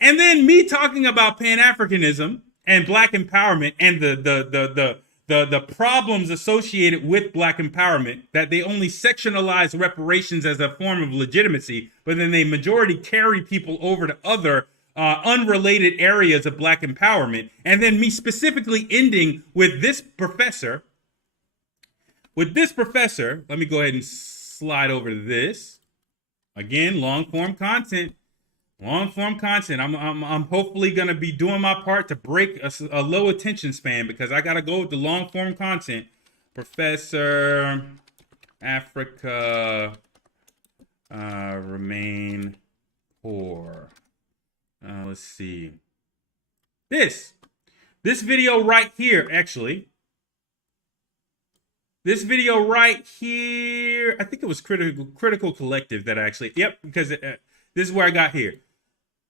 And then me talking about Pan-Africanism and Black empowerment and the problems associated with Black empowerment, that they only sectionalize reparations as a form of legitimacy, but then they majority carry people over to other unrelated areas of Black empowerment, and then me specifically ending with this professor. Let me go ahead and slide over to this. Again, long form content. I'm hopefully gonna be doing my part to break a low attention span, because I gotta go with the long form content. Professor Africa remain poor. Let's see. This video right here, actually. This video right here, I think it was Critical Collective that actually, yep, because this is where I got here.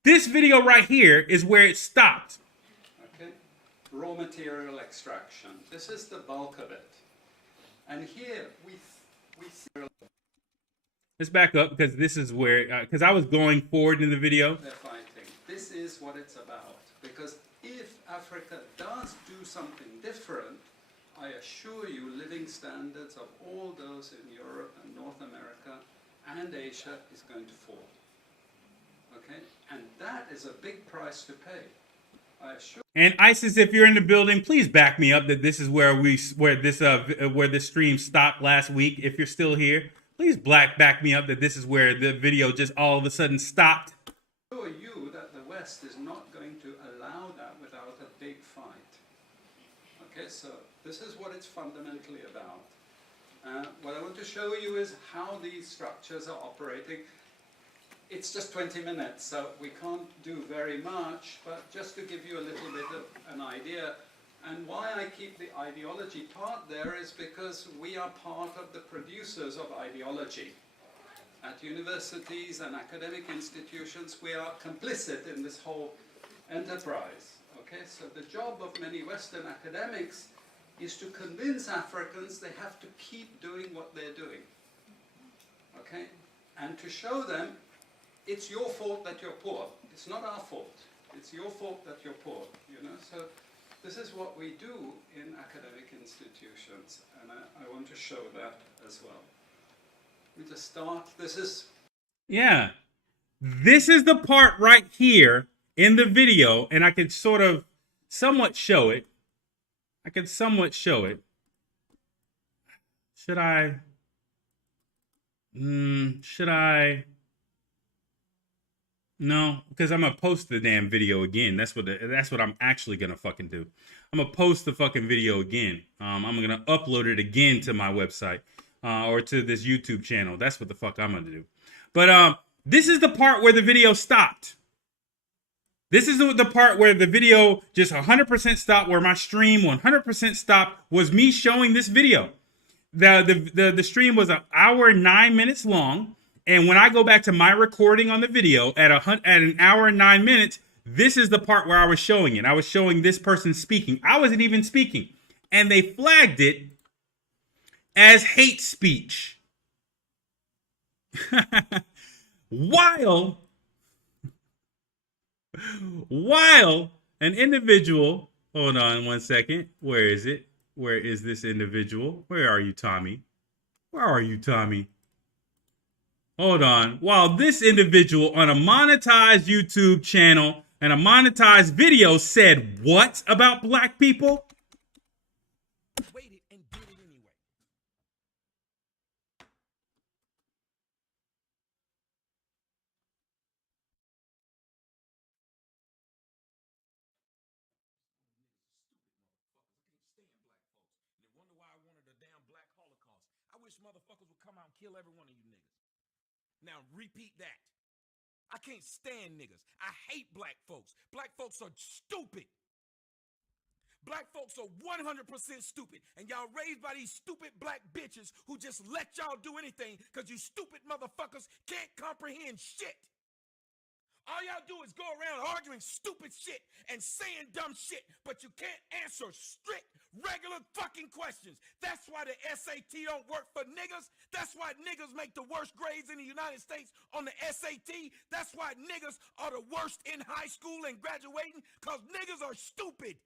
This video right here is where it stopped. Okay, raw material extraction. This is the bulk of it. And here we see. Let's back up, because this is where, because I was going forward in the video. They're fighting. This is what it's about. Because if Africa does do something different, I assure you living standards of all those in Europe and North America and Asia is going to fall. Okay? And that is a big price to pay. I assure. And ISIS, if you're in the building, please back me up that this is where this stream stopped last week. If you're still here, please back me up that this is where the video just all of a sudden stopped. I assure you that the West is not going to allow that without a big fight. Okay, so this is what it's fundamentally about. What I want to show you is how these structures are operating. It's just 20 minutes, so we can't do very much, but just to give you a little bit of an idea. And why I keep the ideology part there is because we are part of the producers of ideology. At universities and academic institutions, we are complicit in this whole enterprise. Okay, so the job of many Western academics is to convince Africans they have to keep doing what they're doing. Okay, and to show them it's your fault that you're poor. It's not our fault. It's your fault that you're poor. You know, so this is what we do in academic institutions, and I want to show that as well. We just start. This is. Yeah, this is the part right here in the video, and I can sort of somewhat show it. Should I? No, because I'm gonna post the damn video again. That's what I'm actually gonna fucking do. I'm gonna post the fucking video again. I'm gonna upload it again to my website or to this YouTube channel. That's what the fuck I'm gonna do. But this is the part where the video stopped. This is the part where the video just 100% stopped, where my stream 100% stopped, was me showing this video. The stream was 1 hour and 9 minutes long. And when I go back to my recording on the video at 1 hour and 9 minutes, this is the part where I was showing it. I was showing this person speaking. I wasn't even speaking. And they flagged it as hate speech. While an individual, hold on 1 second. Where is it? Where is this individual? Where are you, Tommy? Where are you, Tommy? Hold on. While this individual on a monetized YouTube channel and a monetized video said what about black people? Waited and did it anyway. They wonder why I wanted a damn black holocaust. I wish motherfuckers would come out and kill every one of you niggas. Now repeat that. I can't stand niggas. I hate black folks. Black folks are stupid. Black folks are 100% stupid. And y'all raised by these stupid black bitches who just let y'all do anything because you stupid motherfuckers can't comprehend shit. All y'all do is go around arguing stupid shit and saying dumb shit, but you can't answer strict, regular fucking questions. That's why the SAT don't work for niggas. That's why niggas make the worst grades in the United States on the SAT. That's why niggas are the worst in high school and graduating, because niggas are stupid.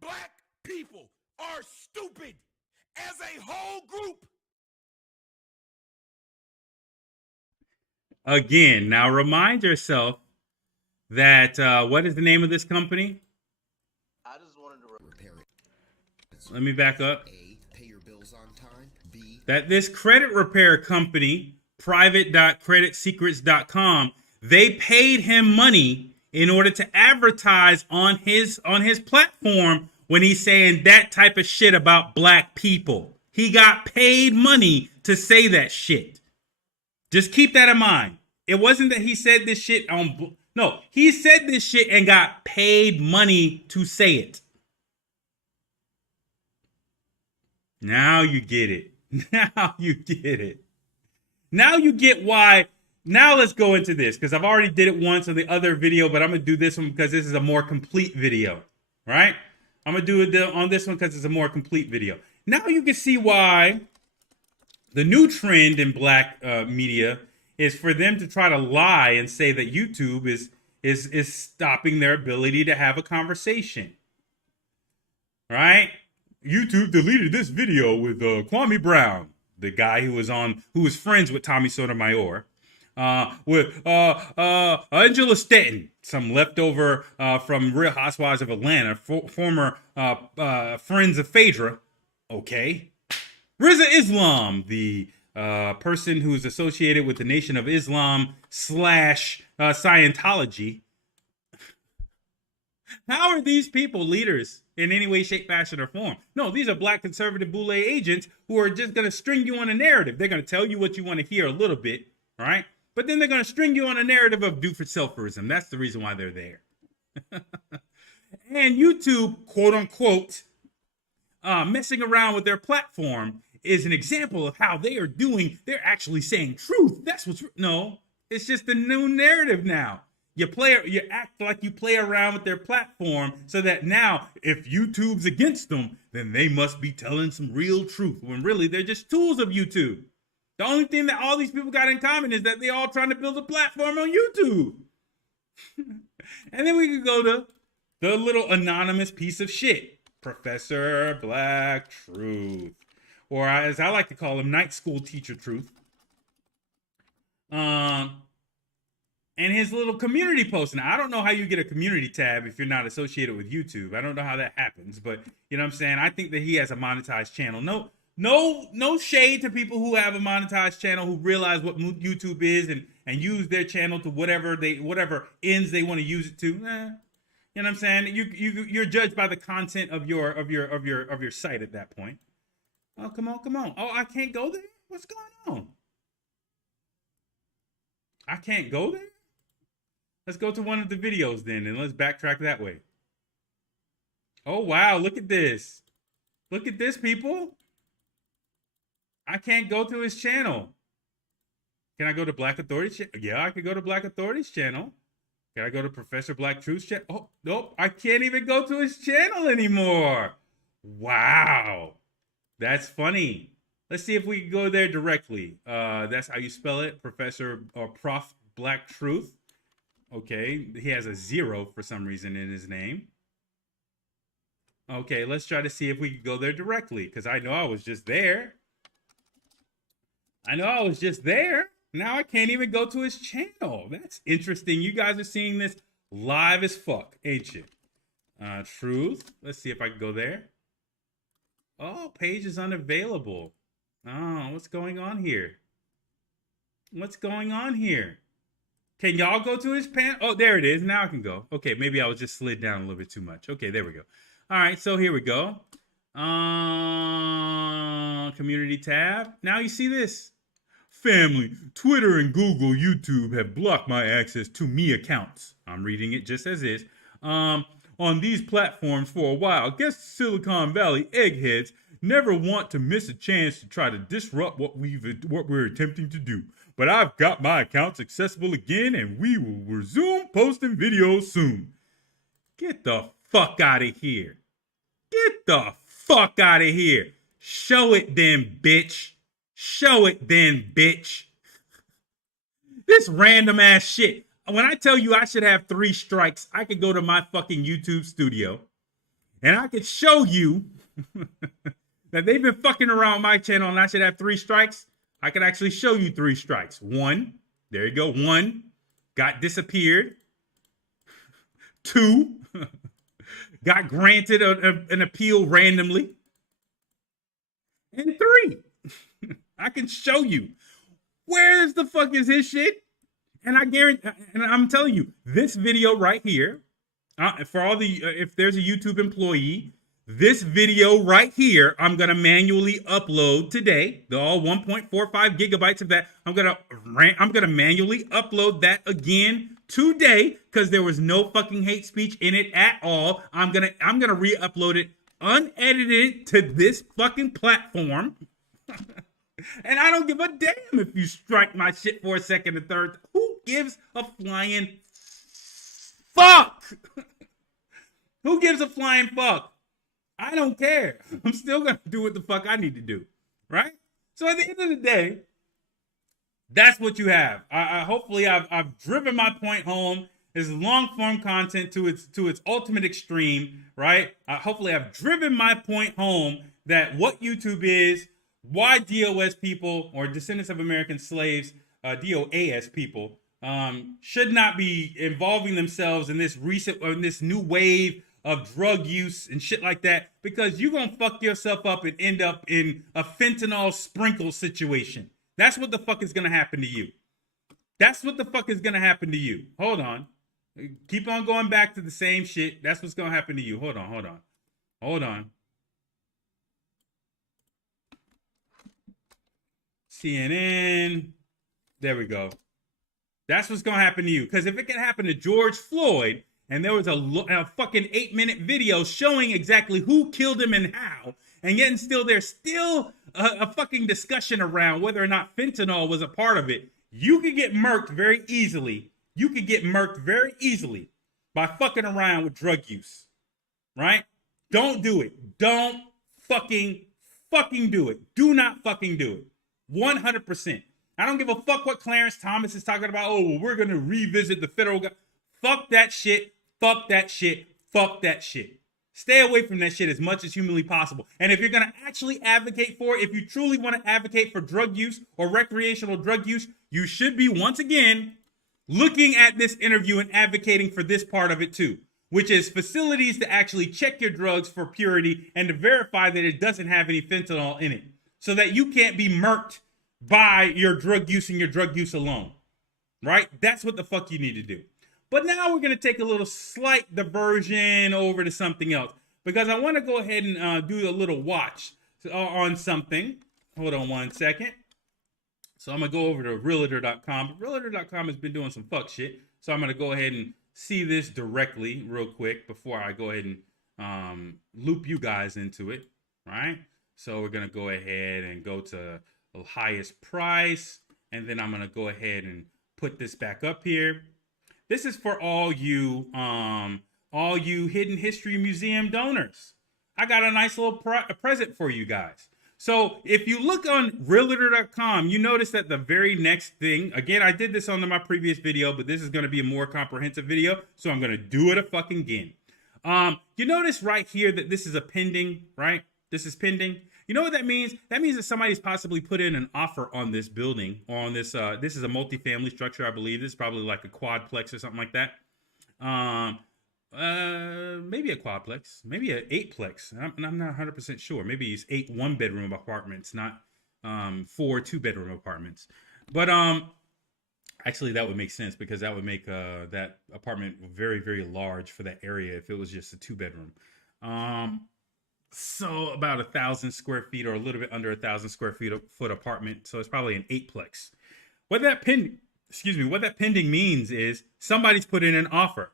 Black people are stupid as a whole group. Again, now remind yourself that, what is the name of this company? I just wanted to repair it. Let me back up. A, pay your bills on time. B, That this credit repair company, private.creditsecrets.com, they paid him money in order to advertise on his platform when he's saying that type of shit about black people. He got paid money to say that shit. Just keep that in mind. It wasn't that he said this shit on... No, he said this shit and got paid money to say it. Now you get it. Now you get it. Now you get why... Now let's go into this, because I've already did it once on the other video, but I'm going to do this one because this is a more complete video, right? I'm going to do it on this one because it's a more complete video. Now you can see why the new trend in black media is for them to try to lie and say that YouTube is stopping their ability to have a conversation, right? YouTube deleted this video with Kwame Brown, the guy who was friends with Tommy Sotomayor, with Angela Stanton, some leftover from Real Housewives of Atlanta, former friends of Phaedra, okay. Riza Islam, the person who's associated with the Nation of Islam / Scientology. How are these people leaders in any way, shape, fashion, or form? No, these are black conservative boule agents who are just going to string you on a narrative. They're going to tell you what you want to hear a little bit, right? But then they're going to string you on a narrative of do-for-selferism. That's the reason why they're there. And YouTube, quote unquote, messing around with their platform is an example of how they're actually saying truth. That's what's, no, it's just the new narrative now. You act like you play around with their platform so that now if YouTube's against them, then they must be telling some real truth, when really they're just tools of YouTube. The only thing that all these people got in common is that they're all trying to build a platform on YouTube. And then we could go to the little anonymous piece of shit, Professor Black Truth, or as I like to call him, Night School Teacher Truth. And his little community post. Now, I don't know how you get a community tab if you're not associated with YouTube. I don't know how that happens, but you know what I'm saying? I think that he has a monetized channel. No shade to people who have a monetized channel, who realize what YouTube is and use their channel to whatever ends they want to use it to. You know what I'm saying? You're judged by the content of your site at that point. Oh, come on. Oh, I can't go there? What's going on? I can't go there? Let's go to one of the videos then, and let's backtrack that way. Oh, wow. Look at this. Look at this, people. I can't go to his channel. Can I go to Black Authority's channel? Yeah, I could go to Black Authority's channel. Can I go to Professor Black Truth's channel? Oh, nope. I can't even go to his channel anymore. Wow. That's funny. Let's see if we can go there directly. That's how you spell it. Professor or Prof Black Truth. Okay. He has a 0 for some reason in his name. Okay, let's try to see if we can go there directly, because I know I was just there. Now I can't even go to his channel. That's interesting. You guys are seeing this live as fuck, ain't you? Truth. Let's see if I can go there. Oh, page is unavailable. Oh, what's going on here? What's going on here? Can y'all go to his panel? Oh, there it is. Now I can go. Okay, maybe I was just slid down a little bit too much. Okay, there we go. All right, so here we go. Community tab. Now you see this. Family, Twitter and Google, YouTube have blocked my access to me accounts. I'm reading it just as is. On these platforms for a while, guess Silicon Valley eggheads never want to miss a chance to try to disrupt what we're attempting to do. But I've got my accounts accessible again, and we will resume posting videos soon. Get the fuck out of here. Get the fuck out of here. Show it then, bitch. Show it then, bitch. This random ass shit. When I tell you I should have 3 strikes, I could go to my fucking YouTube studio and I could show you that they've been fucking around my channel and I should have 3 strikes. I could actually show you 3 strikes. 1, there you go. 1, got disappeared. 2, got granted an appeal randomly. And 3, I can show you. Where's the fuck is his shit? And I guarantee, and I'm telling you, this video right here, for all the, if there's a YouTube employee, this video right here, I'm gonna manually upload today. All 1.45 gigabytes of that. I'm gonna manually upload that again today because there was no fucking hate speech in it at all. I'm gonna re-upload it unedited to this fucking platform. And I don't give a damn if you strike my shit for a second or third. Who gives a flying fuck? Who gives a flying fuck? I don't care. I'm still gonna do what the fuck I need to do, right? So at the end of the day, that's what you have. Hopefully I've driven my point home. This is long form content to its ultimate extreme, right? Hopefully I've driven my point home that what YouTube is, why DOS people or descendants of American slaves, DOAS people, should not be involving themselves in this new wave of drug use and shit like that, because you're gonna fuck yourself up and end up in a fentanyl sprinkle situation. That's what the fuck is gonna happen to you. That's what the fuck is gonna happen to you. Hold on. Keep on going back to the same shit. That's what's gonna happen to you. Hold on. CNN. There we go. That's what's going to happen to you. Because if it can happen to George Floyd, and there was a fucking 8-minute video showing exactly who killed him and how, and yet and still there's still a fucking discussion around whether or not fentanyl was a part of it, you could get murked very easily. You could get murked very easily by fucking around with drug use. Right? Don't do it. Don't fucking do it. Do not fucking do it. 100%. I don't give a fuck what Clarence Thomas is talking about. Oh, well, we're going to revisit the federal government. Fuck that shit. Fuck that shit. Fuck that shit. Stay away from that shit as much as humanly possible. And if you're going to actually advocate for it, if you truly want to advocate for drug use or recreational drug use, you should be, once again, looking at this interview and advocating for this part of it too, which is facilities to actually check your drugs for purity and to verify that it doesn't have any fentanyl in it, so that you can't be murked by your drug use and your drug use alone, right? That's what the fuck you need to do. But now we're going to take a little slight diversion over to something else, because I want to go ahead and do a little watch on something. Hold on one second. So I'm going to go over to realtor.com. But realtor.com has been doing some fuck shit. So I'm going to go ahead and see this directly real quick before I go ahead and loop you guys into it, right? So we're going to go ahead and go to the highest price. And then I'm going to go ahead and put this back up here. This is for all you Hidden History Museum donors. I got a nice little present for you guys. So if you look on realtor.com, you notice that the very next thing, again, I did this on my previous video, but this is going to be a more comprehensive video. So I'm going to do it a fucking again. You notice right here that this is a pending, right? This is pending. You know what that means? That means that somebody's possibly put in an offer on this building, or on this, this is a multifamily structure, I believe. This is probably like a quadplex or something like that. Maybe a quadplex, maybe an eightplex. I'm not 100% sure. Maybe it's 8 one-bedroom apartments, not 4 two-bedroom apartments. But actually, that would make sense because that would make that apartment very, very large for that area if it was just a 2-bedroom. So about 1,000 square feet, or a little bit under 1,000 square foot apartment. So it's probably an eightplex. What that pending means is somebody's put in an offer.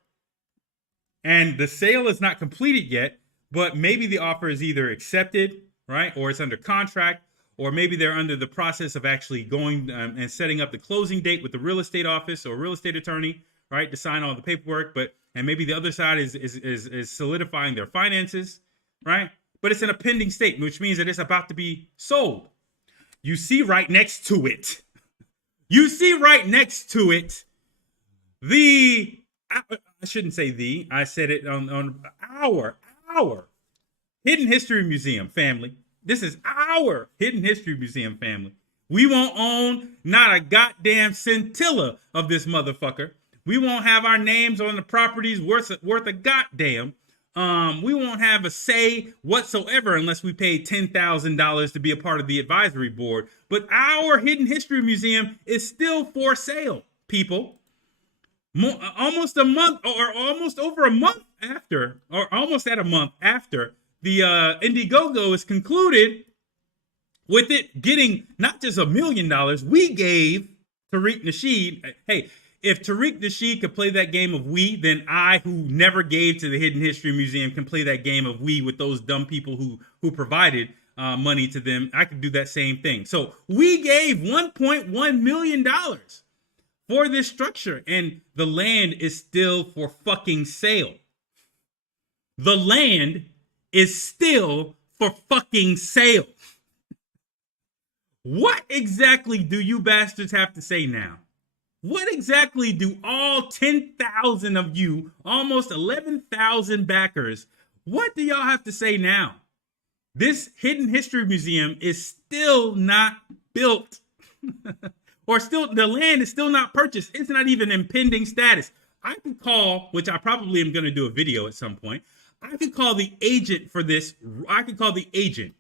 And the sale is not completed yet, but maybe the offer is either accepted, right? Or it's under contract, or maybe they're under the process of actually going and setting up the closing date with the real estate office or real estate attorney, right? To sign all the paperwork. And maybe the other side is solidifying their finances, right? But it's in a pending state, which means that it's about to be sold. You see right next to it. I shouldn't say the, I said it on our Hidden History Museum family. This is our Hidden History Museum family. We won't own not a goddamn scintilla of this motherfucker. We won't have our names on the properties worth a goddamn. We won't have a say whatsoever unless we pay $10,000 to be a part of the advisory board. But our Hidden History Museum is still for sale, people. Almost a month, or almost over a month after, or almost at a month after the Indiegogo is concluded, with it getting not just $1 million, we gave Tariq Nasheed. Hey, if Tariq Nasheed could play that game of Wii, then I, who never gave to the Hidden History Museum, can play that game of Wii with those dumb people who provided money to them. I could do that same thing. So we gave $1.1 million for this structure, and the land is still for fucking sale. The land is still for fucking sale. What exactly do you bastards have to say now? What exactly do all 10,000 of you, almost 11,000 backers, what do y'all have to say now? This Hidden History Museum is still not built. Or still, the land is still not purchased. It's not even in pending status. I could call, which I probably am going to do a video at some point. I could call the agent for this. I could call the agent.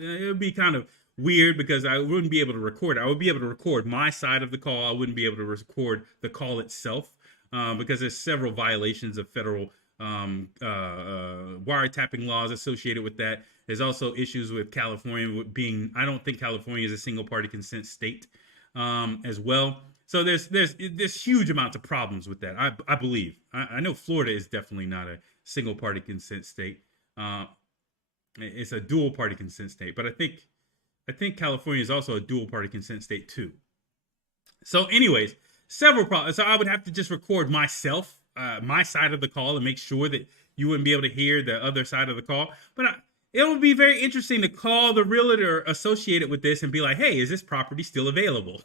It would be kind of weird because I wouldn't be able to record it. I would be able to record my side of the call. I wouldn't be able to record the call itself because there's several violations of federal wiretapping laws associated with that. There's also issues with California being, I don't think California is a single party consent state. As well. So there's huge amounts of problems with that. I believe. I know Florida is definitely not a single party consent state. It's a dual party consent state, but I think California is also a dual party consent state too. So anyways, several problems. So I would have to just record myself, my side of the call, and make sure that you wouldn't be able to hear the other side of the call. But it would be very interesting to call the realtor associated with this and be like, hey, is this property still available?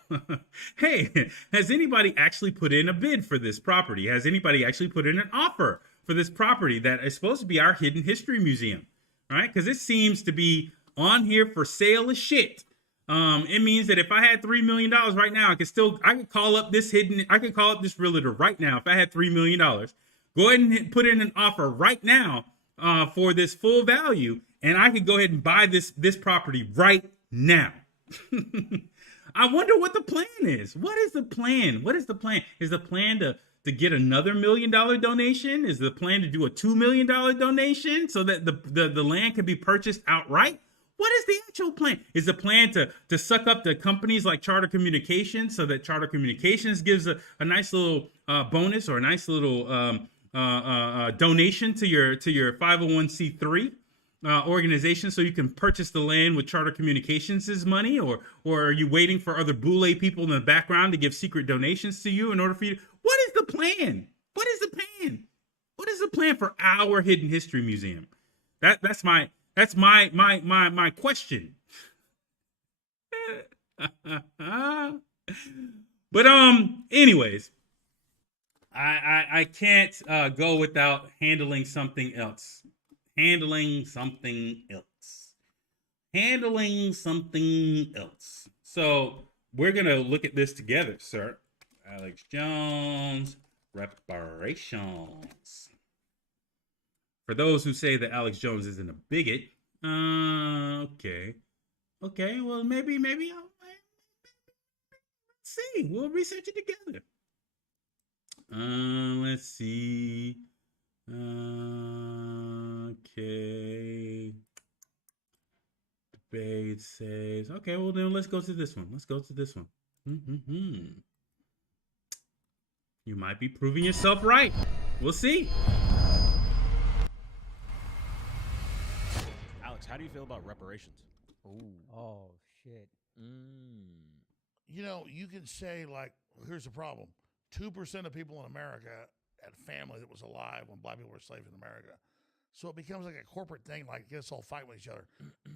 Hey, has anybody actually put in a bid for this property? Has anybody actually put in an offer for this property that is supposed to be our Hidden History Museum? Right? Because it seems to be on here for sale as shit. It means that if I had $3 million right now, I could call up this realtor right now. If I had $3 million, go ahead and put in an offer right now for this full value. And I could go ahead and buy this property right now. I wonder what the plan is. What is the plan? Is the plan to get another $1 million donation? Is the plan to do a $2 million donation so that the land can be purchased outright? What is the actual plan? Is the plan to suck up the companies like Charter Communications so that Charter Communications gives a nice little bonus or a nice little donation to your 501c3 organization so you can purchase the land with Charter Communications' money? Or are you waiting for other boule people in the background to give secret donations to you in order for you to... What is the plan? What is the plan? What is the plan for our Hidden History Museum? That's my question. But anyways, I can't go without handling something else. So we're gonna look at this together, sir. Alex Jones, reparations. For those who say that Alex Jones isn't a bigot, okay, well maybe let's see. We'll research it together. Let's see. Okay. Debate says, okay, well then let's go to this one. You might be proving yourself right. We'll see. Alex, how do you feel about reparations? Oh, shit. You know, you can say, like, here's the problem. 2% of people in America had family that was alive when black people were slaves in America. So it becomes like a corporate thing, like let's all fight with each other.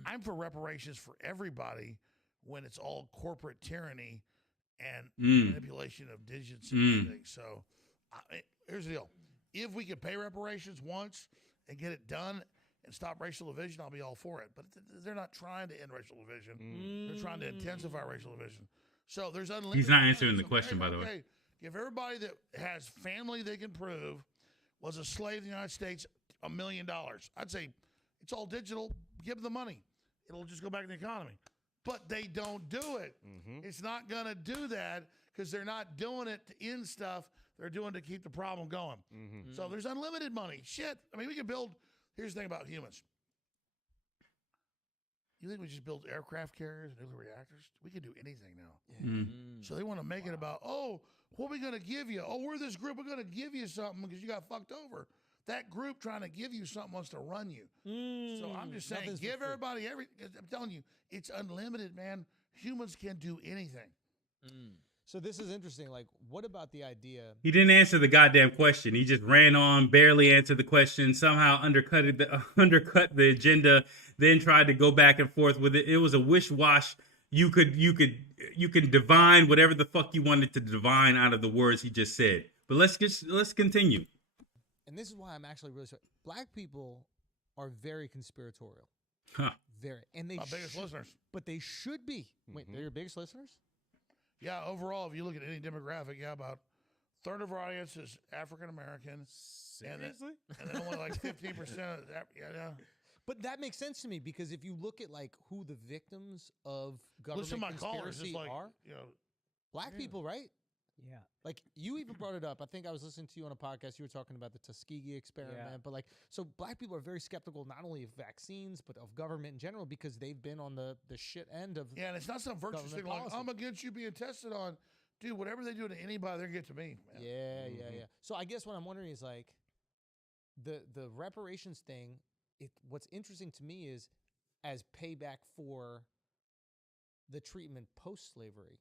I'm for reparations for everybody when it's all corporate tyranny and manipulation of digits and things. So here's the deal. If we could pay reparations once and get it done and stop racial division, I'll be all for it. But they're not trying to end racial division. They're trying to intensify racial division. So there's unlimited. He's not answering the question, by the way. Give everybody that has family they can prove was a slave in the United States $1 million. I'd say it's all digital. Give them the money. It'll just go back in the economy. But they don't do it. It's not going to do that because they're not doing it to end stuff. They're doing it to keep the problem going. So there's unlimited money. Shit. I mean, we can build. Here's the thing about humans. You think we just build aircraft carriers and nuclear reactors? We can do anything now. So they want to make it about, oh, what are we going to give you? Oh, we're this group. We're going to give you something because you got fucked over. That group trying to give you something wants to run you. So I'm just saying, give everybody I'm telling you, it's unlimited, man. Humans can do anything. So this is interesting. Like, what about the idea? He didn't answer the goddamn question. He just ran on, barely answered the question, somehow undercut the agenda, then tried to go back and forth with it. It was a wish-wash. You can divine whatever the fuck you wanted to divine out of the words he just said. But let's continue. And this is why I'm actually really sorry. Black people are very conspiratorial. Huh. Very. And they my biggest listeners. But they should be. Wait, they're your biggest listeners? Yeah, overall, if you look at any demographic, about a third of our audience is African American. Seriously? And then only like 15% of that. Yeah. But that makes sense to me because if you look at like who the victims of government Listen to my callers, conspiracy like, are, black people, right? Yeah. Like you even brought it up. I think I was listening to you on a podcast. You were talking about the Tuskegee experiment, but like, so black people are very skeptical not only of vaccines but of government in general because they've been on the shit end of and it's not some virtuous thing like I'm against you being tested on, dude. Whatever they do to anybody, they're gonna get to me. Man. Yeah. So I guess what I'm wondering is like the reparations thing. What's interesting to me is as payback for the treatment post-slavery.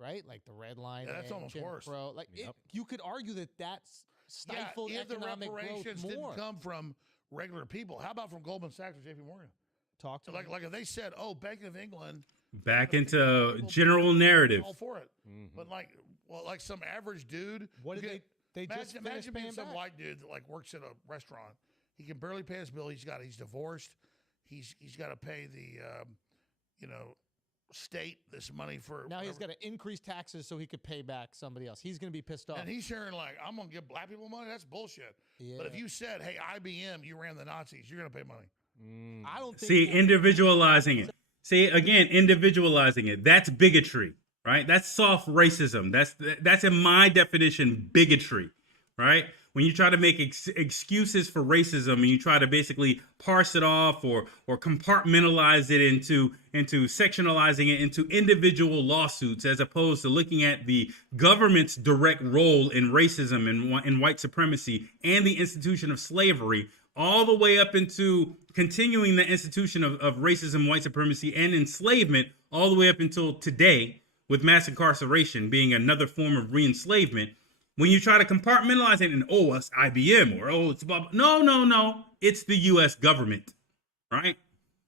Right, like the red line. Yeah, that's almost worse. Like you could argue that that's stifled if economic the reparations growth more. didn't come from regular people, how about from Goldman Sachs or JP Morgan? Talk to like if they said, "Oh, Bank of England," back into general narrative. All for it, but like some average dude. What did they just imagine being some back? white dude that like works at a restaurant. He can barely pay his bill. He's divorced. He's got to pay the state this money for now he's got to increase taxes so he could pay back somebody else. He's going to be pissed off. And he's hearing like, I'm going to give black people money. That's bullshit. Yeah. But if you said, hey, IBM, you ran the Nazis, you're going to pay money. I don't think see individualizing it. See again, individualizing it. That's bigotry, right? That's soft racism. That's in my definition bigotry, right? when you try to make excuses for racism and you try to basically parse it off or compartmentalize it into sectionalizing it into individual lawsuits, as opposed to looking at the government's direct role in racism and white supremacy and the institution of slavery, all the way up into continuing the institution of racism, white supremacy, and enslavement, all the way up until today, with mass incarceration being another form of re-enslavement. When you try to compartmentalize it and, oh, it's IBM or, oh, it's blah, blah. No. It's the U.S. government, right?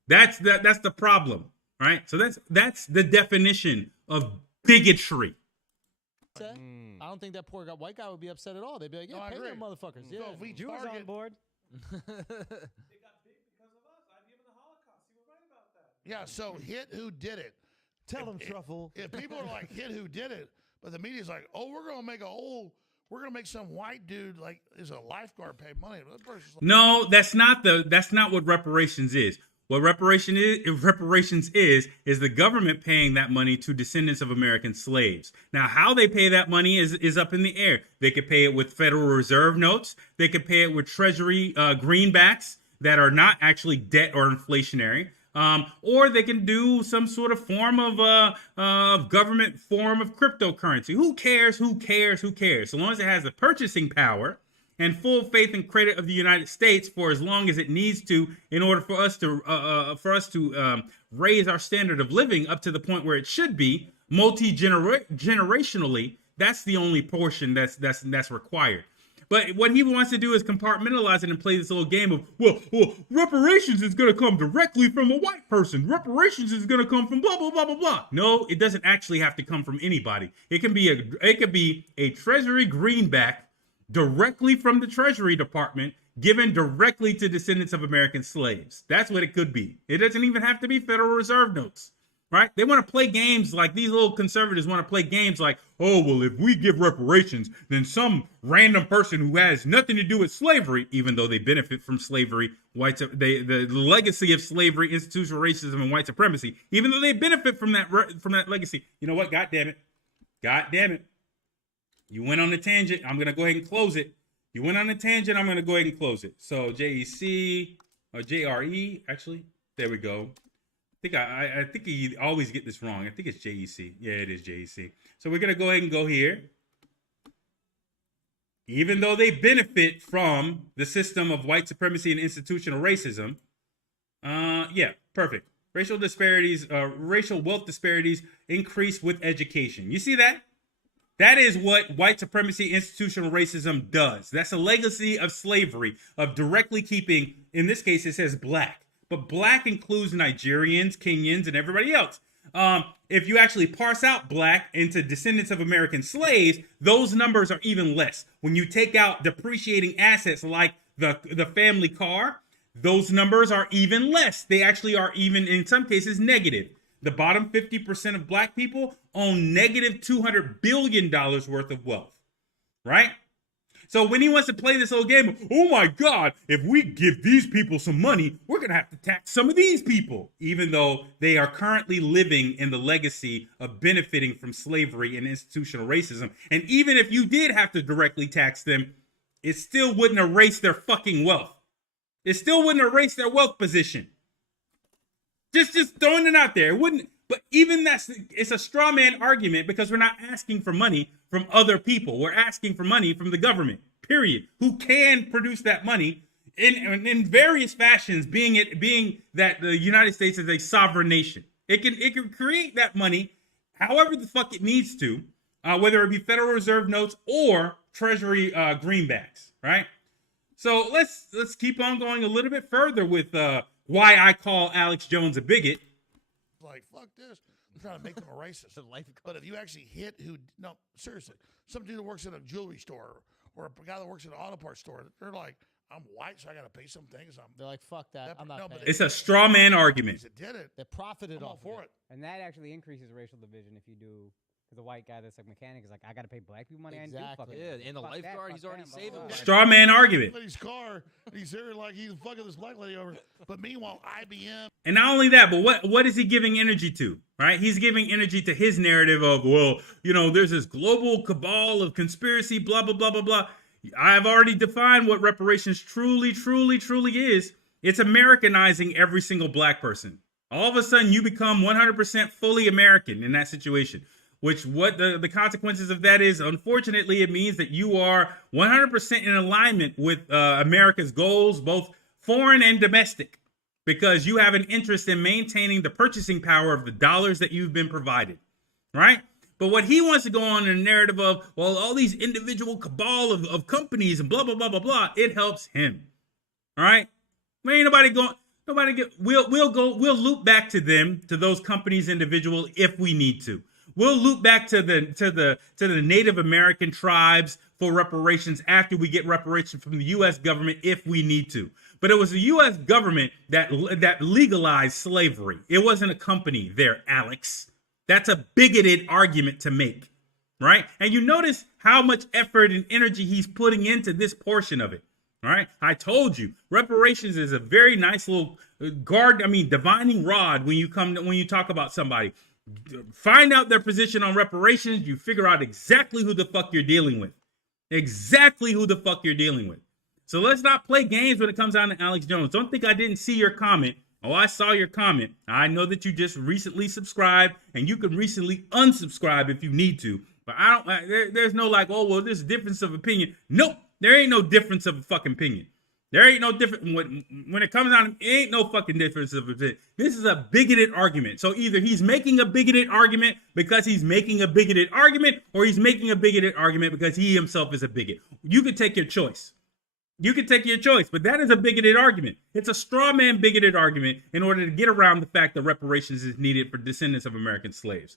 That's the problem, right? So that's the definition of bigotry. I don't think that poor white guy would be upset at all. They'd be like, yeah, pay them motherfuckers. Yeah, So if we Jews target- on board. Yeah, so hit who did it. Tell them, Truffle. If people are like, hit who did it, but the media's like, oh, we're going to make some white dude like is a lifeguard pay money. That person's like, No, that's not what reparations is. What reparations is the government paying that money to descendants of American slaves. Now, how they pay that money is up in the air. They could pay it with Federal Reserve notes. They could pay it with Treasury greenbacks that are not actually debt or inflationary. Or they can do some sort of form of government form of cryptocurrency. Who cares? So long as it has the purchasing power and full faith and credit of the United States for as long as it needs to, in order for us to raise our standard of living up to the point where it should be generationally. That's the only portion that's required. But what he wants to do is compartmentalize it and play this little game of, well, reparations is going to come directly from a white person. Reparations is going to come from blah, blah, blah, blah, blah. No, it doesn't actually have to come from anybody. It could be a Treasury greenback directly from the Treasury Department given directly to descendants of American slaves. That's what it could be. It doesn't even have to be Federal Reserve notes. Right? They want to play games like these little conservatives want to play games like, oh, well, if we give reparations, then some random person who has nothing to do with slavery, even though they benefit from slavery, the legacy of slavery, institutional racism, and white supremacy, even though they benefit from that legacy. You know what? God damn it. You went on a tangent. I'm going to go ahead and close it. You went on a tangent. I'm going to go ahead and close it. So JEC or JRE, actually, there we go. I think you always get this wrong. I think it's JEC. Yeah, it is JEC. So we're going to go ahead and go here. Even though they benefit from the system of white supremacy and institutional racism. Yeah, perfect. Racial wealth disparities increase with education. You see that? That is what white supremacy, institutional racism does. That's a legacy of slavery, of directly keeping, in this case, it says black. But black includes Nigerians, Kenyans, and everybody else. If you actually parse out black into descendants of American slaves, those numbers are even less. When you take out depreciating assets like the family car, those numbers are even less. They actually are even, in some cases, negative. The bottom 50% of black people own negative $200 billion worth of wealth, right? So when he wants to play this whole game of, oh my God, if we give these people some money, we're going to have to tax some of these people, even though they are currently living in the legacy of benefiting from slavery and institutional racism. And even if you did have to directly tax them, it still wouldn't erase their fucking wealth. It still wouldn't erase their wealth position. Just throwing it out there. It wouldn't. But even it's a straw man argument because we're not asking for money from other people. We're asking for money from the government, period, who can produce that money in various fashions, being that the United States is a sovereign nation. It can create that money however the fuck it needs to, whether it be Federal Reserve notes or Treasury greenbacks, right? So let's keep on going a little bit further with why I call Alex Jones a bigot. Like, fuck this. I'm trying to make them a racist. But if you actually hit no, seriously, some dude that works at a jewelry store or a guy that works at an auto parts store, they're like, I'm white, so I got to pay some things. They're like, fuck that. I'm not paying. It's a straw man argument. Did it. They profited off for it. And that actually increases racial division if you do. Because the white guy that's a mechanic is like, I got to pay black people money. Exactly. I do fucking Yeah, and the lifeguard, he's already saving money. Straw man argument. His car, he's there like he's fucking this black lady over. But meanwhile, IBM. And not only that, but what is he giving energy to, right? He's giving energy to his narrative of, well, there's this global cabal of conspiracy, blah, blah, blah, blah, blah. I've already defined what reparations truly is. It's Americanizing every single black person. All of a sudden, you become 100% fully American in that situation. Which what the consequences of that is, unfortunately, it means that you are 100% in alignment with America's goals, both foreign and domestic, because you have an interest in maintaining the purchasing power of the dollars that you've been provided, right? But what he wants to go on in a narrative of, well, all these individual cabal of companies and blah, blah, blah, blah, blah, it helps him, all right? Ain't nobody going, we'll loop back to them, to those companies, individual, if we need to. We'll loop back to the Native American tribes for reparations after we get reparations from the U.S. government if we need to. But it was the U.S. government that legalized slavery. It wasn't a company there, Alex. That's a bigoted argument to make, right? And you notice how much effort and energy he's putting into this portion of it, all right? I told you, reparations is a very nice little divining rod when you talk about somebody. Find out their position on reparations, you figure out exactly who the fuck you're dealing with. Exactly who the fuck you're dealing with. So let's not play games when it comes down to Alex Jones. Don't think I didn't see your comment. Oh, I saw your comment. I know that you just recently subscribed, and you can recently unsubscribe if you need to. But there's no like, oh, well, there's a difference of opinion. Nope, there ain't no difference of fucking opinion. There ain't no difference when it comes down. It ain't no fucking difference of opinion. This is a bigoted argument. So either he's making a bigoted argument because he's making a bigoted argument, or he's making a bigoted argument because he himself is a bigot. You could take your choice. You could take your choice, but that is a bigoted argument. It's a straw man bigoted argument in order to get around the fact that reparations is needed for descendants of American slaves.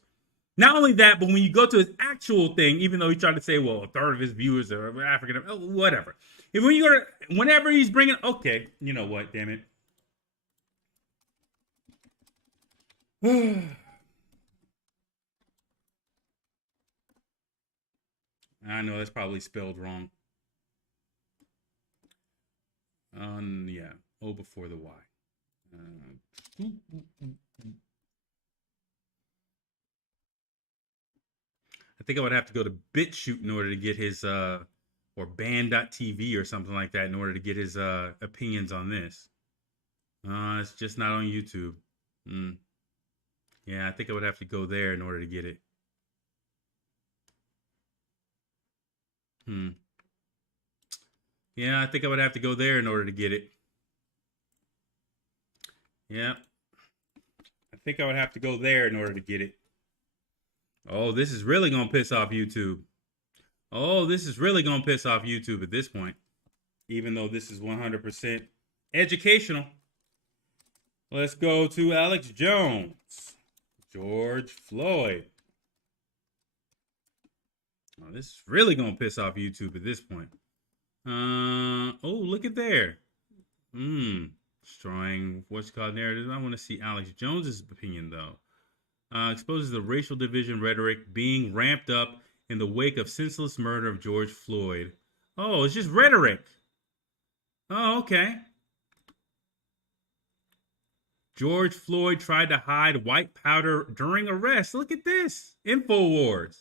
Not only that, but when you go to his actual thing, even though he tried to say, well, a third of his viewers are African, whatever. When you go to, whenever he's bringing, okay, you know what, damn it. I know that's probably spelled wrong. Yeah, O before the Y. I think I would have to go to BitChute in order to get his, or band.tv or something like that in order to get his opinions on this. It's just not on YouTube. Yeah, I think I would have to go there in order to get it. Yeah, I think I would have to go there in order to get it. Yeah. I think I would have to go there in order to get it. Oh, this is really going to piss off YouTube. Oh, this is really going to piss off YouTube at this point. Even though this is 100% educational. Let's go to Alex Jones. George Floyd. Oh, this is really going to piss off YouTube at this point. Oh, look at there. Destroying what's called narratives. I want to see Alex Jones's opinion, though. Exposes the racial division rhetoric being ramped up in the wake of senseless murder of George Floyd. Oh, it's just rhetoric. Oh, okay. George Floyd tried to hide white powder during arrest. Look at this. InfoWars.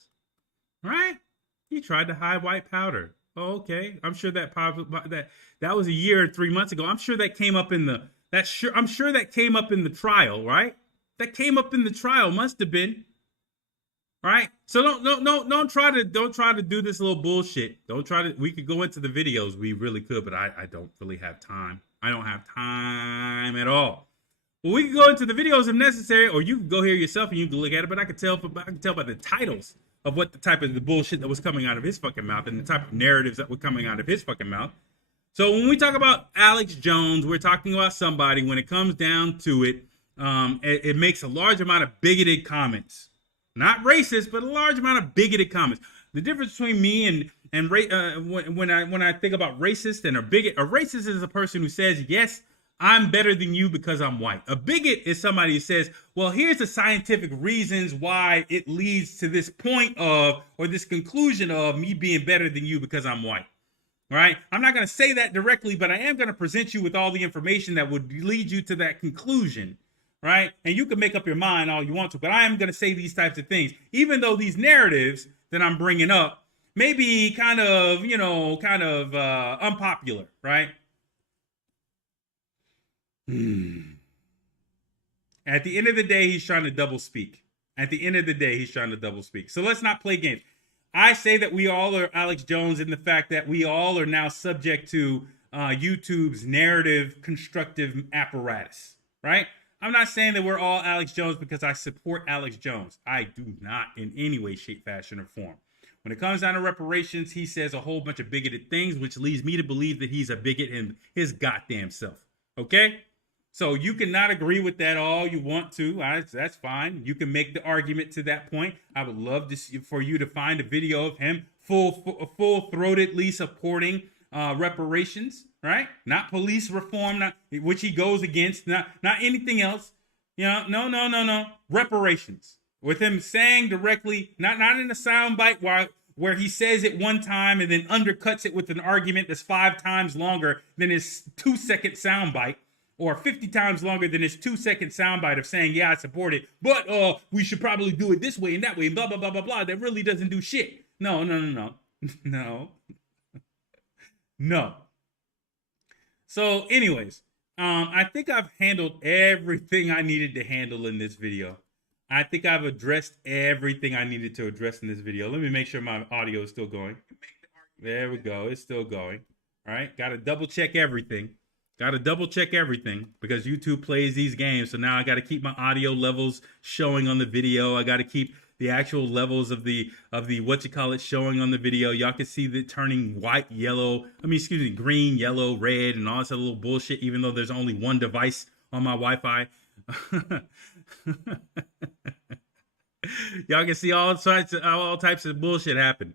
Right? He tried to hide white powder. Oh, okay. I'm sure that was a year and 3 months ago. I'm sure that came up in the trial, right? That came up in the trial, must have been. Right? So don't try to do this little bullshit. We could go into the videos. We really could, but I don't really have time. I don't have time at all. Well, we can go into the videos if necessary, or you can go here yourself and you can look at it, but I can tell by the titles of what the type of the bullshit that was coming out of his fucking mouth and the type of narratives that were coming out of his fucking mouth. So when we talk about Alex Jones, we're talking about somebody, when it comes down to it, it makes a large amount of bigoted comments. Not racist, but a large amount of bigoted comments. The difference between me and when I think about racist and a bigot, a racist is a person who says, yes, I'm better than you because I'm white. A bigot is somebody who says, well, here's the scientific reasons why it leads to this point of, or this conclusion of me being better than you because I'm white. Right? I'm not going to say that directly, but I am going to present you with all the information that would lead you to that conclusion. Right? And you can make up your mind all you want to, but I am going to say these types of things, even though these narratives that I'm bringing up maybe kind of, unpopular, right? At the end of the day, he's trying to double speak. At the end of the day, he's trying to double speak. So let's not play games. I say that we all are Alex Jones in the fact that we all are now subject to YouTube's narrative constructive apparatus, right? I'm not saying that we're all Alex Jones because I support Alex Jones. I do not in any way, shape, fashion, or form. When it comes down to reparations, he says a whole bunch of bigoted things, which leads me to believe that he's a bigot in his goddamn self. Okay? So you cannot agree with that all you want to. That's fine. You can make the argument to that point. I would love to see, for you to find a video of him full-throatedly supporting reparations, right? Not police reform, which he goes against, not anything else. No. Reparations. With him saying directly, not in a soundbite where he says it one time and then undercuts it with an argument that's 5 times longer than his 2-second soundbite. Or 50 times longer than his 2-second soundbite of saying, yeah, I support it, but we should probably do it this way and that way, and blah, blah, blah, blah, blah. That really doesn't do shit. No. No. So anyways, I think I've handled everything I needed to handle in this video. I think I've addressed everything I needed to address in this video. Let me make sure my audio is still going. There we go. It's still going. All right. Got to double check everything. Because YouTube plays these games. So now I got to keep my audio levels showing on the video. I got to keep the actual levels of the showing on the video. Y'all can see the turning green, yellow, red, and all this other little bullshit, even though there's only one device on my Wi-Fi. Y'all can see all types of bullshit happen.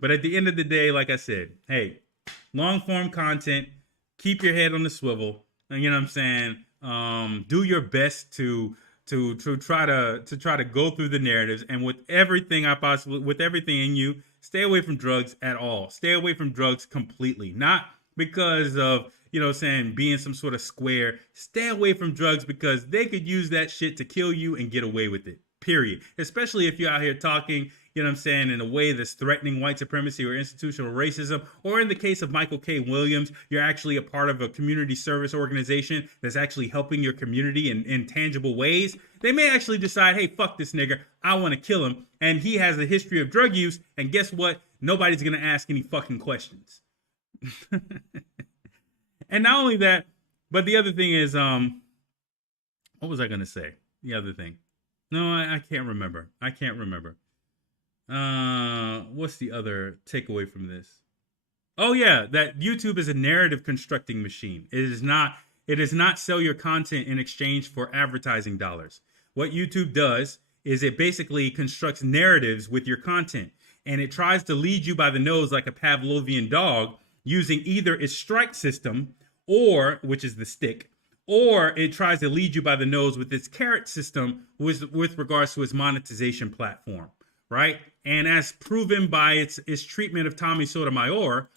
But at the end of the day, like I said, hey, long form content. Keep your head on the swivel. You know what I'm saying? Do your best to try to go through the narratives, and with everything in you, stay away from drugs at all. Stay away from drugs completely. Not because of, being some sort of square. Stay away from drugs because they could use that shit to kill you and get away with it. Period. Especially if you're out here talking, in a way that's threatening white supremacy or institutional racism, or in the case of Michael K. Williams, you're actually a part of a community service organization that's actually helping your community in tangible ways. They may actually decide, hey, fuck this nigger, I want to kill him, and he has a history of drug use, and guess what? Nobody's going to ask any fucking questions. And not only that, but the other thing is, what was I going to say? The other thing. No, I can't remember. What's the other takeaway from this? Oh yeah, that YouTube is a narrative constructing machine. It does not sell your content in exchange for advertising dollars. What YouTube does is it basically constructs narratives with your content, and it tries to lead you by the nose like a Pavlovian dog using either its strike system, or which is the stick, or it tries to lead you by the nose with its carrot system with regards to its monetization platform, right? And as proven by its treatment of Tommy Sotomayor,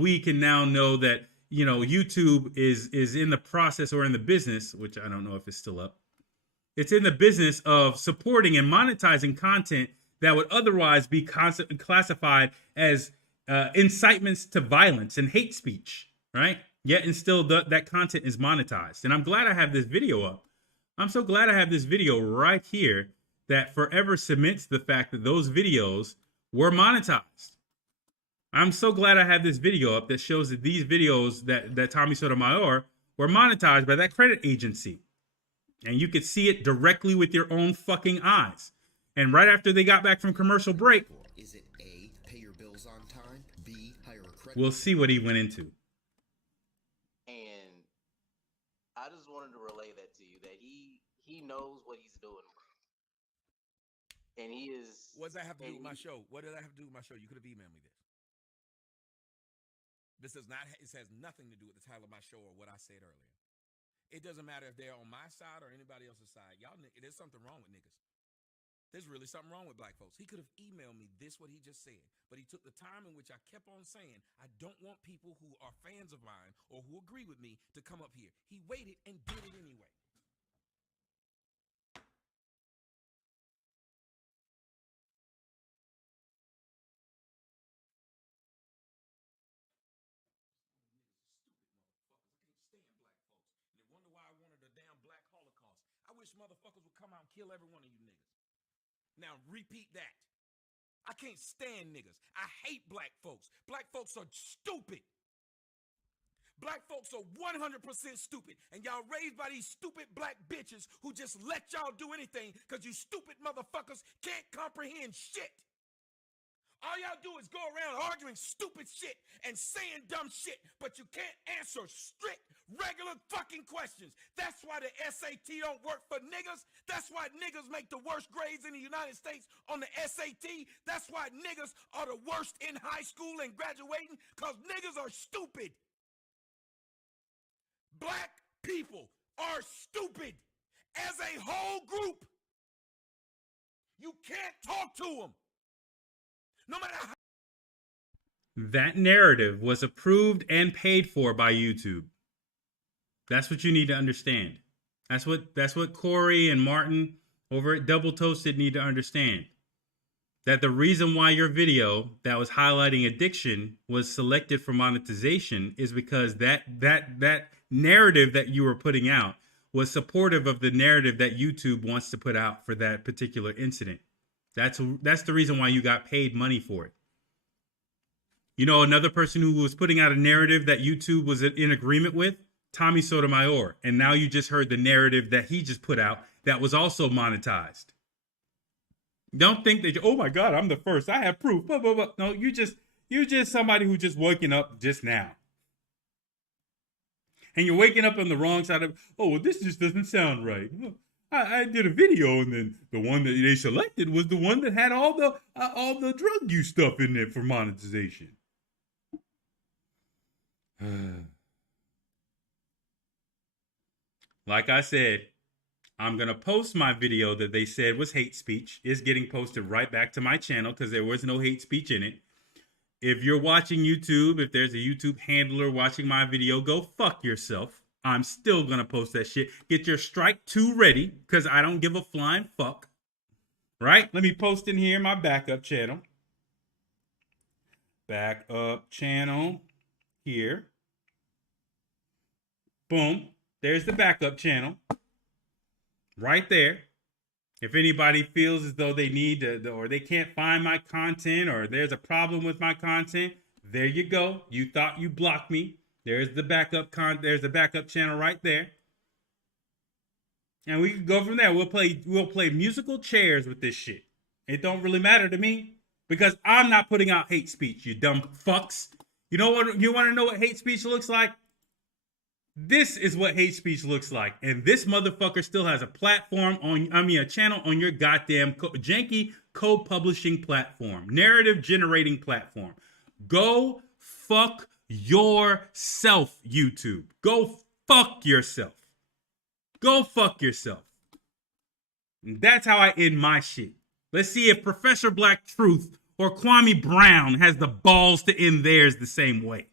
we can now know that, YouTube is in the process or in the business, which I don't know if it's still up. It's in the business of supporting and monetizing content that would otherwise be classified as incitements to violence and hate speech, right? Yet and still that content is monetized. And I'm glad I have this video up. I'm so glad I have this video right here that forever cements the fact that those videos were monetized. I'm so glad I have this video up that shows that these videos that Tommy Sotomayor were monetized by that credit agency. And you could see it directly with your own fucking eyes. And right after they got back from commercial break, Is it A, pay your bills on time, B, hire a credit? we'll see what he went into. And I just wanted to relay that to you, that he knows what he's doing, bro. And he is. What does that have to do with my show? What does that have to do with my show? You could have emailed me this. This has nothing to do with the title of my show or what I said earlier. It doesn't matter if they're on my side or anybody else's side. Y'all, there's something wrong with niggas. There's really something wrong with black folks. He could have emailed me what he just said, but he took the time in which I kept on saying, I don't want people who are fans of mine or who agree with me to come up here. He waited and did it anyway. wish motherfuckers would come out and kill every one of you niggas. Now repeat that. I can't stand niggas. I hate black folks. Black folks are stupid. Black folks are 100% stupid. And y'all raised by these stupid black bitches who just let y'all do anything because you stupid motherfuckers can't comprehend shit. All y'all do is go around arguing stupid shit and saying dumb shit, but you can't answer strict, regular fucking questions. That's why the SAT don't work for niggas. That's why niggas make the worst grades in the United States on the SAT. That's why niggas are the worst in high school and graduating, because niggas are stupid. Black people are stupid as a whole group. You can't talk to them. No matter how. That narrative was approved and paid for by YouTube. That's what you need to understand. That's what Corey and Martin over at Double Toasted need to understand. That the reason why your video that was highlighting addiction was selected for monetization is because that narrative that you were putting out was supportive of the narrative that YouTube wants to put out for that particular incident. That's the reason why you got paid money for it. You know, another person who was putting out a narrative that YouTube was in agreement with, Tommy Sotomayor. And now you just heard the narrative that he just put out that was also monetized. Don't think that, oh my God, I'm the first. I have proof. Blah, blah, blah. No, you're just somebody who just waking up just now. And you're waking up on the wrong side of, oh, well, this just doesn't sound right. I did a video, and then the one that they selected was the one that had all the drug use stuff in there for monetization. Like I said, I'm going to post my video that they said was hate speech. It's getting posted right back to my channel because there was no hate speech in it. If you're watching YouTube, if there's a YouTube handler watching my video, go fuck yourself. I'm still going to post that shit. Get your strike 2 ready because I don't give a flying fuck. Right? Let me post in here my backup channel. Backup channel here. Boom. There's the backup channel. Right there. If anybody feels as though they need to, or they can't find my content, or there's a problem with my content, there you go. You thought you blocked me. There's the backup there's the backup channel right there. And we can go from there. We'll play musical chairs with this shit. It don't really matter to me because I'm not putting out hate speech, you dumb fucks. You know what? You want to know what hate speech looks like? This is what hate speech looks like. And this motherfucker still has a platform a channel on your goddamn janky co-publishing platform, narrative generating platform. Go fuck yourself, YouTube. Go fuck yourself. Go fuck yourself. And that's how I end my shit. Let's see if Professor Black Truth or Kwame Brown has the balls to end theirs the same way.